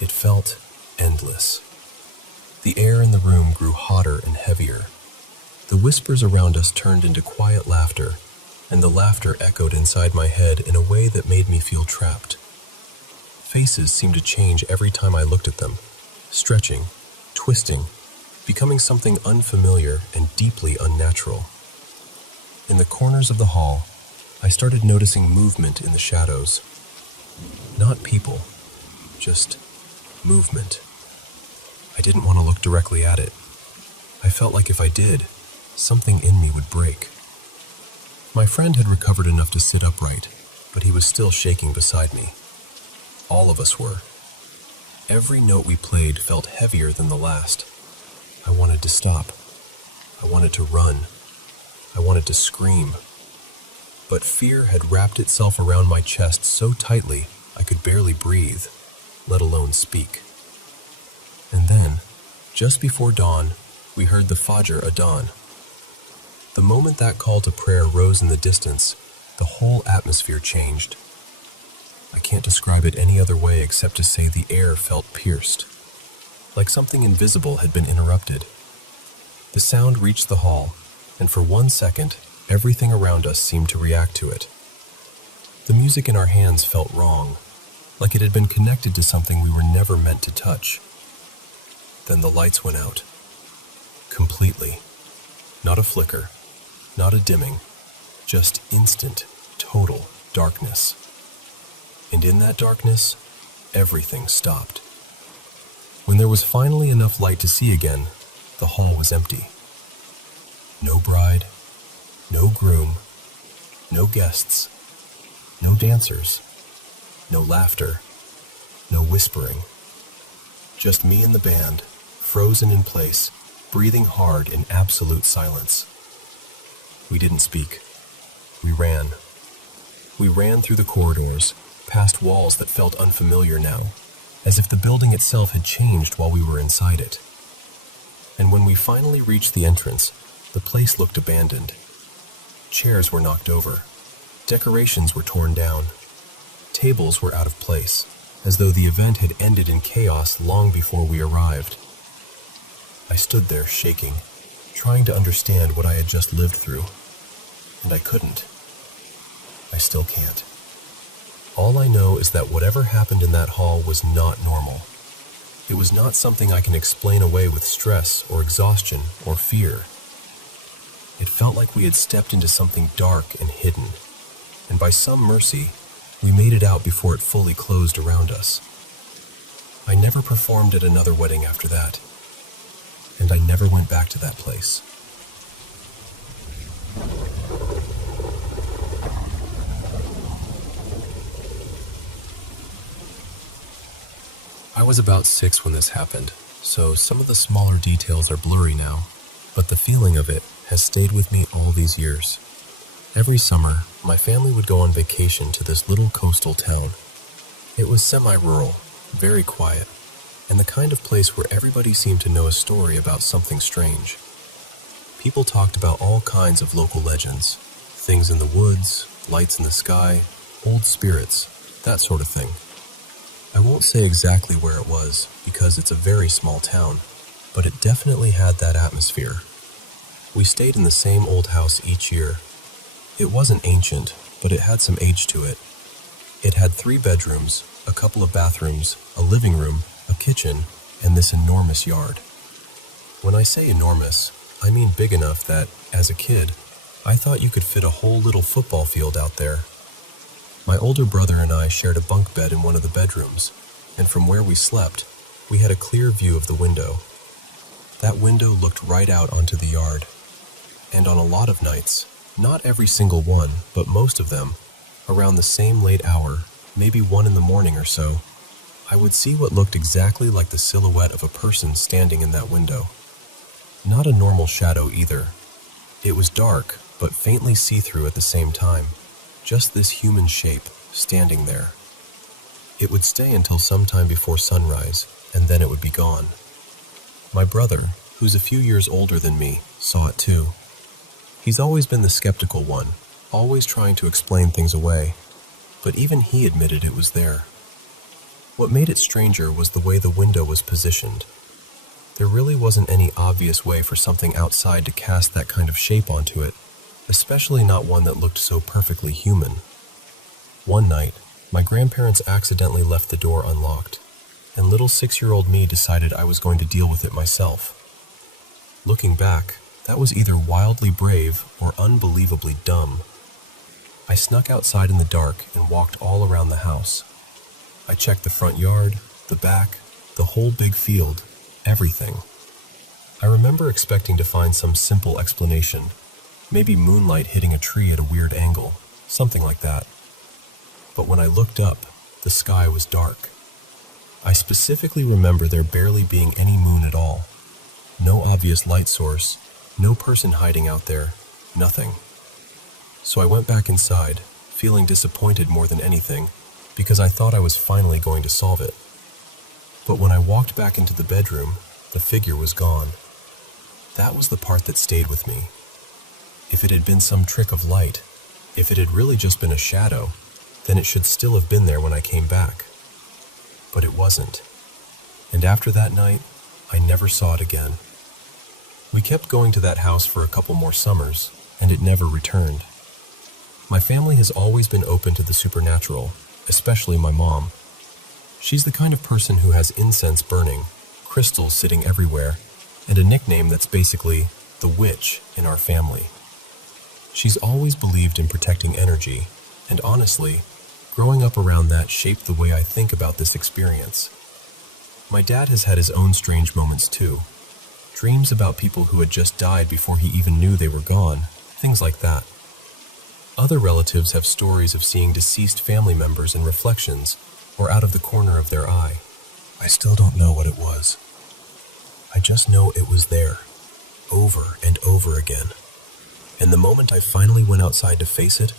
It felt endless. The air in the room grew hotter and heavier. The whispers around us turned into quiet laughter, and the laughter echoed inside my head in a way that made me feel trapped. Faces seemed to change every time I looked at them, stretching, twisting, becoming something unfamiliar and deeply unnatural. In the corners of the hall, I started noticing movement in the shadows. Not people, just movement. I didn't want to look directly at it. I felt like if I did, something in me would break. My friend had recovered enough to sit upright, but he was still shaking beside me. All of us were. Every note we played felt heavier than the last. I wanted to stop. I wanted to run. I wanted to scream. But fear had wrapped itself around my chest so tightly I could barely breathe, let alone speak. And then, just before dawn, we heard the Fajr Adhan. The moment that call to prayer rose in the distance, the whole atmosphere changed. I can't describe it any other way except to say the air felt pierced, like something invisible had been interrupted. The sound reached the hall, and for 1 second, everything around us seemed to react to it. The music in our hands felt wrong, like it had been connected to something we were never meant to touch. Then the lights went out. Completely. Not a flicker, not a dimming, just instant, total darkness. And in that darkness, everything stopped. When there was finally enough light to see again, the hall was empty. No bride, no groom, no guests, no dancers, no laughter, no whispering. Just me and the band, frozen in place, breathing hard in absolute silence. We didn't speak. We ran. We ran through the corridors, past walls that felt unfamiliar now, as if the building itself had changed while we were inside it. And when we finally reached the entrance, the place looked abandoned. Chairs were knocked over. Decorations were torn down. Tables were out of place, as though the event had ended in chaos long before we arrived. I stood there shaking, trying to understand what I had just lived through, and I couldn't. I still can't. All I know is that whatever happened in that hall was not normal. It was not something I can explain away with stress or exhaustion or fear. It felt like we had stepped into something dark and hidden, and by some mercy, we made it out before it fully closed around us. I never performed at another wedding after that, and I never went back to that place. I was about 6 when this happened, so some of the smaller details are blurry now, but the feeling of it has stayed with me all these years. Every summer, my family would go on vacation to this little coastal town. It was semi-rural, very quiet, and the kind of place where everybody seemed to know a story about something strange. People talked about all kinds of local legends, things in the woods, lights in the sky, old spirits, that sort of thing. I won't say exactly where it was, because it's a very small town, but it definitely had that atmosphere. We stayed in the same old house each year. It wasn't ancient, but it had some age to it. It had 3 bedrooms, a couple of bathrooms, a living room, a kitchen, and this enormous yard. When I say enormous, I mean big enough that, as a kid, I thought you could fit a whole little football field out there. My older brother and I shared a bunk bed in one of the bedrooms, and from where we slept, we had a clear view of the window. That window looked right out onto the yard, and on a lot of nights, not every single one, but most of them, around the same late hour, maybe 1 in the morning or so, I would see what looked exactly like the silhouette of a person standing in that window. Not a normal shadow either. It was dark, but faintly see-through at the same time. Just this human shape, standing there. It would stay until sometime before sunrise, and then it would be gone. My brother, who's a few years older than me, saw it too. He's always been the skeptical one, always trying to explain things away, but even he admitted it was there. What made it stranger was the way the window was positioned. There really wasn't any obvious way for something outside to cast that kind of shape onto it, especially not one that looked so perfectly human. One night, my grandparents accidentally left the door unlocked, and little 6-year-old me decided I was going to deal with it myself. Looking back, that was either wildly brave or unbelievably dumb. I snuck outside in the dark and walked all around the house. I checked the front yard, the back, the whole big field, everything. I remember expecting to find some simple explanation, maybe moonlight hitting a tree at a weird angle, something like that. But when I looked up, the sky was dark. I specifically remember there barely being any moon at all. No obvious light source, no person hiding out there, nothing. So I went back inside, feeling disappointed more than anything, because I thought I was finally going to solve it. But when I walked back into the bedroom, the figure was gone. That was the part that stayed with me. If it had been some trick of light, if it had really just been a shadow, then it should still have been there when I came back. But it wasn't. And after that night, I never saw it again. We kept going to that house for a couple more summers, and it never returned. My family has always been open to the supernatural, especially my mom. She's the kind of person who has incense burning, crystals sitting everywhere, and a nickname that's basically the witch in our family. She's always believed in protecting energy, and honestly, growing up around that shaped the way I think about this experience. My dad has had his own strange moments too. Dreams about people who had just died before he even knew they were gone, things like that. Other relatives have stories of seeing deceased family members in reflections or out of the corner of their eye. I still don't know what it was. I just know it was there, over and over again. And the moment I finally went outside to face it,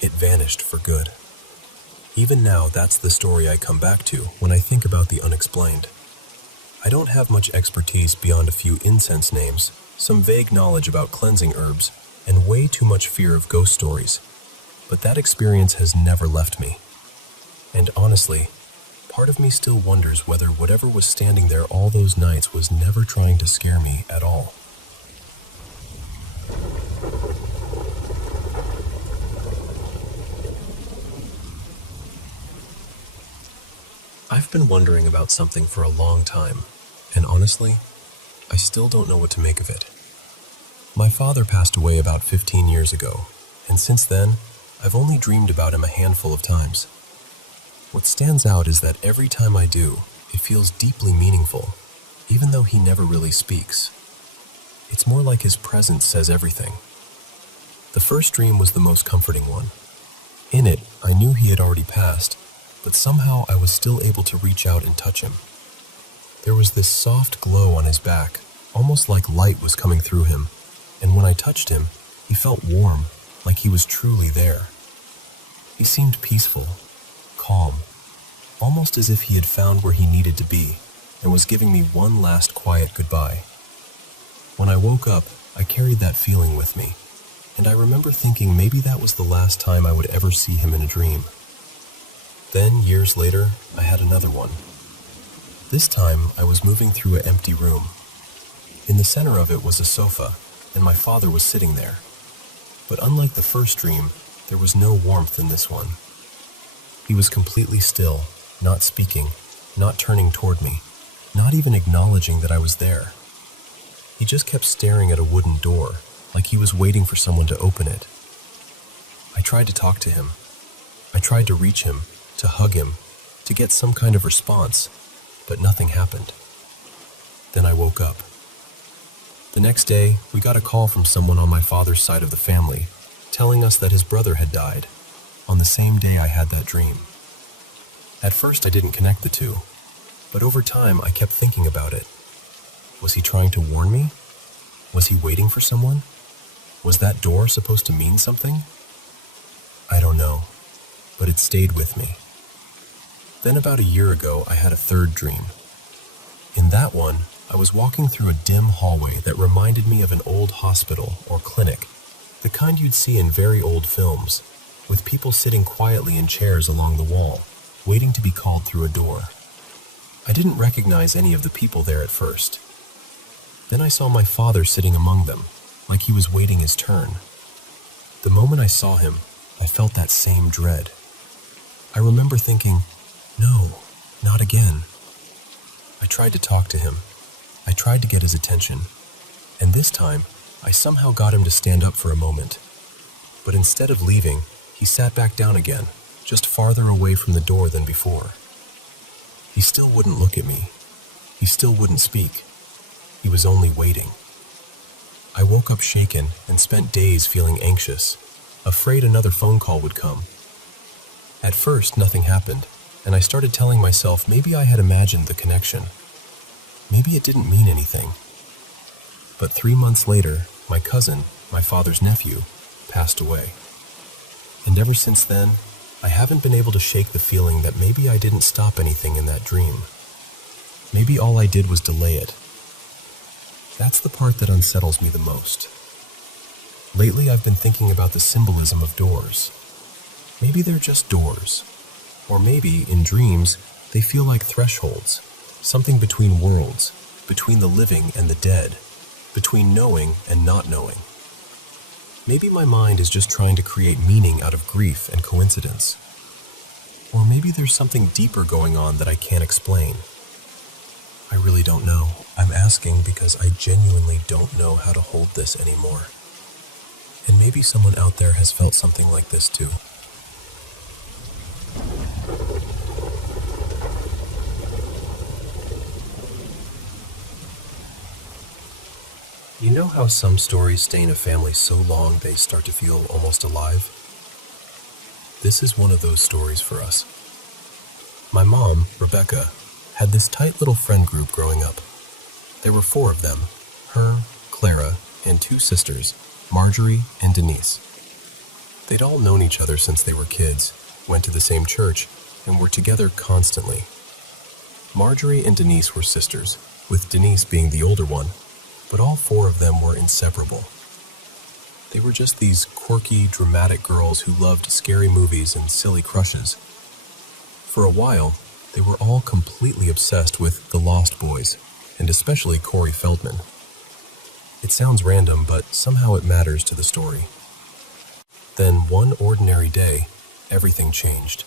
it vanished for good. Even now, that's the story I come back to when I think about the unexplained. I don't have much expertise beyond a few incense names, some vague knowledge about cleansing herbs, and way too much fear of ghost stories. But that experience has never left me. And honestly, part of me still wonders whether whatever was standing there all those nights was never trying to scare me at all. I've been wondering about something for a long time, and honestly, I still don't know what to make of it. My father passed away about 15 years ago, and since then, I've only dreamed about him a handful of times. What stands out is that every time I do, it feels deeply meaningful, even though he never really speaks. It's more like his presence says everything. The first dream was the most comforting one. In it, I knew he had already passed, but somehow I was still able to reach out and touch him. There was this soft glow on his back, almost like light was coming through him, and when I touched him, he felt warm, like he was truly there. He seemed peaceful, calm, almost as if he had found where he needed to be and was giving me one last quiet goodbye. When I woke up, I carried that feeling with me, and I remember thinking maybe that was the last time I would ever see him in a dream. Then, years later, I had another one. This time, I was moving through an empty room. In the center of it was a sofa, and my father was sitting there. But unlike the first dream, there was no warmth in this one. He was completely still, not speaking, not turning toward me, not even acknowledging that I was there. He just kept staring at a wooden door, like he was waiting for someone to open it. I tried to talk to him. I tried to reach him, to hug him, to get some kind of response, but nothing happened. Then I woke up. The next day, we got a call from someone on my father's side of the family, telling us that his brother had died, on the same day I had that dream. At first I didn't connect the two, but over time I kept thinking about it. Was he trying to warn me? Was he waiting for someone? Was that door supposed to mean something? I don't know, but it stayed with me. Then about a year ago, I had a third dream. In that one, I was walking through a dim hallway that reminded me of an old hospital or clinic, the kind you'd see in very old films, with people sitting quietly in chairs along the wall, waiting to be called through a door. I didn't recognize any of the people there at first. Then I saw my father sitting among them, like he was waiting his turn. The moment I saw him, I felt that same dread. I remember thinking, no, not again. I tried to talk to him. I tried to get his attention. And this time, I somehow got him to stand up for a moment. But instead of leaving, he sat back down again, just farther away from the door than before. He still wouldn't look at me. He still wouldn't speak. He was only waiting. I woke up shaken and spent days feeling anxious, afraid another phone call would come. At first, nothing happened, and I started telling myself maybe I had imagined the connection. Maybe it didn't mean anything. But 3 months later, my cousin, my father's nephew, passed away. And ever since then, I haven't been able to shake the feeling that maybe I didn't stop anything in that dream. Maybe all I did was delay it. That's the part that unsettles me the most. Lately, I've been thinking about the symbolism of doors. Maybe they're just doors. Or maybe, in dreams, they feel like thresholds, something between worlds, between the living and the dead, between knowing and not knowing. Maybe my mind is just trying to create meaning out of grief and coincidence. Or maybe there's something deeper going on that I can't explain. I really don't know. I'm asking because I genuinely don't know how to hold this anymore. And maybe someone out there has felt something like this too. You know how some stories stay in a family so long they start to feel almost alive? This is one of those stories for us. My mom, Rebecca, had this tight little friend group growing up. There were 4 of them, her, Clara, and 2 sisters, Marjorie and Denise. They'd all known each other since they were kids, went to the same church, and were together constantly. Marjorie and Denise were sisters, with Denise being the older one, but all 4 of them were inseparable. They were just these quirky, dramatic girls who loved scary movies and silly crushes. For a while, they were all completely obsessed with The Lost Boys, and especially Corey Feldman. It sounds random, but somehow it matters to the story. Then, one ordinary day, everything changed.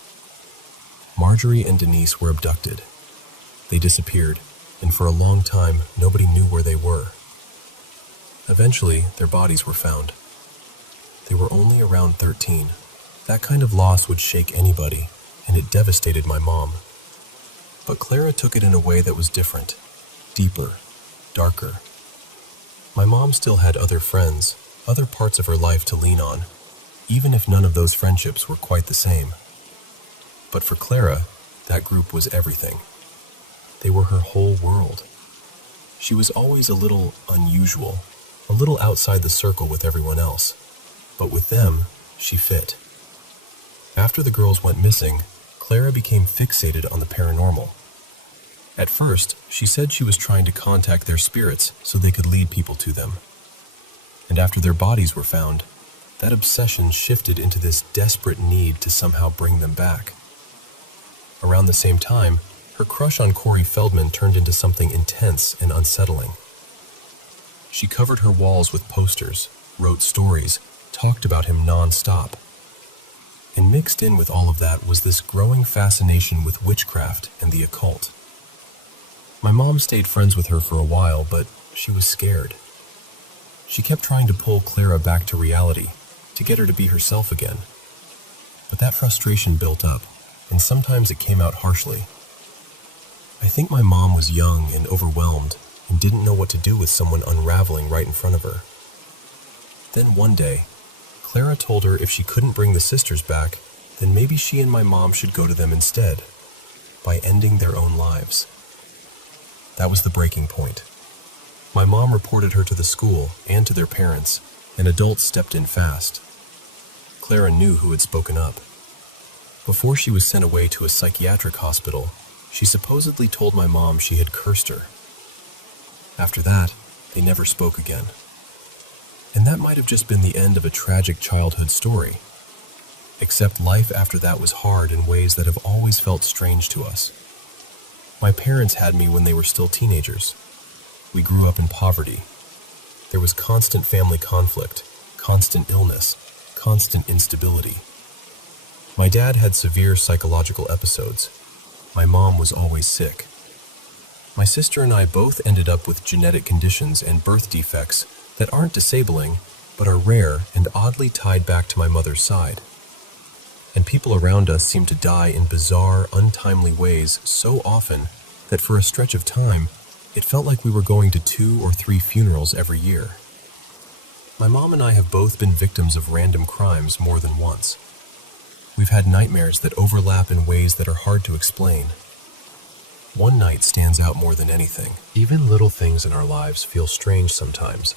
Marjorie and Denise were abducted. They disappeared, and for a long time, nobody knew where they were. Eventually, their bodies were found. They were only around 13. That kind of loss would shake anybody, and it devastated my mom. But Clara took it in a way that was different, deeper, darker. My mom still had other friends, other parts of her life to lean on, even if none of those friendships were quite the same. But for Clara, that group was everything. They were her whole world. She was always a little unusual, a little outside the circle with everyone else, but with them, she fit. After the girls went missing, Clara became fixated on the paranormal. At first, she said she was trying to contact their spirits so they could lead people to them. And after their bodies were found, that obsession shifted into this desperate need to somehow bring them back. Around the same time, her crush on Corey Feldman turned into something intense and unsettling. She covered her walls with posters, wrote stories, talked about him non-stop. And mixed in with all of that was this growing fascination with witchcraft and the occult. My mom stayed friends with her for a while, but she was scared. She kept trying to pull Clara back to reality, to get her to be herself again. But that frustration built up, and sometimes it came out harshly. I think my mom was young and overwhelmed and didn't know what to do with someone unraveling right in front of her. Then one day, Clara told her if she couldn't bring the sisters back, then maybe she and my mom should go to them instead, by ending their own lives. That was the breaking point. My mom reported her to the school and to their parents, and adults stepped in fast. Clara knew who had spoken up. Before she was sent away to a psychiatric hospital, she supposedly told my mom she had cursed her. After that, they never spoke again. And that might have just been the end of a tragic childhood story. Except life after that was hard in ways that have always felt strange to us. My parents had me when they were still teenagers. We grew up in poverty. There was constant family conflict, constant illness, constant instability. My dad had severe psychological episodes. My mom was always sick. My sister and I both ended up with genetic conditions and birth defects that aren't disabling, but are rare and oddly tied back to my mother's side. And people around us seemed to die in bizarre, untimely ways so often that for a stretch of time, it felt like we were going to 2 or 3 funerals every year. My mom and I have both been victims of random crimes more than once. We've had nightmares that overlap in ways that are hard to explain. One night stands out more than anything. Even little things in our lives feel strange sometimes.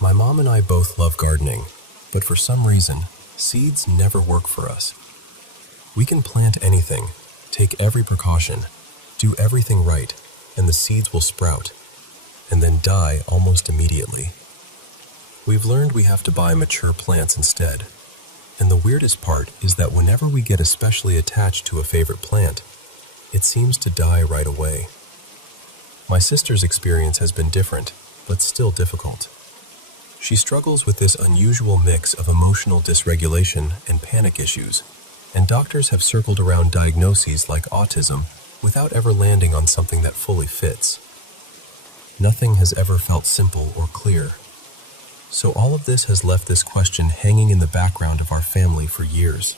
My mom and I both love gardening, but for some reason, seeds never work for us. We can plant anything, take every precaution, do everything right, and the seeds will sprout, and then die almost immediately. We've learned we have to buy mature plants instead. And the weirdest part is that whenever we get especially attached to a favorite plant, it seems to die right away. My sister's experience has been different, but still difficult. She struggles with this unusual mix of emotional dysregulation and panic issues, and doctors have circled around diagnoses like autism without ever landing on something that fully fits. Nothing has ever felt simple or clear. So all of this has left this question hanging in the background of our family for years.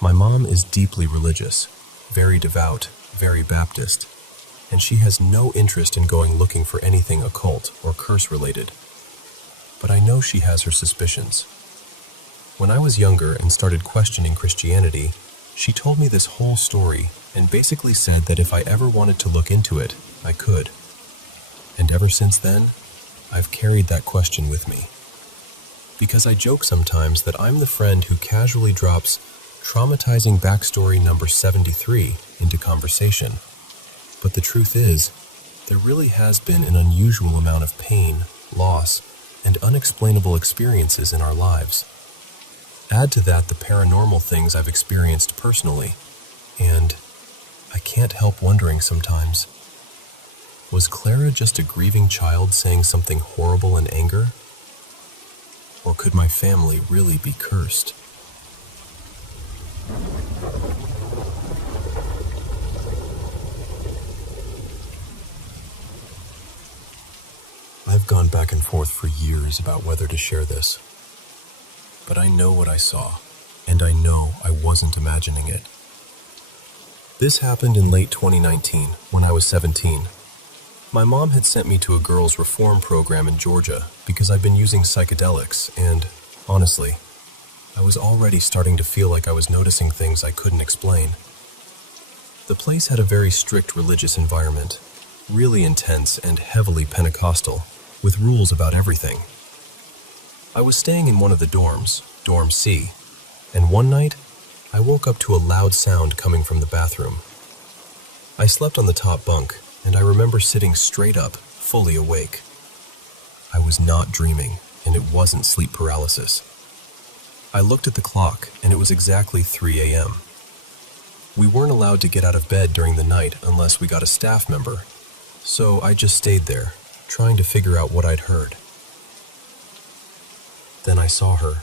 My mom is deeply religious, very devout, very Baptist, and she has no interest in going looking for anything occult or curse-related. But I know she has her suspicions. When I was younger and started questioning Christianity, she told me this whole story and basically said that if I ever wanted to look into it, I could. And ever since then, I've carried that question with me. Because I joke sometimes that I'm the friend who casually drops traumatizing backstory number 73 into conversation. But the truth is, there really has been an unusual amount of pain, loss, and unexplainable experiences in our lives. Add to that the paranormal things I've experienced personally, and I can't help wondering sometimes, was Clara just a grieving child saying something horrible in anger? Or could my family really be cursed? I've gone back and forth for years about whether to share this. But I know what I saw, and I know I wasn't imagining it. This happened in late 2019, when I was 17. My mom had sent me to a girls' reform program in Georgia because I'd been using psychedelics, and, honestly, I was already starting to feel like I was noticing things I couldn't explain. The place had a very strict religious environment, really intense and heavily Pentecostal, with rules about everything. I was staying in one of the dorms, Dorm C, and one night, I woke up to a loud sound coming from the bathroom. I slept on the top bunk, and I remember sitting straight up, fully awake. I was not dreaming, and it wasn't sleep paralysis. I looked at the clock, and it was exactly 3 a.m. We weren't allowed to get out of bed during the night unless we got a staff member, so I just stayed there, trying to figure out what I'd heard. Then I saw her.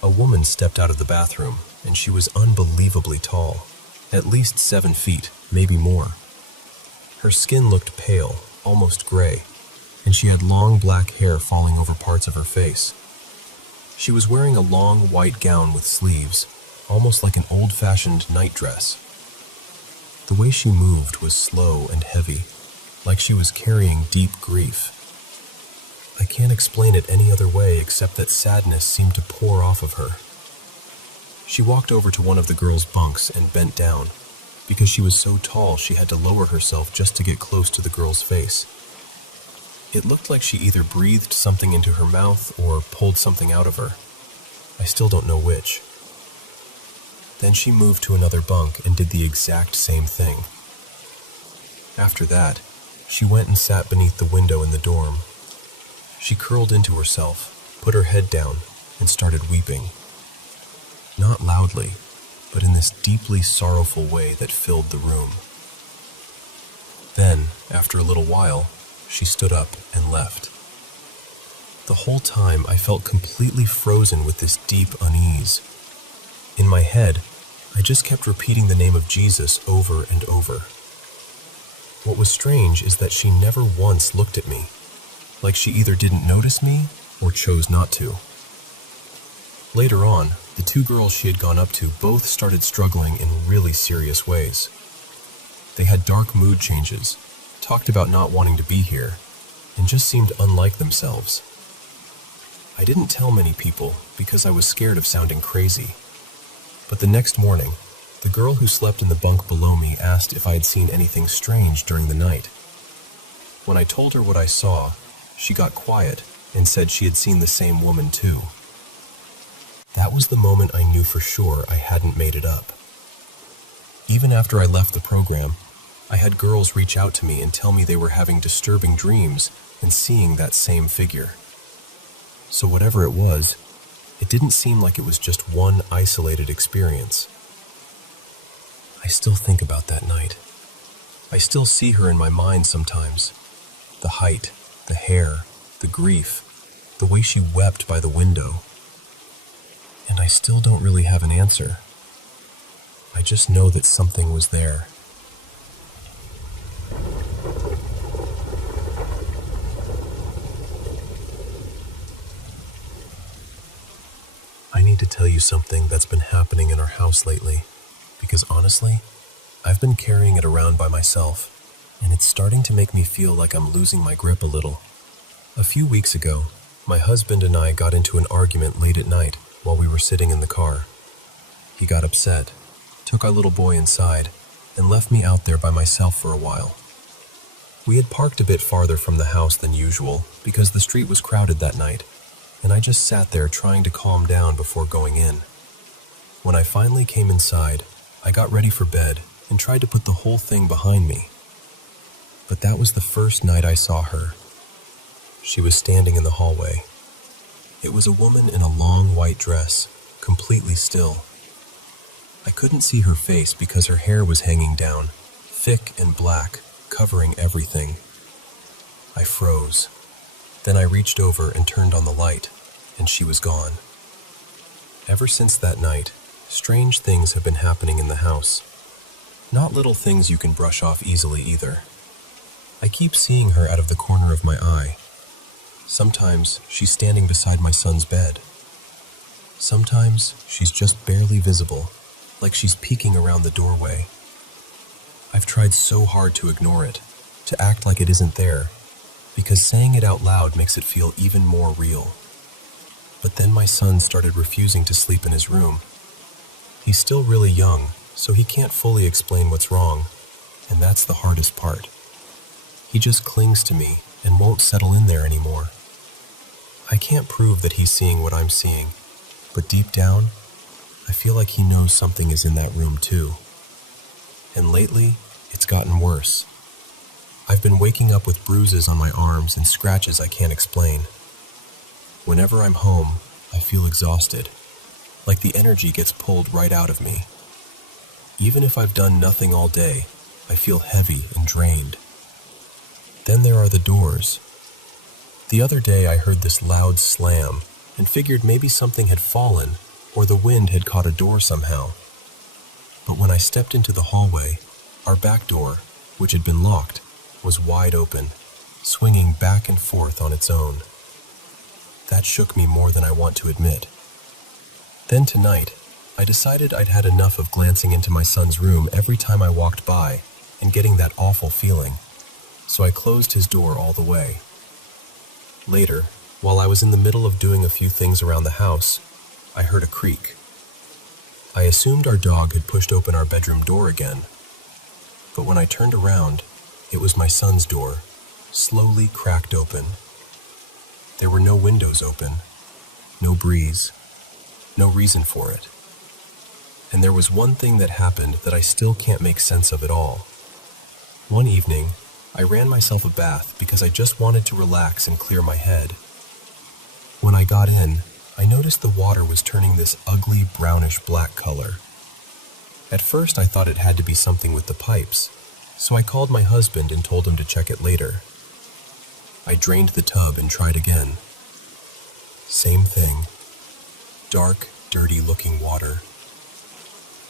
A woman stepped out of the bathroom, and she was unbelievably tall, at least 7 feet, maybe more. Her skin looked pale, almost gray, and she had long black hair falling over parts of her face. She was wearing a long white gown with sleeves, almost like an old-fashioned night dress. The way she moved was slow and heavy, like she was carrying deep grief. I can't explain it any other way except that sadness seemed to pour off of her. She walked over to one of the girls' bunks and bent down. Because she was so tall, she had to lower herself just to get close to the girl's face. It looked like she either breathed something into her mouth or pulled something out of her. I still don't know which. Then she moved to another bunk and did the exact same thing. After that, she went and sat beneath the window in the dorm. She curled into herself, put her head down, and started weeping. Not loudly, but in this deeply sorrowful way that filled the room. Then, after a little while, she stood up and left. The whole time I felt completely frozen with this deep unease. In my head, I just kept repeating the name of Jesus over and over. What was strange is that she never once looked at me, like she either didn't notice me or chose not to. Later on, the two girls she had gone up to both started struggling in really serious ways. They had dark mood changes, talked about not wanting to be here, and just seemed unlike themselves. I didn't tell many people because I was scared of sounding crazy. But the next morning, the girl who slept in the bunk below me asked if I had seen anything strange during the night. When I told her what I saw, she got quiet and said she had seen the same woman too. That was the moment I knew for sure I hadn't made it up. Even after I left the program, I had girls reach out to me and tell me they were having disturbing dreams and seeing that same figure. So whatever it was, it didn't seem like it was just one isolated experience. I still think about that night. I still see her in my mind sometimes. The height, the hair, the grief, the way she wept by the window. And I still don't really have an answer. I just know that something was there. I need to tell you something that's been happening in our house lately, because honestly, I've been carrying it around by myself, and it's starting to make me feel like I'm losing my grip a little. A few weeks ago, my husband and I got into an argument late at night while we were sitting in the car. He got upset, took our little boy inside, and left me out there by myself for a while. We had parked a bit farther from the house than usual because the street was crowded that night, and I just sat there trying to calm down before going in. When I finally came inside, I got ready for bed and tried to put the whole thing behind me. But that was the first night I saw her. She was standing in the hallway. It was a woman in a long white dress, completely still. I couldn't see her face because her hair was hanging down, thick and black, covering everything. I froze. Then I reached over and turned on the light, and she was gone. Ever since that night, strange things have been happening in the house. Not little things you can brush off easily either. I keep seeing her out of the corner of my eye. Sometimes she's standing beside my son's bed. Sometimes she's just barely visible, like she's peeking around the doorway. I've tried so hard to ignore it, to act like it isn't there, because saying it out loud makes it feel even more real. But then my son started refusing to sleep in his room. He's still really young, so he can't fully explain what's wrong, and that's the hardest part. He just clings to me and won't settle in there anymore. I can't prove that he's seeing what I'm seeing, but deep down, I feel like he knows something is in that room too. And lately, it's gotten worse. I've been waking up with bruises on my arms and scratches I can't explain. Whenever I'm home, I feel exhausted, like the energy gets pulled right out of me. Even if I've done nothing all day, I feel heavy and drained. Then there are the doors. The other day I heard this loud slam and figured maybe something had fallen or the wind had caught a door somehow. But when I stepped into the hallway, our back door, which had been locked, was wide open, swinging back and forth on its own. That shook me more than I want to admit. Then tonight, I decided I'd had enough of glancing into my son's room every time I walked by and getting that awful feeling, so I closed his door all the way. Later, while I was in the middle of doing a few things around the house, I heard a creak. I assumed our dog had pushed open our bedroom door again, but when I turned around, it was my son's door, slowly cracked open. There were no windows open, no breeze, no reason for it. And there was one thing that happened that I still can't make sense of at all. One evening, I ran myself a bath because I just wanted to relax and clear my head. When I got in, I noticed the water was turning this ugly brownish-black color. At first I thought it had to be something with the pipes, so I called my husband and told him to check it later. I drained the tub and tried again. Same thing. Dark, dirty-looking water.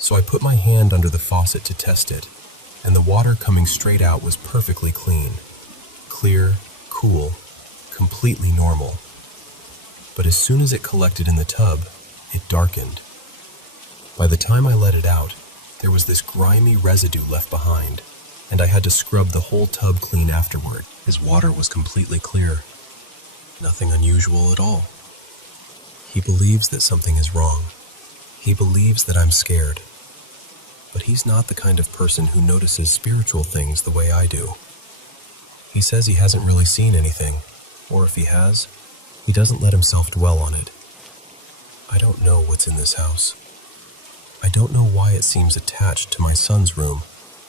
So I put my hand under the faucet to test it, and the water coming straight out was perfectly clean. Clear, cool, completely normal. But as soon as it collected in the tub, it darkened. By the time I let it out, there was this grimy residue left behind, and I had to scrub the whole tub clean afterward. His water was completely clear. Nothing unusual at all. He believes that something is wrong. He believes that I'm scared. But he's not the kind of person who notices spiritual things the way I do. He says he hasn't really seen anything, or if he has, he doesn't let himself dwell on it. I don't know what's in this house. I don't know why it seems attached to my son's room,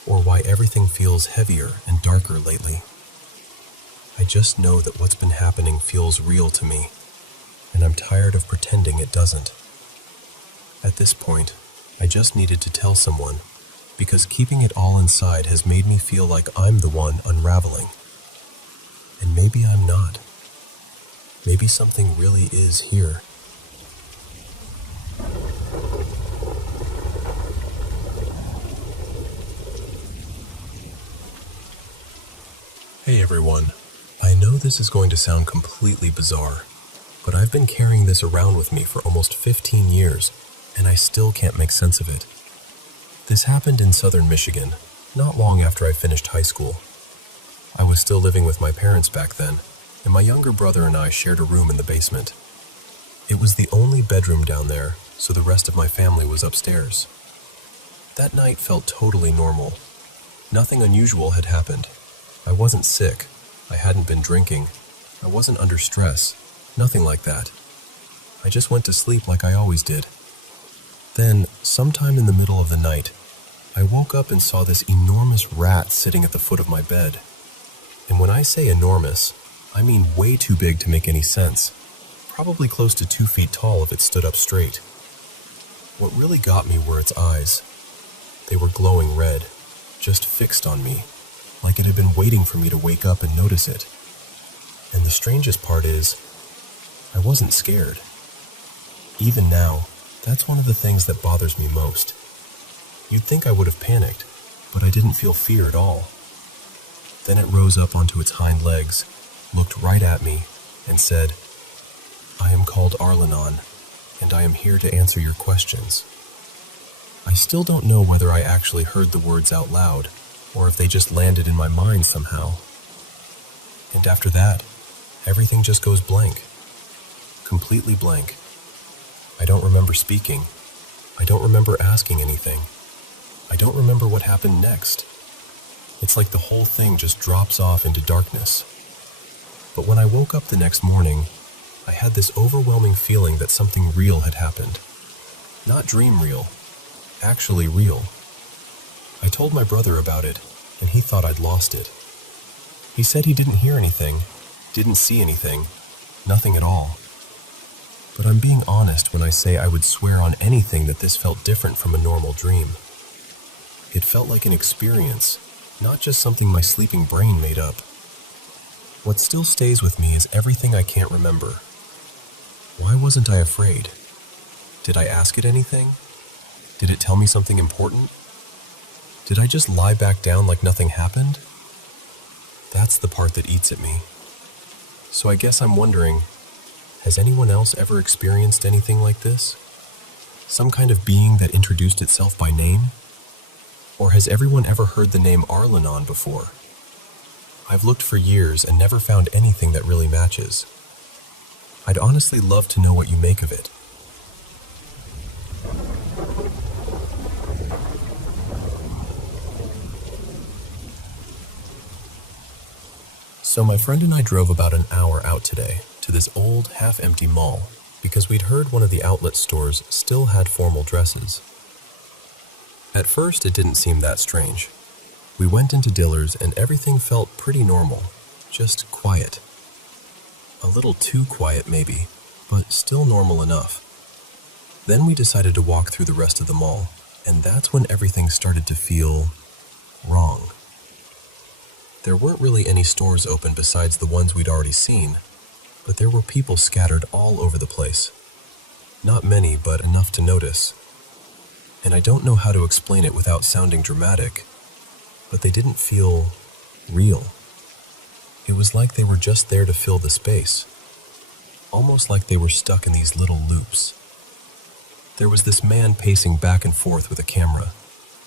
or why everything feels heavier and darker lately. I just know that what's been happening feels real to me, and I'm tired of pretending it doesn't. At this point, I just needed to tell someone, because keeping it all inside has made me feel like I'm the one unraveling. And maybe I'm not. Maybe something really is here. Hey everyone, I know this is going to sound completely bizarre, but I've been carrying this around with me for almost 15 years, and I still can't make sense of it. This happened in southern Michigan, not long after I finished high school. I was still living with my parents back then, and my younger brother and I shared a room in the basement. It was the only bedroom down there, so the rest of my family was upstairs. That night felt totally normal. Nothing unusual had happened. I wasn't sick. I hadn't been drinking. I wasn't under stress. Nothing like that. I just went to sleep like I always did. Then, sometime in the middle of the night, I woke up and saw this enormous rat sitting at the foot of my bed. And when I say enormous, I mean way too big to make any sense. Probably close to 2 feet tall if it stood up straight. What really got me were its eyes. They were glowing red, just fixed on me, like it had been waiting for me to wake up and notice it. And the strangest part is, I wasn't scared. Even now, that's one of the things that bothers me most. You'd think I would have panicked, but I didn't feel fear at all. Then it rose up onto its hind legs, looked right at me, and said, "I am called Arlenon, and I am here to answer your questions." I still don't know whether I actually heard the words out loud, or if they just landed in my mind somehow. And after that, everything just goes blank. Completely blank. I don't remember speaking. I don't remember asking anything. I don't remember what happened next. It's like the whole thing just drops off into darkness. But when I woke up the next morning, I had this overwhelming feeling that something real had happened. Not dream real, actually real. I told my brother about it, and he thought I'd lost it. He said he didn't hear anything, didn't see anything, nothing at all. But I'm being honest when I say I would swear on anything that this felt different from a normal dream. It felt like an experience, not just something my sleeping brain made up. What still stays with me is everything I can't remember. Why wasn't I afraid? Did I ask it anything? Did it tell me something important? Did I just lie back down like nothing happened? That's the part that eats at me. So I guess I'm wondering, has anyone else ever experienced anything like this? Some kind of being that introduced itself by name? Or has everyone ever heard the name Arlenon before? I've looked for years and never found anything that really matches. I'd honestly love to know what you make of it. So my friend and I drove about an hour out today to this old, half-empty mall because we'd heard one of the outlet stores still had formal dresses. At first, it didn't seem that strange. We went into Dillard's and everything felt pretty normal, just quiet. A little too quiet maybe, but still normal enough. Then we decided to walk through the rest of the mall, and that's when everything started to feel wrong. There weren't really any stores open besides the ones we'd already seen, but there were people scattered all over the place. Not many, but enough to notice. And I don't know how to explain it without sounding dramatic, but they didn't feel real. It was like they were just there to fill the space, almost like they were stuck in these little loops. There was this man pacing back and forth with a camera,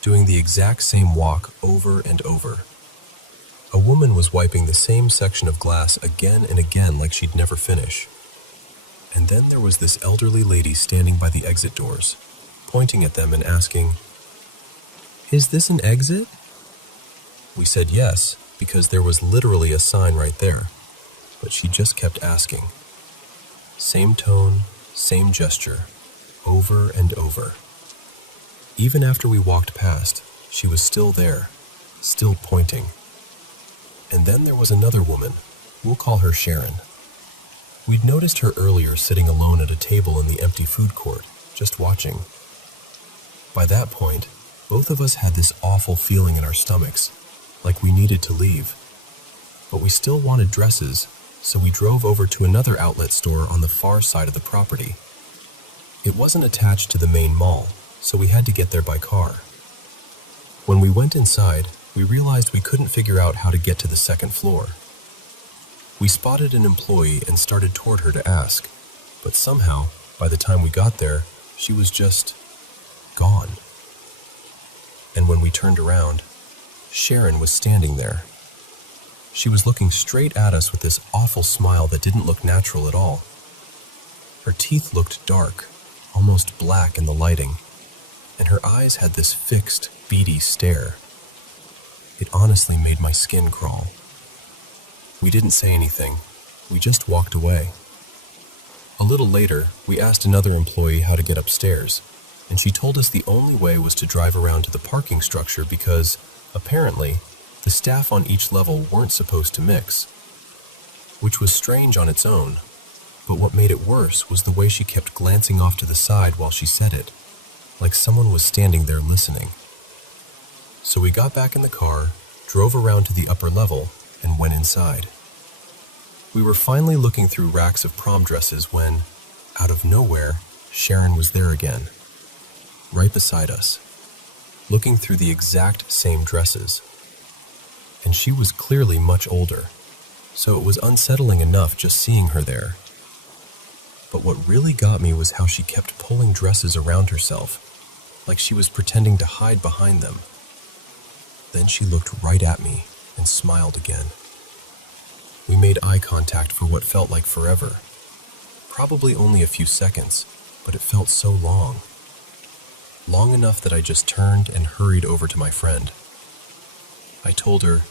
doing the exact same walk over and over. A woman was wiping the same section of glass again and again like she'd never finish. And then there was this elderly lady standing by the exit doors, pointing at them and asking, "Is this an exit?" We said yes, because there was literally a sign right there, but she just kept asking. Same tone, same gesture, over and over. Even after we walked past, she was still there, still pointing. And then there was another woman, we'll call her Sharon. We'd noticed her earlier sitting alone at a table in the empty food court, just watching. By that point, both of us had this awful feeling in our stomachs, like we needed to leave. But we still wanted dresses, so we drove over to another outlet store on the far side of the property. It wasn't attached to the main mall, so we had to get there by car. When we went inside, we realized we couldn't figure out how to get to the second floor. We spotted an employee and started toward her to ask, but somehow, by the time we got there, she was just gone. And when we turned around, Sharon was standing there. She was looking straight at us with this awful smile that didn't look natural at all. Her teeth looked dark, almost black in the lighting, and her eyes had this fixed, beady stare. It honestly made my skin crawl. We didn't say anything. We just walked away. A little later, we asked another employee how to get upstairs, and she told us the only way was to drive around to the parking structure because, apparently, the staff on each level weren't supposed to mix. Which was strange on its own, but what made it worse was the way she kept glancing off to the side while she said it, like someone was standing there listening. So we got back in the car, drove around to the upper level, and went inside. We were finally looking through racks of prom dresses when, out of nowhere, Sharon was there again, right beside us, looking through the exact same dresses. And she was clearly much older, so it was unsettling enough just seeing her there. But what really got me was how she kept pulling dresses around herself, like she was pretending to hide behind them. Then she looked right at me and smiled again. We made eye contact for what felt like forever. Probably only a few seconds, but it felt so long. Long enough that I just turned and hurried over to my friend. I told her,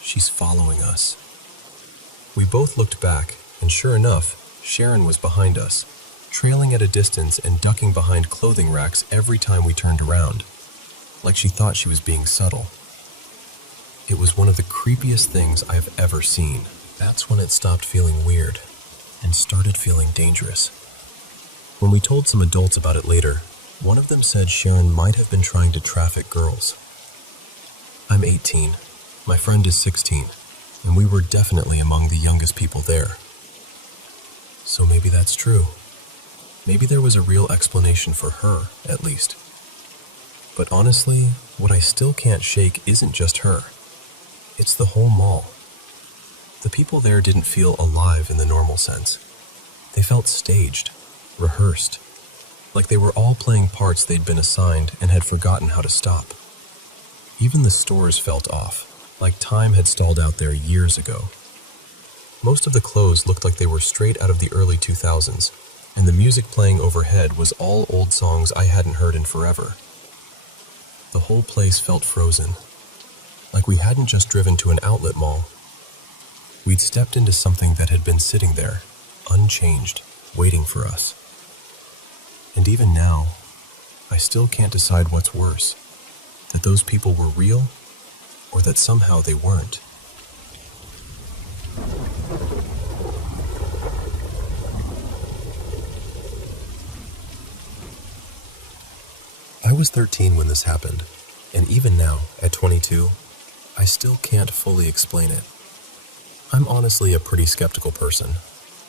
"She's following us." We both looked back, and sure enough, Sharon was behind us, trailing at a distance and ducking behind clothing racks every time we turned around, like she thought she was being subtle. It was one of the creepiest things I have ever seen. That's when it stopped feeling weird and started feeling dangerous. When we told some adults about it later, one of them said Sharon might have been trying to traffic girls. I'm 18, my friend is 16, and we were definitely among the youngest people there. So maybe that's true. Maybe there was a real explanation for her, at least. But honestly, what I still can't shake isn't just her. It's the whole mall. The people there didn't feel alive in the normal sense. They felt staged, rehearsed, like they were all playing parts they'd been assigned and had forgotten how to stop. Even the stores felt off, like time had stalled out there years ago. Most of the clothes looked like they were straight out of the early 2000s, and the music playing overhead was all old songs I hadn't heard in forever. The whole place felt frozen, like we hadn't just driven to an outlet mall. We'd stepped into something that had been sitting there, unchanged, waiting for us. And even now, I still can't decide what's worse, that those people were real, or that somehow they weren't. I was 13 when this happened, and even now, at 22, I still can't fully explain it. I'm honestly a pretty skeptical person.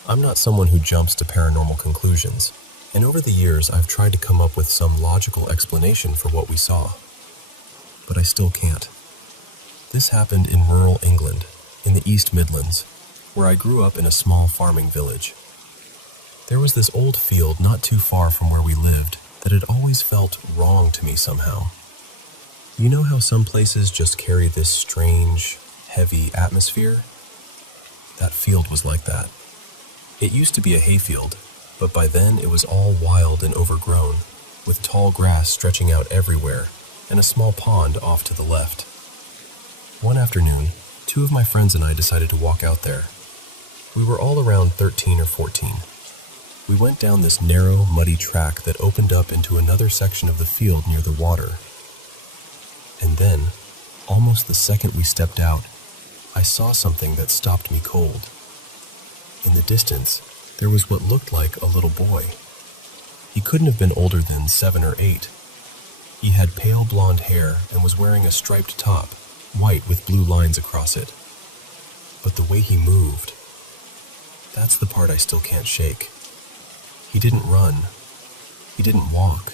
I'm not someone who jumps to paranormal conclusions, and over the years I've tried to come up with some logical explanation for what we saw. But I still can't. This happened in rural England, in the East Midlands, where I grew up in a small farming village. There was this old field not too far from where we lived that had always felt wrong to me somehow. You know how some places just carry this strange, heavy atmosphere? That field was like that. It used to be a hayfield, but by then it was all wild and overgrown, with tall grass stretching out everywhere and a small pond off to the left. One afternoon, 2 of my friends and I decided to walk out there. We were all around 13 or 14. We went down this narrow, muddy track that opened up into another section of the field near the water. And then, almost the second we stepped out, I saw something that stopped me cold. In the distance, there was what looked like a little boy. He couldn't have been older than 7 or 8. He had pale blonde hair and was wearing a striped top, white with blue lines across it. But the way he moved, that's the part I still can't shake. He didn't run. He didn't walk.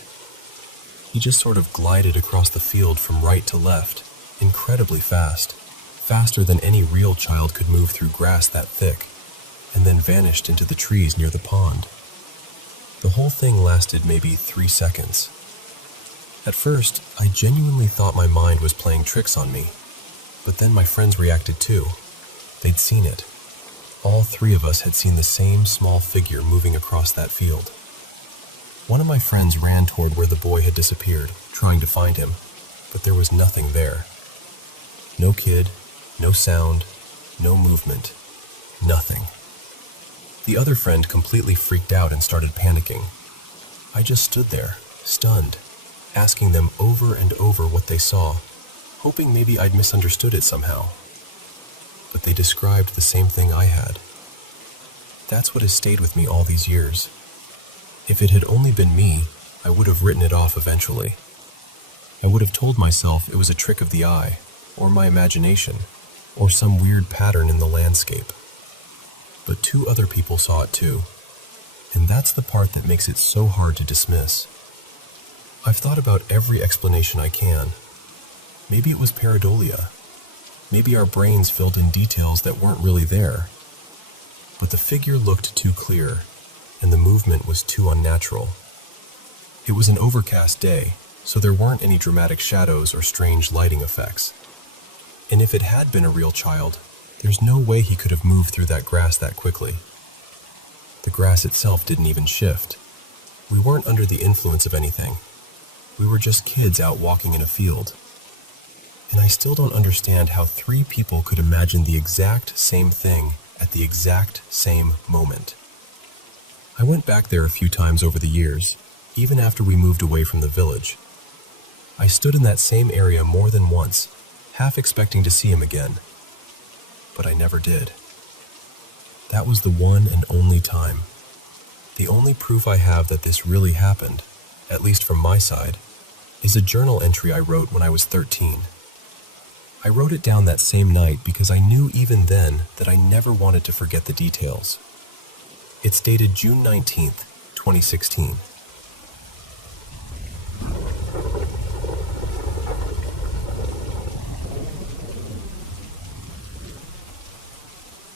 He just sort of glided across the field from right to left, incredibly fast, faster than any real child could move through grass that thick, and then vanished into the trees near the pond. The whole thing lasted maybe 3 seconds. At first, I genuinely thought my mind was playing tricks on me, but then my friends reacted too. They'd seen it. All 3 of us had seen the same small figure moving across that field. One of my friends ran toward where the boy had disappeared, trying to find him, but there was nothing there. No kid, no sound, no movement, nothing. The other friend completely freaked out and started panicking. I just stood there, stunned, asking them over and over what they saw, hoping maybe I'd misunderstood it somehow. But they described the same thing I had. That's what has stayed with me all these years. If it had only been me, I would have written it off eventually. I would have told myself it was a trick of the eye, or my imagination, or some weird pattern in the landscape. But 2 other people saw it too, and that's the part that makes it so hard to dismiss. I've thought about every explanation I can. Maybe it was pareidolia. Maybe our brains filled in details that weren't really there. But the figure looked too clear, and the movement was too unnatural. It was an overcast day, so there weren't any dramatic shadows or strange lighting effects. And if it had been a real child, there's no way he could have moved through that grass that quickly. The grass itself didn't even shift. We weren't under the influence of anything. We were just kids out walking in a field. And I still don't understand how 3 people could imagine the exact same thing at the exact same moment. I went back there a few times over the years, even after we moved away from the village. I stood in that same area more than once, half expecting to see him again. But I never did. That was the one and only time. The only proof I have that this really happened, at least from my side, is a journal entry I wrote when I was 13. I wrote it down that same night because I knew even then that I never wanted to forget the details. It's dated June 19th, 2016.